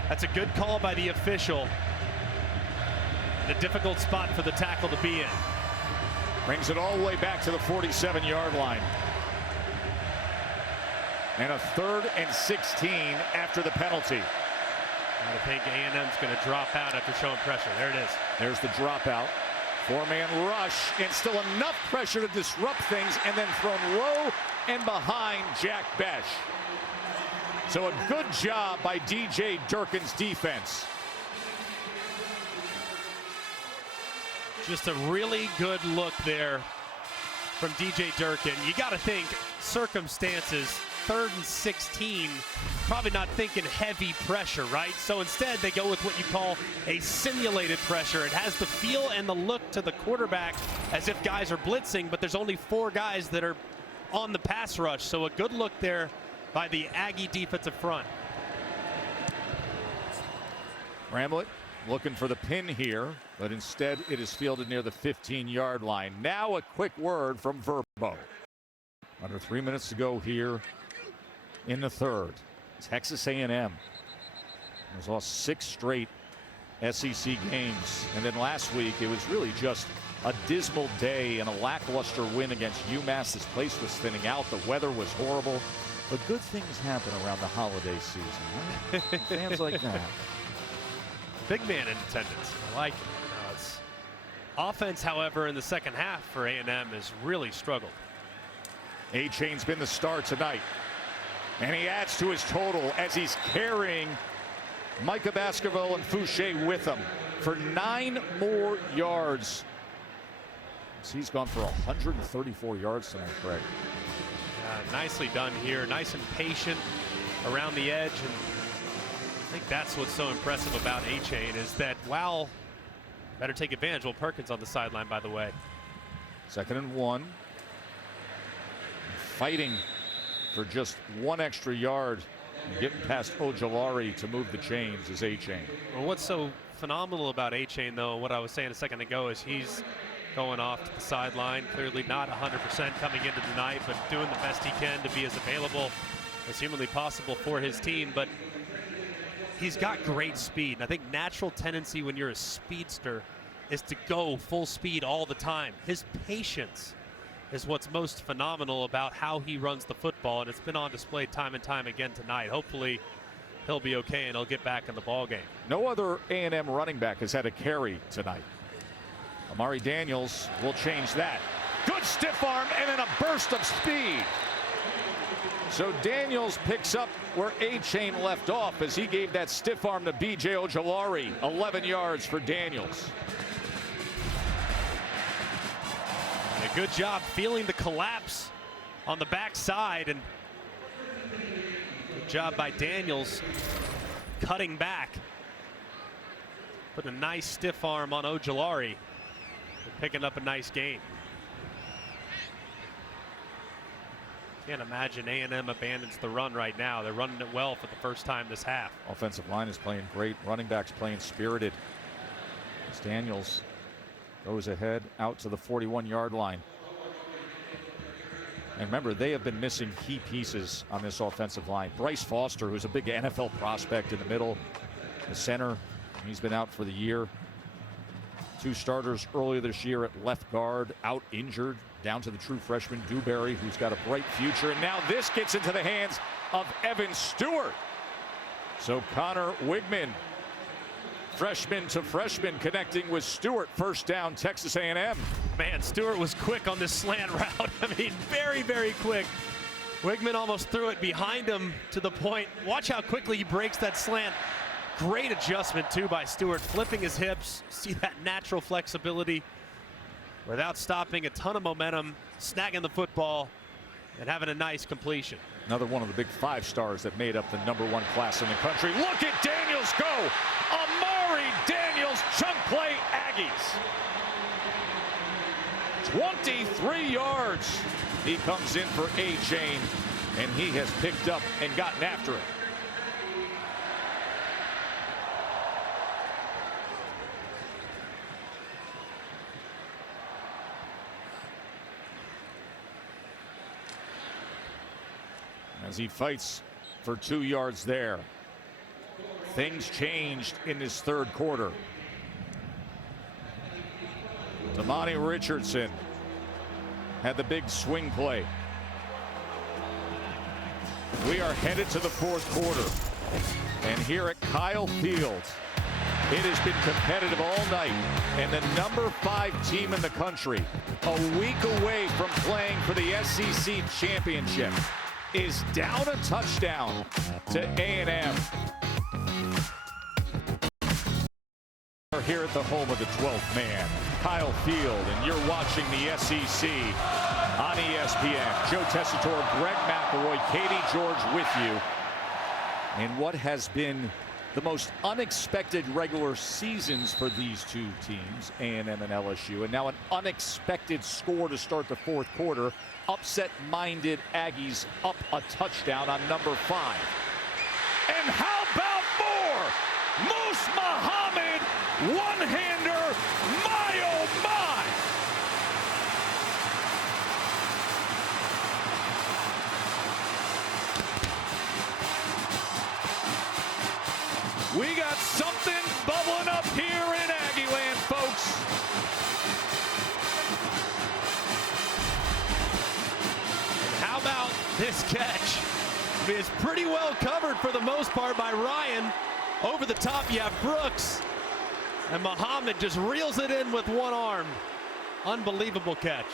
That's a good call by the official. The difficult spot for the tackle to be in. Brings it all the way back to the 47-yard line. And a 3rd and 16 after the penalty. I think A&M's going to drop out after showing pressure. There it is. There's the dropout. 4-man rush, and still enough pressure to disrupt things, and then thrown low and behind Jack Besh. So a good job by DJ Durkin's defense. Just a really good look there from DJ Durkin. You got to think circumstances, 3rd and 16, probably not thinking heavy pressure, right? So instead they go with what you call a simulated pressure. It has the feel and the look to the quarterback as if guys are blitzing, but there's only 4 guys that are on the pass rush. So a good look there by the Aggie defensive front. Bramlett looking for the pin here, but instead it is fielded near the 15-yard line. Now a quick word from Verbo. Under 3 minutes to go here in the 3rd. Texas A&M has lost 6 straight SEC games, and then last week it was really just a dismal day and a lackluster win against UMass. This place was thinning out. The weather was horrible. But good things happen around the holiday season, right? Fans like that. Big man in attendance. I like it. It's offense, however, in the second half for A&M has really struggled. A-Chain's been the star tonight. And he adds to his total as he's carrying Micah Baskerville and Fouché with him for 9 more yards. So he's gone for 134 yards tonight, Greg. Nicely done here. Nice and patient around the edge. And I think that's what's so impressive about A-Chain is that, wow, better take advantage. Will Perkins on the sideline, by the way. 2nd and 1. Fighting for just 1 extra yard and getting past Ojolari to move the chains is A-Chain. Well, what's so phenomenal about A-Chain, though, what I was saying a second ago, is he's going off to the sideline. Clearly not 100% coming into tonight, but doing the best he can to be as available as humanly possible for his team. But he's got great speed. And I think natural tendency when you're a speedster is to go full speed all the time. His patience is what's most phenomenal about how he runs the football, and it's been on display time and time again tonight. Hopefully he'll be okay and he'll get back in the ball game. No other A&M running back has had a carry tonight. Amari Daniels will change that. Good stiff arm and then a burst of speed. So Daniels picks up where A-Chain left off as he gave that stiff arm to B.J. Ojulari. 11 yards for Daniels. And a good job feeling the collapse on the backside, and good job by Daniels cutting back. Put a nice stiff arm on Ojulari and picking up a nice gain. Can't imagine A&M abandons the run right now. They're running it well for the first time this half. Offensive line is playing great. Running backs playing spirited. As Daniels goes ahead out to the 41-yard line. And remember, they have been missing key pieces on this offensive line. Bryce Foster, who's a big NFL prospect in the middle, the center, he's been out for the year. 2 starters earlier this year at left guard, out injured. Down to the true freshman Dewberry, who's got a bright future. And now this gets into the hands of Evan Stewart. So Connor Wigman, freshman to freshman, connecting with Stewart. First down, Texas A&M. Man, Stewart was quick on this slant route. I mean, very, very quick. Wigman almost threw it behind him to the point. Watch how quickly he breaks that slant. Great adjustment, too, by Stewart, flipping his hips. See that natural flexibility without stopping, a ton of momentum, snagging the football, and having a nice completion. Another one of the big 5 stars that made up the #1 class in the country. Look at Daniels go! Amari Daniels, chunk play Aggies. 23 yards. He comes in for A-Chain, and he has picked up and gotten after it. As he fights for 2 yards there. Things changed in this third quarter. Damani Richardson had the big swing play. We are headed to the fourth quarter. And here at Kyle Field, it has been competitive all night. And the #5 team in the country, a week away from playing for the SEC championship, is down a touchdown to A&M. We're here at the home of the 12th man, Kyle Field, and you're watching the SEC on ESPN. Joe Tessitore, Greg McElroy, Katie George with you. And what has been the most unexpected regular seasons for these two teams, A&M and LSU, and now an unexpected score to start the fourth quarter. Upset-minded Aggies up a touchdown on #5. And how about more? Moose Muhammad, one-hander, my oh my! We got something bubbling up here in Aggieland, folks. How about this catch? I mean, it's pretty well covered for the most part by Ryan. Over the top, you have Brooks. And Muhammad just reels it in with one arm. Unbelievable catch.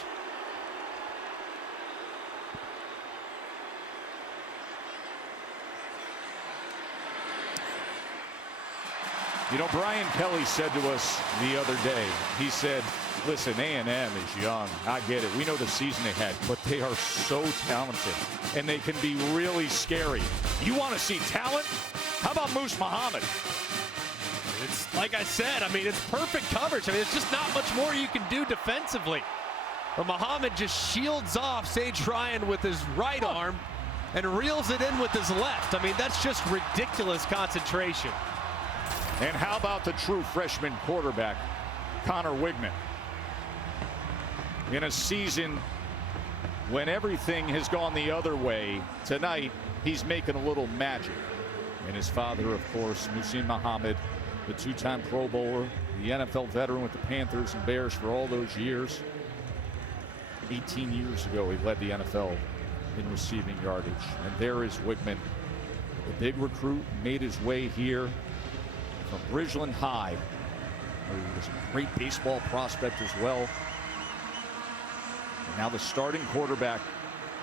You know, Brian Kelly said to us the other day, he said, listen, A&M is young. I get it. We know the season they had, but they are so talented, and they can be really scary. You want to see talent? How about Moose Muhammad? It's like I said, I mean, it's perfect coverage. I mean, it's just not much more you can do defensively. But Muhammad just shields off Sage Ryan with his right arm and reels it in with his left. I mean, that's just ridiculous concentration. And how about the true freshman quarterback, Connor Wigman? In a season when everything has gone the other way, tonight he's making a little magic. And his father, of course, Muhsin Muhammad, the 2-time Pro Bowler, the NFL veteran with the Panthers and Bears for all those years. 18 years ago, he led the NFL in receiving yardage. And there is Wigman The big recruit made his way here from Bridgeland High. He was a great baseball prospect as well. And now the starting quarterback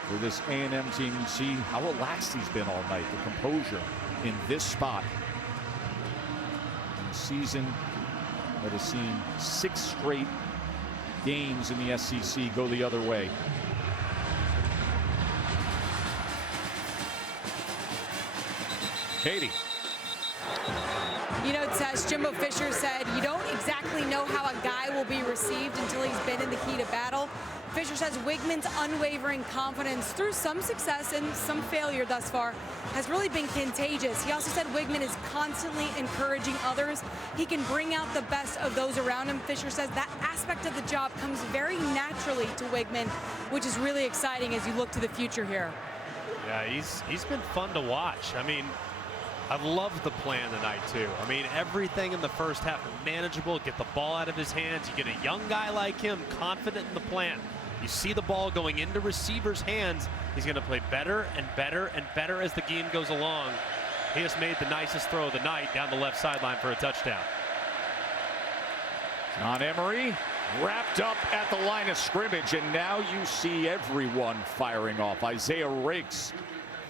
for this A&M team. You see how relaxed he's been all night. The composure in this spot. In a season that has seen 6 straight games in the SEC go the other way. Katie. You know, Tess, Jimbo Fisher said you don't exactly know how a guy will be received until he's been in the heat of battle. Fisher says Wigman's unwavering confidence through some success and some failure thus far has really been contagious. He also said Wigman is constantly encouraging others. He can bring out the best of those around him. Fisher says that aspect of the job comes very naturally to Wigman, which is really exciting as you look to the future here. Yeah, he's been fun to watch. I mean, I've loved the plan tonight, too. I mean, everything in the first half manageable, get the ball out of his hands. You get a young guy like him, confident in the plan. You see the ball going into receivers' hands. He's going to play better and better and better as the game goes along. He has made the nicest throw of the night down the left sideline for a touchdown. John Emery wrapped up at the line of scrimmage, and now you see everyone firing off. Isaiah Riggs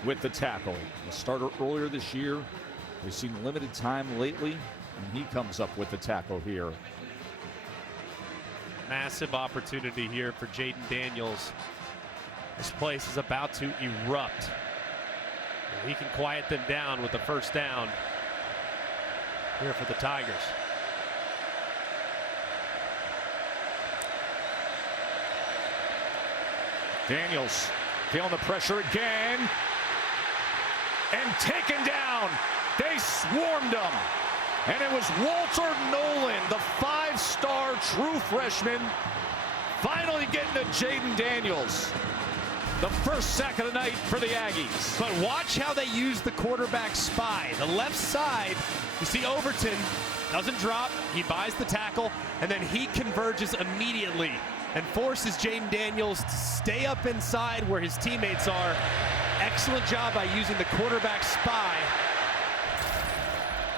with the tackle. The starter earlier this year. We've seen limited time lately, and he comes up with the tackle here. Massive opportunity here for Jaden Daniels. This place is about to erupt. He can quiet them down with the first down here for the Tigers. Daniels feeling the pressure again. And taken down. They swarmed him. And it was Walter Nolan, the 5-star true freshman, finally getting to Jaden Daniels. The first sack of the night for the Aggies. But watch how they use the quarterback spy. The left side, you see Overton doesn't drop. He buys the tackle, and then he converges immediately and forces Jaden Daniels to stay up inside where his teammates are. Excellent job by using the quarterback spy.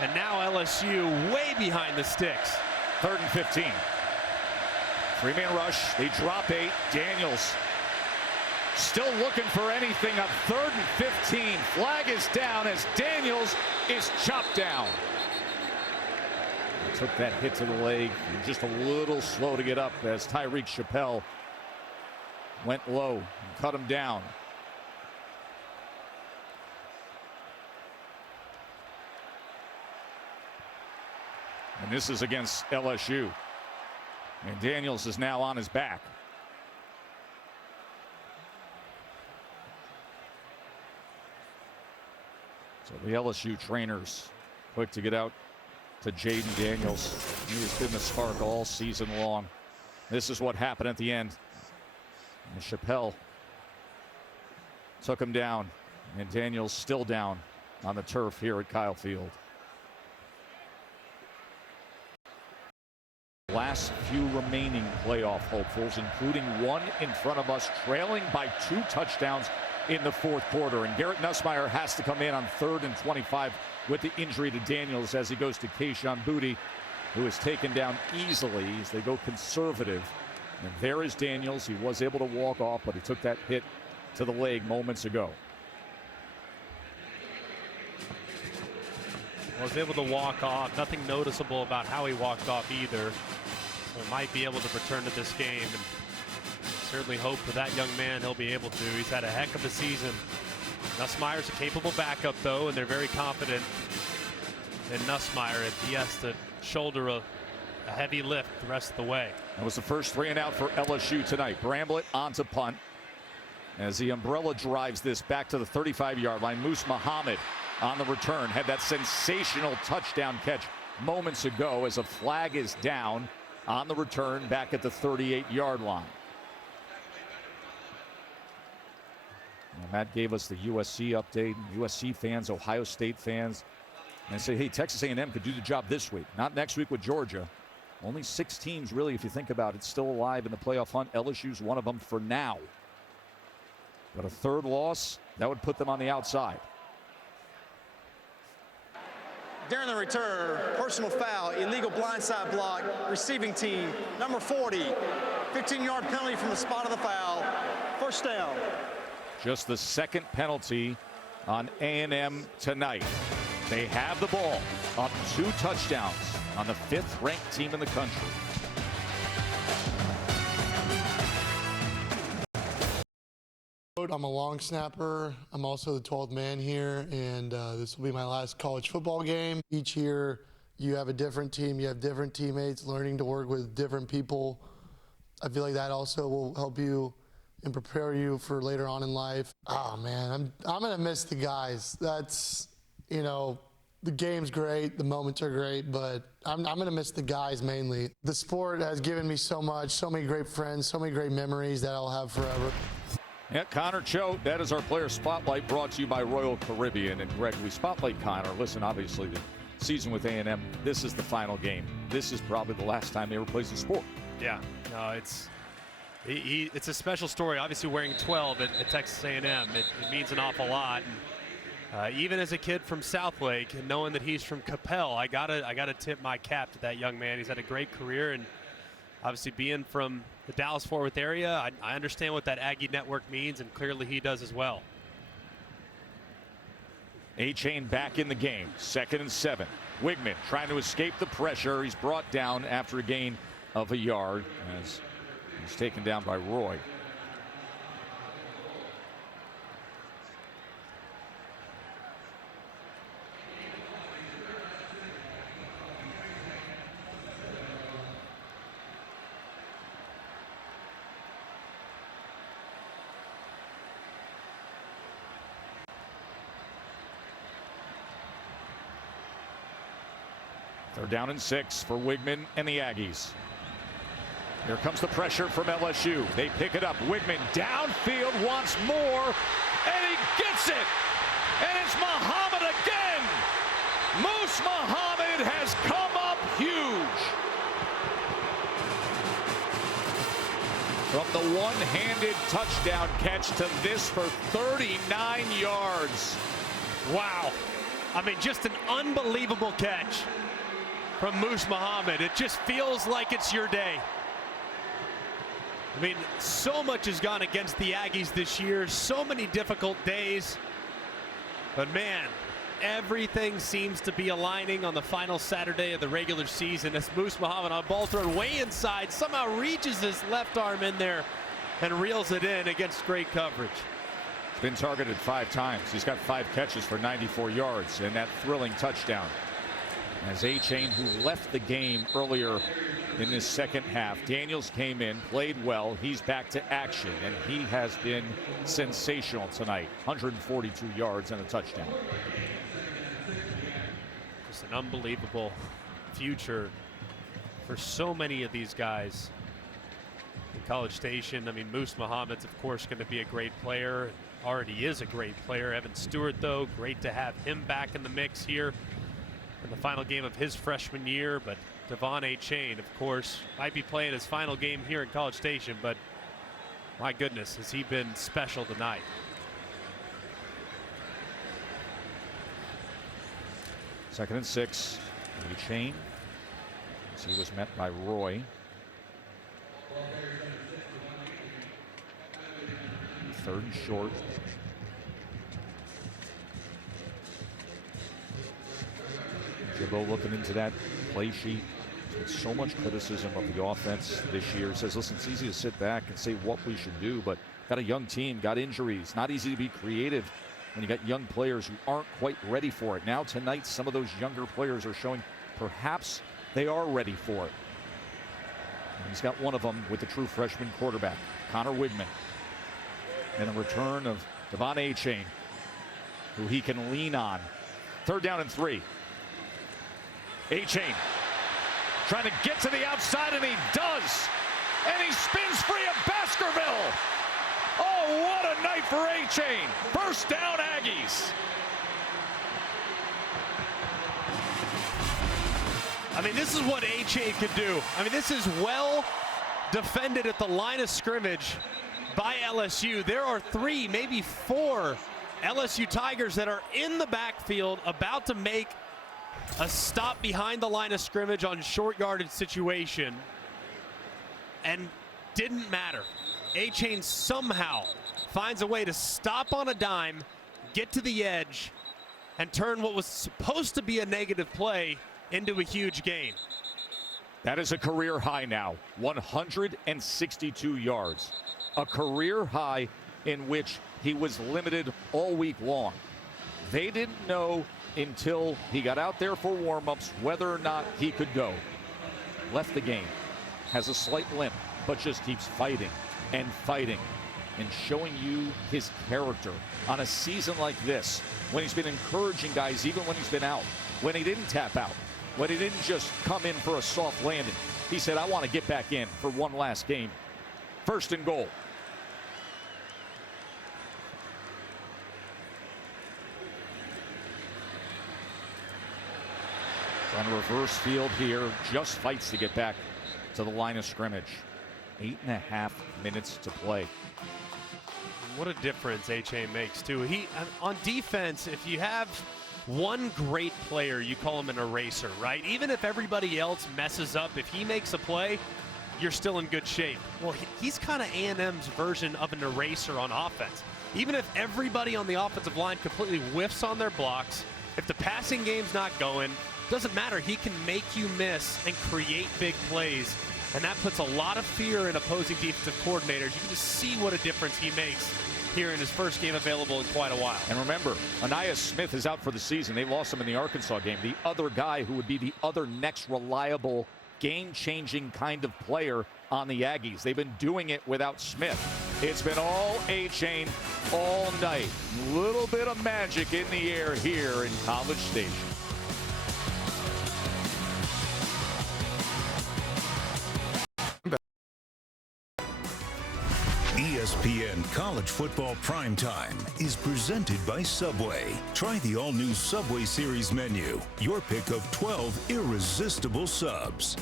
And now LSU way behind the sticks. 3rd and 15. 3-man rush. They drop 8. Daniels still looking for anything. On 3rd and 15. Flag is down as Daniels is chopped down. He took that hit to the leg. Just a little slow to get up as Tyreek Chappelle went low and cut him down. And this is against LSU. And Daniels is now on his back. So the LSU trainers quick to get out to Jaden Daniels. He has been the spark all season long. This is what happened at the end. And Chappelle took him down. And Daniels still down on the turf here at Kyle Field. Last few remaining playoff hopefuls, including one in front of us, trailing by 2 touchdowns in the 4th quarter. And Garrett Nussmeier has to come in on 3rd and 25 with the injury to Daniels as he goes to Kayshon Boutte, who is taken down easily as they go conservative. And there is Daniels. He was able to walk off, but he took that hit to the leg moments ago. Was able to walk off. Nothing noticeable about how he walked off either. So might be able to return to this game. And certainly hope for that young man he'll be able to. He's had a heck of a season. Nussmeier's a capable backup, though, and they're very confident in Nussmeier if he has to shoulder a heavy lift the rest of the way. That was the first 3 and out for LSU tonight. Bramblett onto punt as the umbrella drives this back to the 35-yard line. Moose Muhammad on the return had that sensational touchdown catch moments ago as a flag is down on the return back at the 38-yard line. Now, Matt gave us the USC update. USC fans, Ohio State fans, and say, hey, Texas A&M could do the job this week, not next week with Georgia. Only 6 teams, really, if you think about it, still alive in the playoff hunt. LSU's one of them for now. But a 3rd loss, that would put them on the outside. During the return, personal foul, illegal blindside block, receiving team, number 40. 15-yard penalty from the spot of the foul. First down. Just the second penalty on A&M tonight. They have the ball, up 2 touchdowns on the 5th-ranked team in the country. I'm a long snapper. I'm also the 12th man here, and this will be my last college football game. Each year, you have a different team. You have different teammates, learning to work with different people. I feel like that also will help you and prepare you for later on in life. Oh, man, I'm going to miss the guys. That's, you know, the game's great, the moments are great, but I'm going to miss the guys mainly. The sport has given me so much, so many great friends, so many great memories that I'll have forever. Yeah, Connor Choate, that is our player spotlight, brought to you by Royal Caribbean. And Greg, we spotlight Connor. Listen, obviously the season with A&M, this is the final game. This is probably the last time he ever plays the sport. Yeah, no, it's a special story. Obviously wearing 12 at Texas A&M, it means an awful lot. And, even as a kid from Southlake, and knowing that he's from Capel, I gotta tip my cap to that young man. He's had a great career, and obviously being from the Dallas-Fort Worth area, I understand what that Aggie network means, and clearly he does as well. A-Chain back in the game, 2nd and 7. Wigman trying to escape the pressure. He's brought down after a gain of a yard as he's taken down by Roy. They're down in 6 for Wigman and the Aggies. Here comes the pressure from LSU. They pick it up. Wigman downfield once more, and he gets it. And it's Muhammad again. Moose Muhammad has come up huge. From the one-handed touchdown catch to this for 39 yards. Wow. I mean, just an unbelievable catch from Moose Muhammad. It just feels like it's your day. I mean, so much has gone against the Aggies this year, so many difficult days. But man, everything seems to be aligning on the final Saturday of the regular season as Moose Muhammad on ball thrown way inside, somehow reaches his left arm in there and reels it in against great coverage. He's been targeted 5 times. He's got 5 catches for 94 yards and that thrilling touchdown. As A-Chain, who left the game earlier in this second half, Daniels came in, played well. He's back to action, and he has been sensational tonight. 142 yards and a touchdown. Just an unbelievable future for so many of these guys in College Station. I mean, Moose Muhammad's, of course, going to be a great player. Already is a great player. Evan Stewart, though, great to have him back in the mix here in the final game of his freshman year. But Devon A-Chain, of course, might be playing his final game here in College Station, but my goodness, has he been special tonight. Second and 6. A-Chain, as he was met by Roy. Third and short. Jimbo looking into that play sheet. There's so much criticism of the offense this year. He says, listen, it's easy to sit back and say what we should do, but got a young team, got injuries. Not easy to be creative when you got young players who aren't quite ready for it. Now tonight, some of those younger players are showing perhaps they are ready for it. And he's got one of them with the true freshman quarterback, Connor Wigman. And a return of Devon A-Chain, who he can lean on. 3rd down and 3. A-Chain trying to get to the outside, and he does. And he spins free of Baskerville. Oh, what a night for A-Chain. First down, Aggies. I mean, this is what A-Chain could do. I mean, this is well defended at the line of scrimmage by LSU. There are 3, maybe 4 LSU Tigers that are in the backfield about to make A stop behind the line of scrimmage on short yardage situation, and didn't matter. A-Chain somehow finds a way to stop on a dime, get to the edge, and turn what was supposed to be a negative play into a huge gain. That is a career high now, 162 yards. A career high in which he was limited all week long. They didn't know until he got out there for warm-ups whether or not he could go. Left the game, has a slight limp, but just keeps fighting and fighting and showing you his character on a season like this, when he's been encouraging guys even when he's been out, when he didn't tap out, when he didn't just come in for a soft landing. He said, I want to get back in for one last game. First and goal. On reverse field here, just fights to get back to the line of scrimmage. 8.5 minutes to play. What a difference A-Chain makes too. On defense, if you have one great player, you call him an eraser, right? Even if everybody else messes up, if he makes a play, you're still in good shape. Well, he's kind of A&M's version of an eraser on offense. Even if everybody on the offensive line completely whiffs on their blocks, if the passing game's not going, doesn't matter. He can make you miss and create big plays. And that puts a lot of fear in opposing defensive coordinators. You can just see what a difference he makes here in his first game available in quite a while. And remember, Aniyah Smith is out for the season. They lost him in the Arkansas game. The other guy who would be the other next reliable, game-changing kind of player on the Aggies. They've been doing it without Smith. It's been all A-Chain all night. Little bit of magic in the air here in College Station. ESPN College Football Primetime is presented by Subway. Try the all-new Subway Series menu. Your pick of 12 irresistible subs.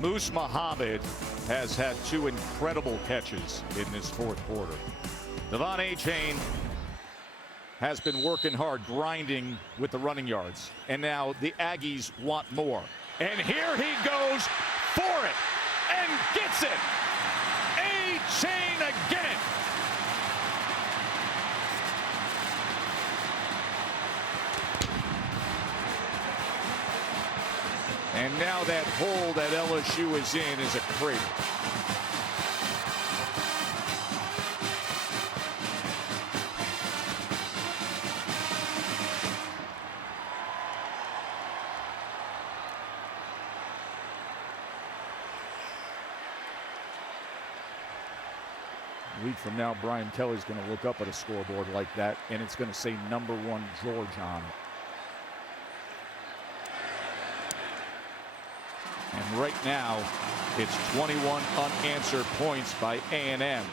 Moose Muhammad has had 2 incredible catches in this fourth quarter. Devon A-Chain has been working hard, grinding with the running yards. And now the Aggies want more. And here he goes for it and gets it. A-Chain again. And now that hole that LSU is in is a crater. A week from now, Brian Kelly's going to look up at a scoreboard like that, and it's going to say #1 George on it. And right now, it's 21 unanswered points by A&M.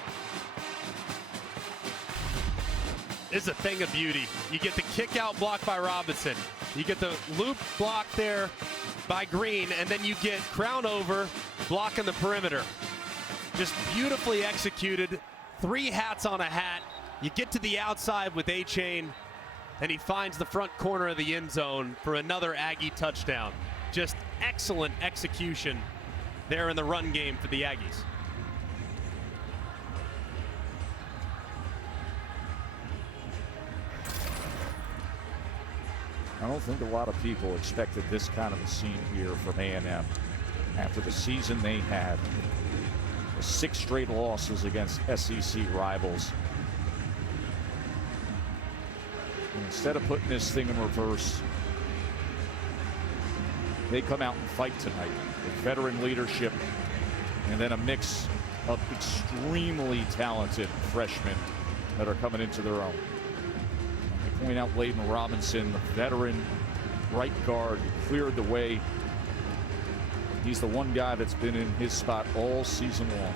It's a thing of beauty. You get the kick out block by Robinson. You get the loop block there by Green, and then you get Crown over blocking the perimeter. Just beautifully executed. 3 hats on a hat. You get to the outside with A-Chain, and he finds the front corner of the end zone for another Aggie touchdown. Just excellent execution there in the run game for the Aggies. I don't think a lot of people expected this kind of a scene here from A&M after the season they had. 6 straight losses against SEC rivals. And instead of putting this thing in reverse, they come out and fight tonight with veteran leadership and then a mix of extremely talented freshmen that are coming into their own. I point out Layden Robinson, the veteran right guard, who cleared the way. He's the one guy that's been in his spot all season long.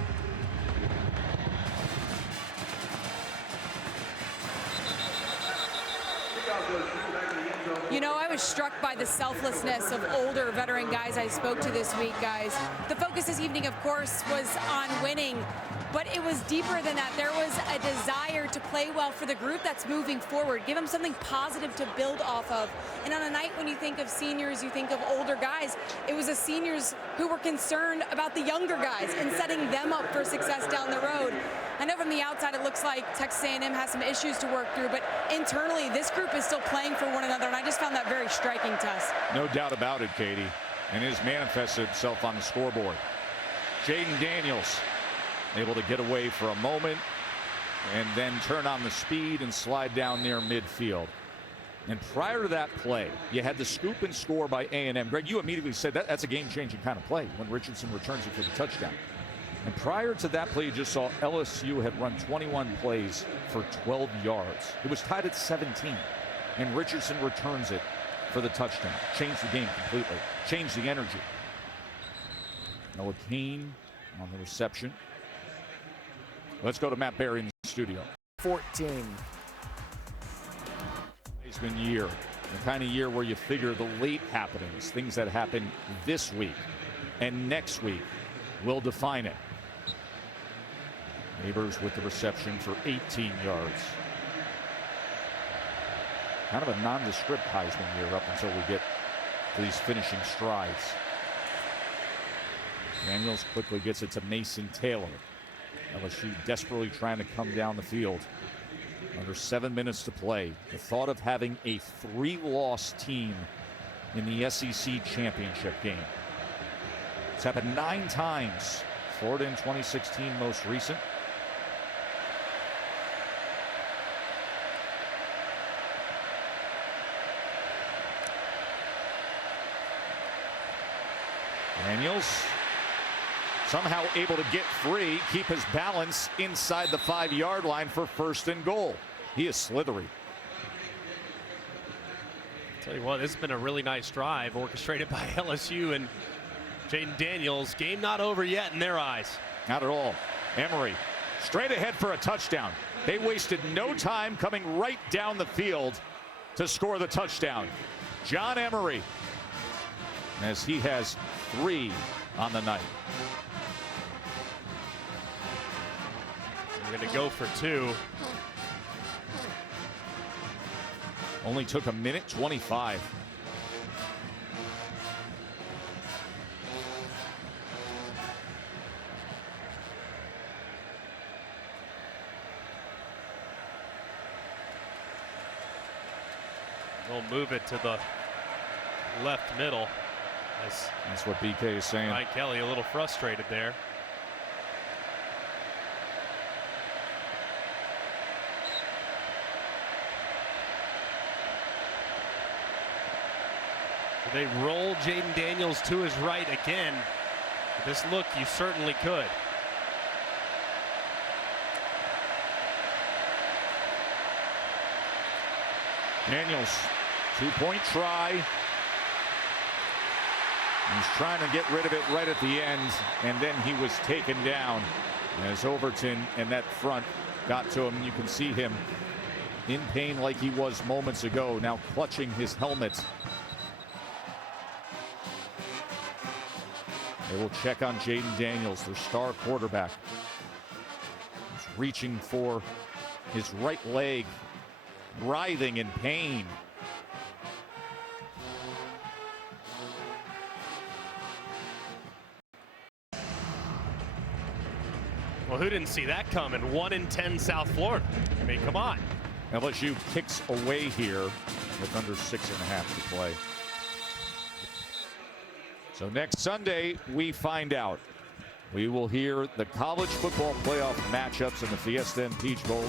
You know, I was struck by the selflessness of older veteran guys I spoke to this week, guys. The focus this evening, of course, was on winning. but it was deeper than that. There was a desire to play well for the group that's moving forward. Give them something positive to build off of. And on a night when you think of seniors, you think of older guys, it was the seniors who were concerned about the younger guys and setting them up for success down the road. I know from the outside it looks like Texas A&M has some issues to work through, but internally this group is still playing for one another, and I just found that very striking to us. No doubt about it, Katie, and it has manifested itself on the scoreboard. Jaden Daniels able to get away for a moment and then turn on the speed and slide down near midfield. And prior to that play, you had the scoop and score by A&M. Greg, you immediately said that's a game-changing kind of play when Richardson returns it for the touchdown. And prior to that play, you just saw LSU had run 21 plays for 12 yards. It was tied at 17, and Richardson returns it for the touchdown. Changed the game completely. Changed the energy. Noah Kane on the reception. Let's go to Matt Berry in the studio. 14. Heisman year, the kind of year where you figure the late happenings, things that happen this week and next week, will define it. Neighbors with the reception for 18 yards. Kind of a nondescript Heisman year up until we get to these finishing strides. Daniels quickly gets it to Mason Taylor. LSU desperately trying to come down the field. Under 7 minutes to play. The thought of having a 3-loss team in the SEC championship game. It's happened 9 times. Florida in 2016, most recent. Daniels somehow able to get free, keep his balance inside the 5-yard line for 1st and goal. He is slithery. Tell you what, this has been a really nice drive orchestrated by LSU and Jaden Daniels. Game not over yet in their eyes. Not at all. Emery straight ahead for a touchdown. They wasted no time coming right down the field to score the touchdown. John Emery, as he has 3 on the night. We're going to go for 2. Only took a minute 25. We'll move it to the left middle. That's what BK is saying. Mike Kelly a little frustrated there. They roll Jaden Daniels to his right again. This look, you certainly could. Daniels, 2-point try. He's trying to get rid of it right at the end, and then he was taken down as Overton and that front got to him. You can see him in pain like he was moments ago, now clutching his helmet. They will check on Jaden Daniels, their star quarterback. He's reaching for his right leg, writhing in pain. Well, who didn't see that coming? 1-10 South Florida. I mean, come on. LSU kicks away here with under 6.5 to play. So next Sunday, we find out. We will hear the college football playoff matchups in the Fiesta and Peach Bowl.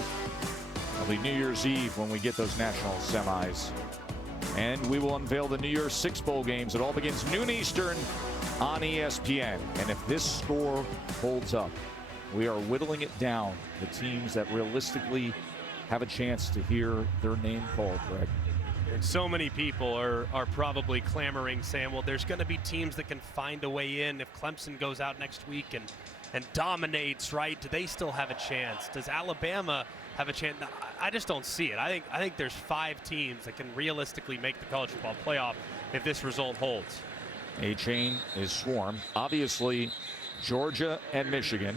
It'll be New Year's Eve when we get those national semis. And we will unveil the New Year's Six Bowl games. It all begins noon Eastern on ESPN. And if this score holds up, we are whittling it down. The teams that realistically have a chance to hear their name called, Greg. And so many people are probably clamoring, saying, well, there's going to be teams that can find a way in. If Clemson goes out next week and dominates, right, do they still have a chance? Does Alabama have a chance? I just don't see it. I think there's 5 teams that can realistically make the college football playoff if this result holds. A-Chain is swarmed. Obviously, Georgia and Michigan.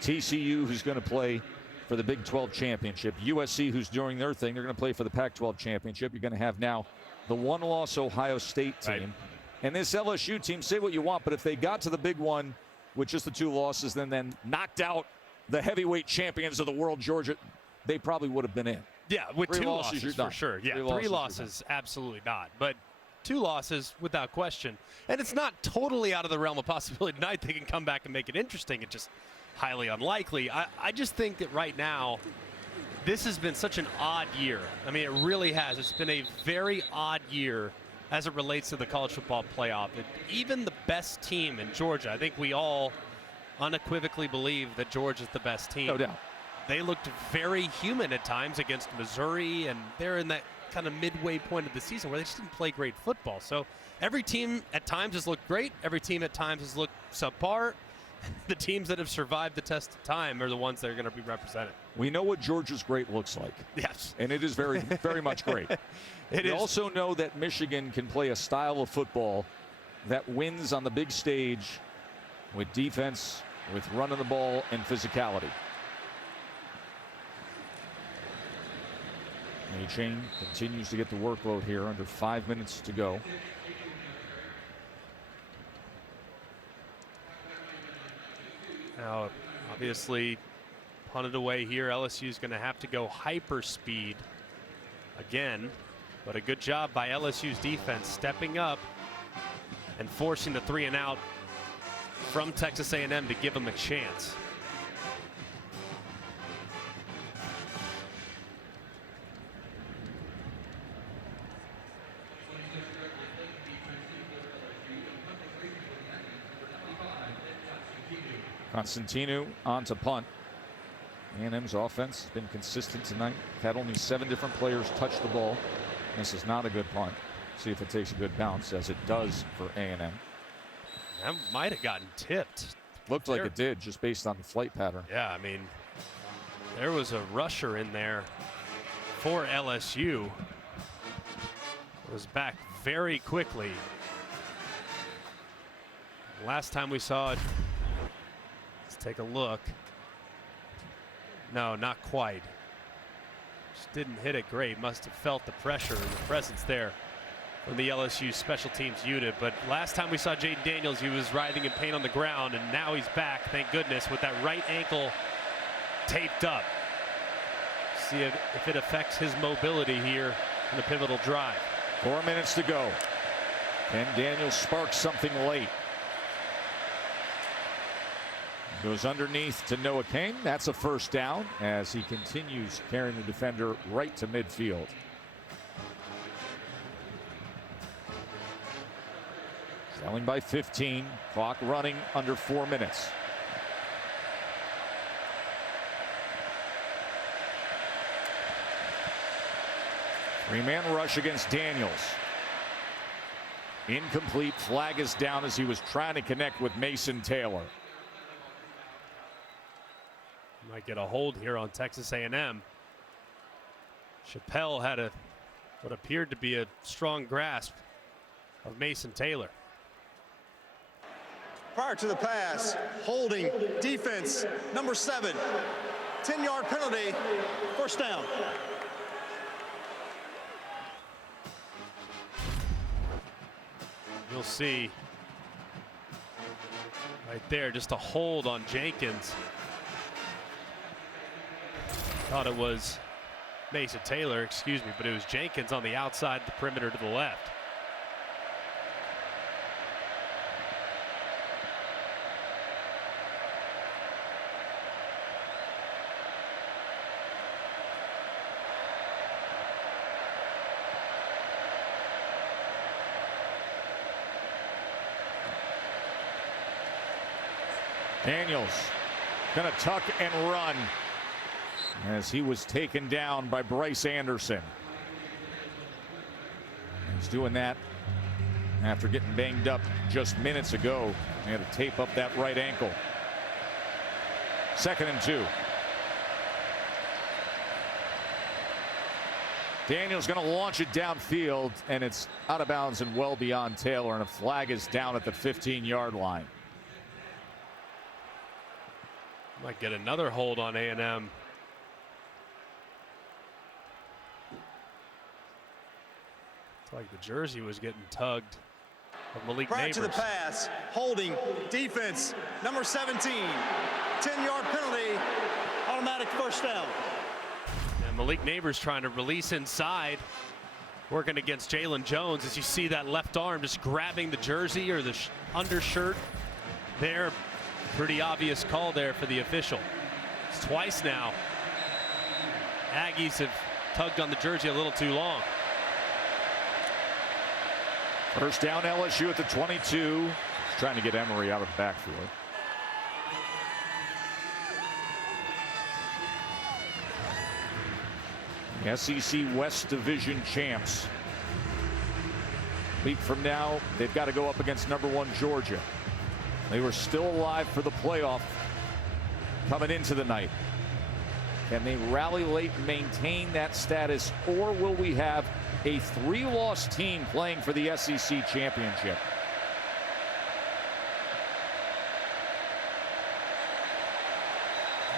TCU, who's going to play for the Big 12 championship. USC, who's doing their thing, they're going to play for the Pac-12 championship. You're going to have now the one-loss Ohio State team. Right. And this LSU team, say what you want, but if they got to the big one with just the 2 losses, then knocked out the heavyweight champions of the world, Georgia, they probably would have been in. Yeah, with 3 2 losses for sure. Yeah, 3 losses, absolutely not. But 2 losses without question. And it's not totally out of the realm of possibility tonight they can come back and make it interesting. It's just highly unlikely. I just think that right now, this has been such an odd year. I mean, it really has. It's been a very odd year as it relates to the college football playoff. Even the best team in Georgia, I think we all unequivocally believe that Georgia's the best team. No doubt. They looked very human at times against Missouri, and they're in that kind of midway point of the season where they just didn't play great football. So every team at times has looked great. Every team at times has looked subpar. The teams that have survived the test of time are the ones that are going to be represented. We know what Georgia's great looks like. Yes. And it is very, very much great. We also know that Michigan can play a style of football that wins on the big stage with defense, with running the ball, and physicality. Chain continues to get the workload here under 5 minutes to go. Now, obviously, punted away here. LSU is going to have to go hyper speed again, but a good job by LSU's defense stepping up and forcing the 3 and out from Texas A&M to give them a chance. Constantino on to punt. A&M's offense has been consistent tonight. Had only 7 different players touch the ball. This is not a good punt. See if it takes a good bounce, as it does for A&M. That might have gotten tipped. Looked like it did, just based on the flight pattern. Yeah, I mean, there was a rusher in there for LSU. It was back very quickly. Last time we saw it, let's take a look. No, not quite. Just didn't hit it great. Must have felt the pressure and the presence there from the LSU special teams unit. But last time we saw Jaden Daniels, he was writhing in pain on the ground, and now he's back, thank goodness, with that right ankle taped up. See if it affects his mobility here in the pivotal drive. 4 minutes to go. Can Daniels spark something late? Goes underneath to Noah Kane. That's a first down as he continues carrying the defender right to midfield. Trailing by 15. Clock running under 4 minutes. Three-man rush against Daniels. Incomplete. Flag is down as he was trying to connect with Mason Taylor. Might get a hold here on Texas A&M. Chappelle had what appeared to be a strong grasp of Mason Taylor. Prior to the pass, holding defense number 7. 10-yard penalty, first down. You'll see right there just a hold on Jenkins. Thought it was Mason Taylor, excuse me, but it was Jenkins on the outside, the perimeter to the left. Daniels gonna tuck and run as he was taken down by Bryce Anderson. He's doing that after getting banged up just minutes ago. He had to tape up that right ankle. 2nd and 2. Daniels going to launch it downfield, and it's out of bounds and well beyond Taylor, and a flag is down at the 15-yard line. Might get another hold on A&M. It's like the jersey was getting tugged of Malik Prior Neighbors. to the pass, holding, defense, number 17, 10-yard penalty, automatic first down. And Malik Neighbors trying to release inside, working against Jalen Jones. As you see that left arm just grabbing the jersey or the undershirt there. Pretty obvious call there for the official. It's twice now. Aggies have tugged on the jersey a little too long. First down, LSU at the 22. He's trying to get Emery out of the backfield. The SEC West Division champs. A week from now, they've got to go up against #1 Georgia. They were still alive for the playoff coming into the night. Can they rally late and maintain that status, or will we have a 3-loss team playing for the SEC championship?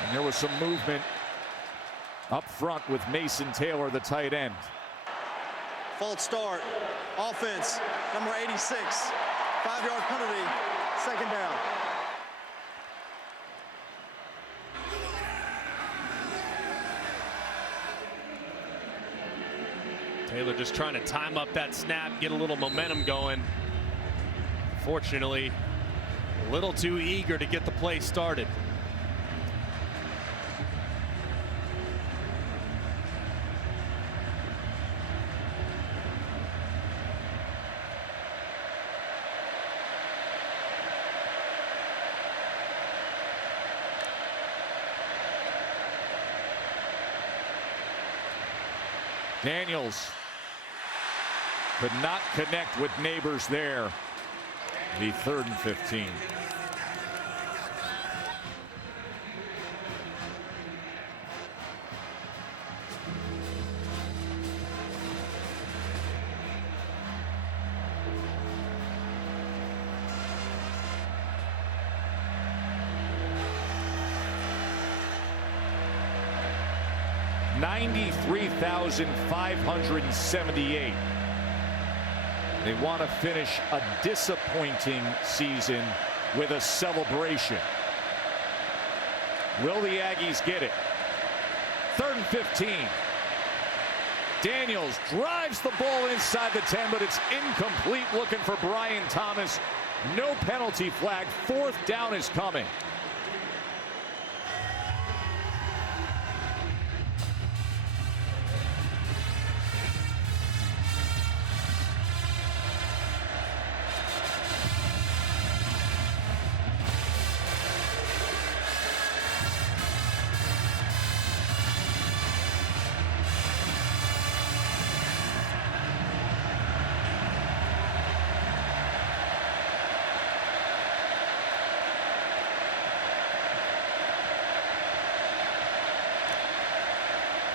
And there was some movement up front with Mason Taylor, the tight end. False start, offense, number 86, 5-yard penalty, second down. Taylor just trying to time up that snap, get a little momentum going. Fortunately, a little too eager to get the play started. Daniels could not connect with Neighbors there. The 3rd and 15. $93,578. They want to finish a disappointing season with a celebration. Will the Aggies get it? 3rd and 15. Daniels drives the ball inside the 10, but it's incomplete. Looking for Brian Thomas. No penalty flag. 4th down is coming.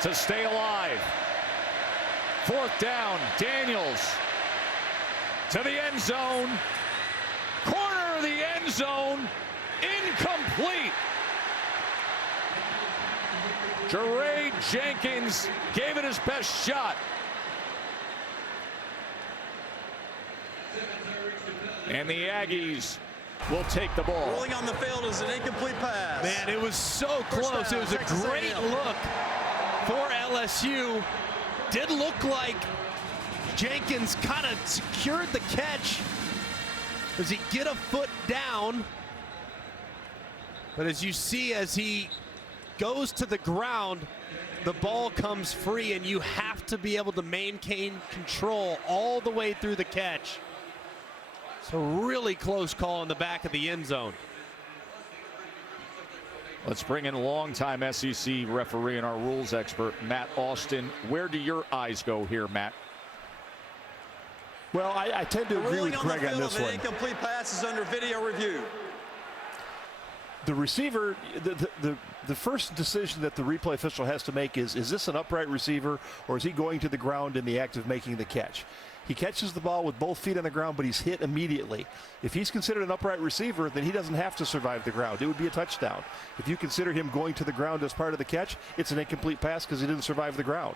To stay alive. 4th down, Daniels to the end zone. Corner of the end zone, incomplete. Jaray Jenkins gave it his best shot. And the Aggies will take the ball. Rolling on the field is an incomplete pass. Man, it was so close. It was a great look for LSU. Did look like Jenkins kind of secured the catch. Does he get a foot down? But as you see, as he goes to the ground, the ball comes free, and you have to be able to maintain control all the way through the catch. So really close call in the back of the end zone. Let's bring in longtime SEC referee and our rules expert, Matt Austin. Where do your eyes go here, Matt? Well, I tend to agree with Greg on this one. Incomplete pass is under video review. The receiver, the first decision that the replay official has to make is this an upright receiver, or is he going to the ground in the act of making the catch? He catches the ball with both feet on the ground, but he's hit immediately. If he's considered an upright receiver, then he doesn't have to survive the ground. It would be a touchdown. If you consider him going to the ground as part of the catch, it's an incomplete pass because he didn't survive the ground.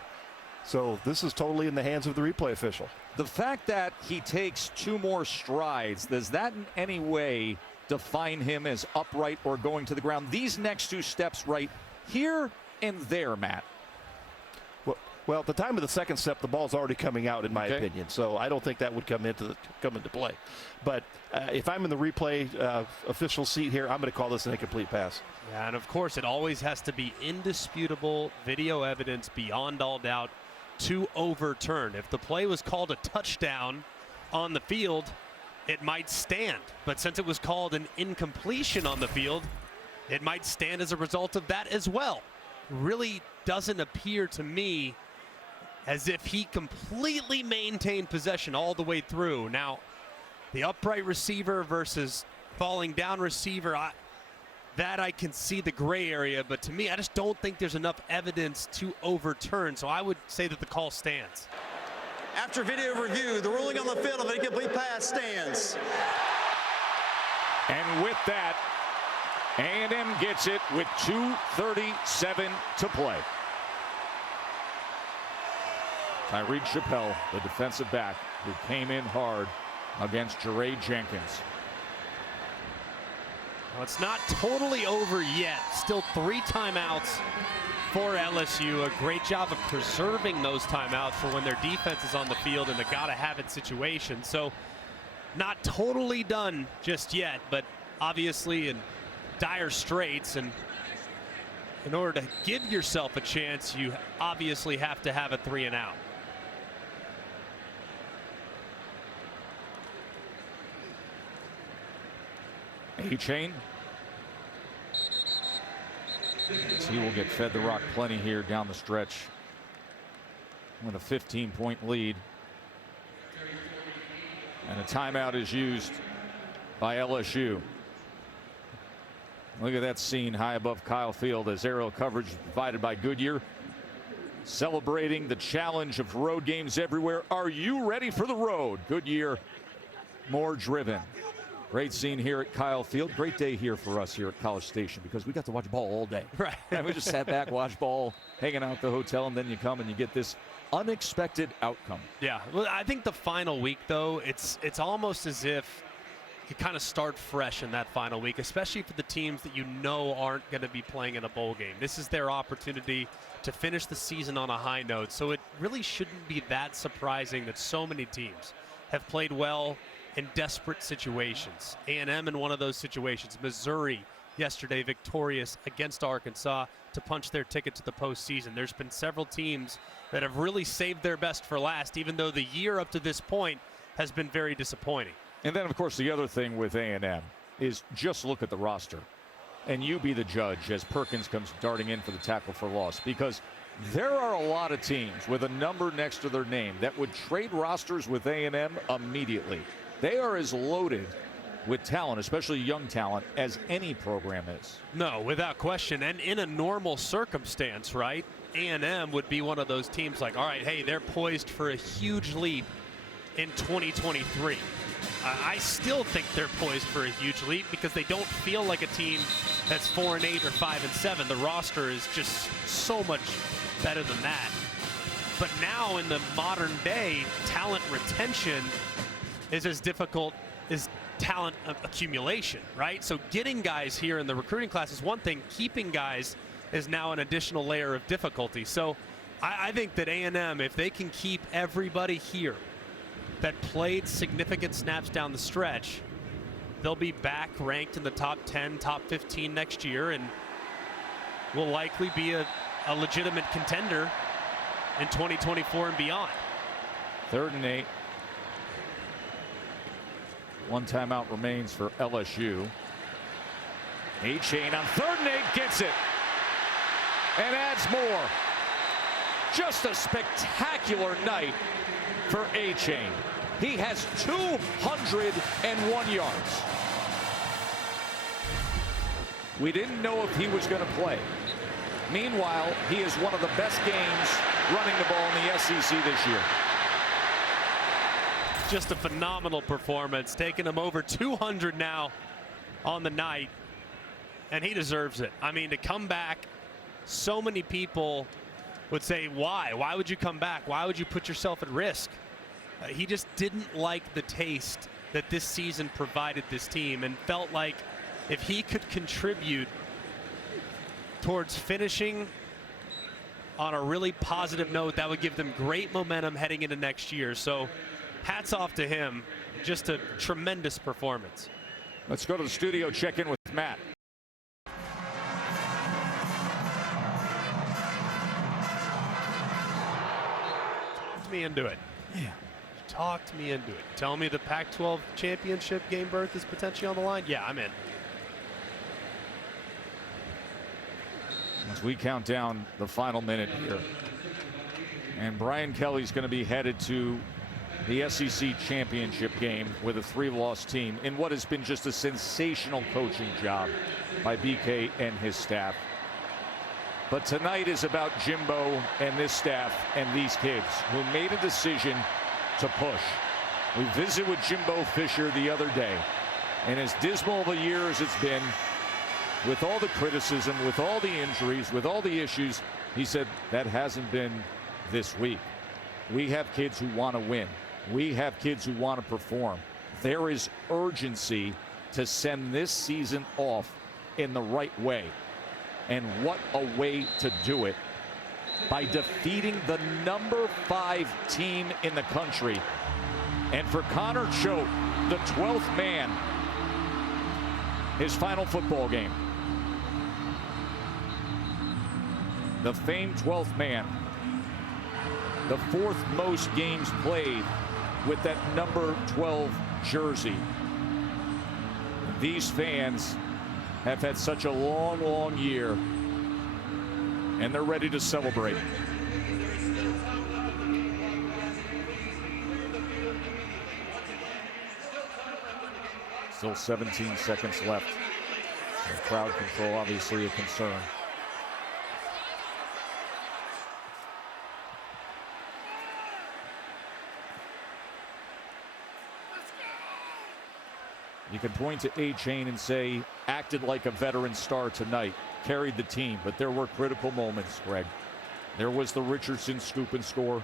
So this is totally in the hands of the replay official. The fact that he takes 2 more strides, does that in any way define him as upright or going to the ground? These next 2 steps right here and there, Matt. Well, at the time of the second step, the ball's already coming out, in my opinion. So I don't think that would come into play. But if I'm in the replay official seat here, I'm going to call this an incomplete pass. Yeah, and of course, it always has to be indisputable video evidence beyond all doubt to overturn. If the play was called a touchdown on the field, it might stand. But since it was called an incompletion on the field, it might stand as a result of that as well. Really doesn't appear to me as if he completely maintained possession all the way through. Now, the upright receiver versus falling down receiver, that I can see the gray area, but to me, I just don't think there's enough evidence to overturn, so I would say that the call stands. After video review, the ruling on the field of an incomplete pass stands. And with that, A&M gets it with 2:37 to play. Tyreek Chappelle, the defensive back, who came in hard against Jaray Jenkins. Well, it's not totally over yet. Still 3 timeouts for LSU. A great job of preserving those timeouts for when their defense is on the field in a gotta-have-it situation. So not totally done just yet, but obviously in dire straits. And in order to give yourself a chance, you obviously have to have a 3 and out. A-Chain. He will get fed the rock plenty here down the stretch with a 15-point lead. And a timeout is used by LSU. Look at that scene high above Kyle Field as aerial coverage provided by Goodyear. Celebrating the challenge of road games everywhere. Are you ready for the road? Goodyear, more driven. Great scene here at Kyle Field. Great day here for us here at College Station because we got to watch ball all day. Right. And we just sat back, watched ball, hanging out at the hotel, and then you come and you get this unexpected outcome. Yeah. Well, I think the final week, though, it's almost as if you kind of start fresh in that final week, especially for the teams that you know aren't going to be playing in a bowl game. This is their opportunity to finish the season on a high note. So it really shouldn't be that surprising that so many teams have played well in desperate situations. A&M in one of those situations. Missouri yesterday victorious against Arkansas to punch their ticket to the postseason. There's been several teams that have really saved their best for last, even though the year up to this point has been very disappointing. And then, of course, the other thing with A&M is just look at the roster. And you be the judge as Perkins comes darting in for the tackle for loss. Because there are a lot of teams with a number next to their name that would trade rosters with A&M immediately. They are as loaded with talent, especially young talent, as any program is. No, without question. And in a normal circumstance, right, A&M would be one of those teams like, all right, hey, they're poised for a huge leap in 2023. I still think they're poised for a huge leap because they don't feel like a team that's 4-8 or 5-7. The roster is just so much better than that. But now in the modern day, talent retention is as difficult as talent accumulation, right? So getting guys here in the recruiting class is one thing. Keeping guys is now an additional layer of difficulty. So I think that A&M, if they can keep everybody here that played significant snaps down the stretch, they'll be back ranked in the top 10, top 15 next year, and will likely be a legitimate contender in 2024 and beyond. 3rd and 8. One timeout remains for LSU. A-Chain on 3rd and 8 gets it and adds more. Just a spectacular night for A-Chain. He has 201 yards. We didn't know if he was going to play. Meanwhile, he is one of the best games running the ball in the SEC this year. Just a phenomenal performance, taking him over 200 now on the night, and he deserves it. I mean, to come back, so many people would say, why? Why would you come back? Why would you put yourself at risk? He just didn't like the taste that this season provided this team, and felt like if he could contribute towards finishing on a really positive note, that would give them great momentum heading into next year. So hats off to him. Just a tremendous performance. Let's go to the studio, check in with Matt. Talk me into it. Yeah. Talked me into it. Tell me the Pac-12 championship game berth is potentially on the line. Yeah, I'm in. As we count down the final minute here, and Brian Kelly's going to be headed to the SEC championship game with a 3-loss team in what has been just a sensational coaching job by BK and his staff. But tonight is about Jimbo and this staff and these kids who made a decision to push. We visited with Jimbo Fisher the other day, and as dismal of a year as it's been, with all the criticism, with all the injuries, with all the issues, he said that hasn't been this week. We have kids who want to win. We have kids who want to perform. There is urgency to send this season off in the right way. And what a way to do it, by defeating the number 5 team in the country. And for Connor Choate, the 12th man, his final football game. The famed 12th man, the 4th most games played with that number 12 jersey. These fans have had such a long year, and they're ready to celebrate. Still 17 seconds left. And crowd control obviously a concern. You can point to A-Chain and say, acted like a veteran star tonight, carried the team, but there were critical moments, Greg. There was the Richardson scoop and score.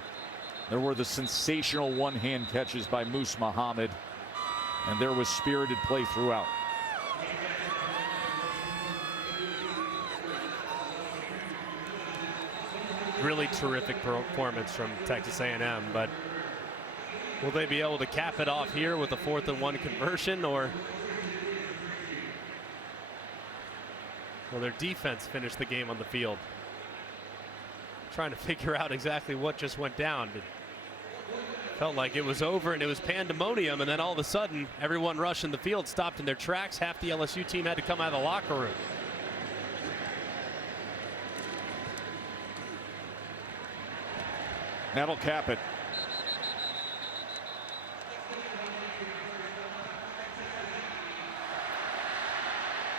There were the sensational one-hand catches by Moose Muhammad, and there was spirited play throughout. Really terrific performance from Texas A&M, but will they be able to cap it off here with a 4th and 1 conversion, or will their defense finish the game on the field? Trying to figure out exactly what just went down. It felt like it was over and it was pandemonium, and then all of a sudden everyone rushing the field stopped in their tracks. Half the LSU team had to come out of the locker room. That'll cap it.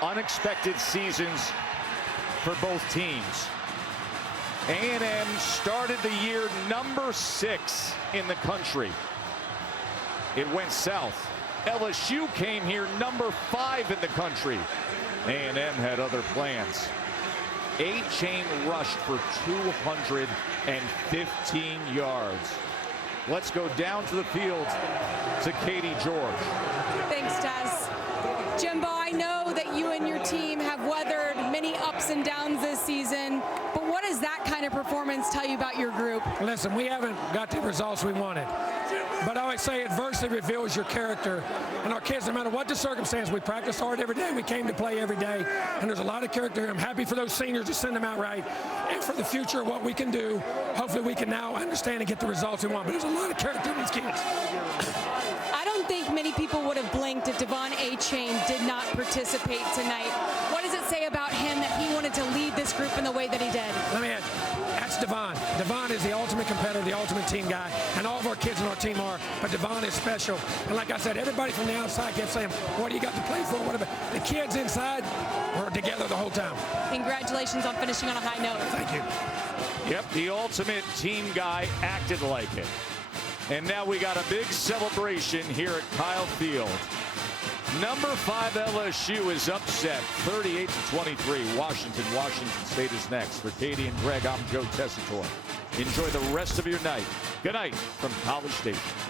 Unexpected seasons for both teams. A&M started the year number 6 in the country. It went south. LSU came here number 5 in the country. A&M had other plans. A-Chain rushed for 215 yards. Let's go down to the field to Katie George. Thanks, Taz. Jimbo, I know that you and your team have weathered many ups and downs this season, but what does that kind of performance tell you about your group? Listen, we haven't got the results we wanted. But I always say adversity reveals your character. And our kids, no matter what the circumstance, we practiced hard every day. We came to play every day. And there's a lot of character here. I'm happy for those seniors to send them out right. And for the future, what we can do, hopefully we can now understand and get the results we want. But there's a lot of character in these kids. I don't think many people would have blinked if Devon A-Chain did not participate tonight. What does it say about him that he wanted to lead this group in the way that he did? Let me add, that's Devon. Devon is the ultimate competitor, the ultimate team guy, and all of our kids on our team are, but Devon is special. And like I said, everybody from the outside kept saying, what do you got to play for? What about the kids inside were together the whole time. Congratulations on finishing on a high note. Thank you. Yep, the ultimate team guy acted like it. And now we got a big celebration here at Kyle Field. Number 5 LSU is upset 38-23. Washington State is next. For Katie and Greg, I'm Joe Tessitore. Enjoy the rest of your night. Good night from College Station.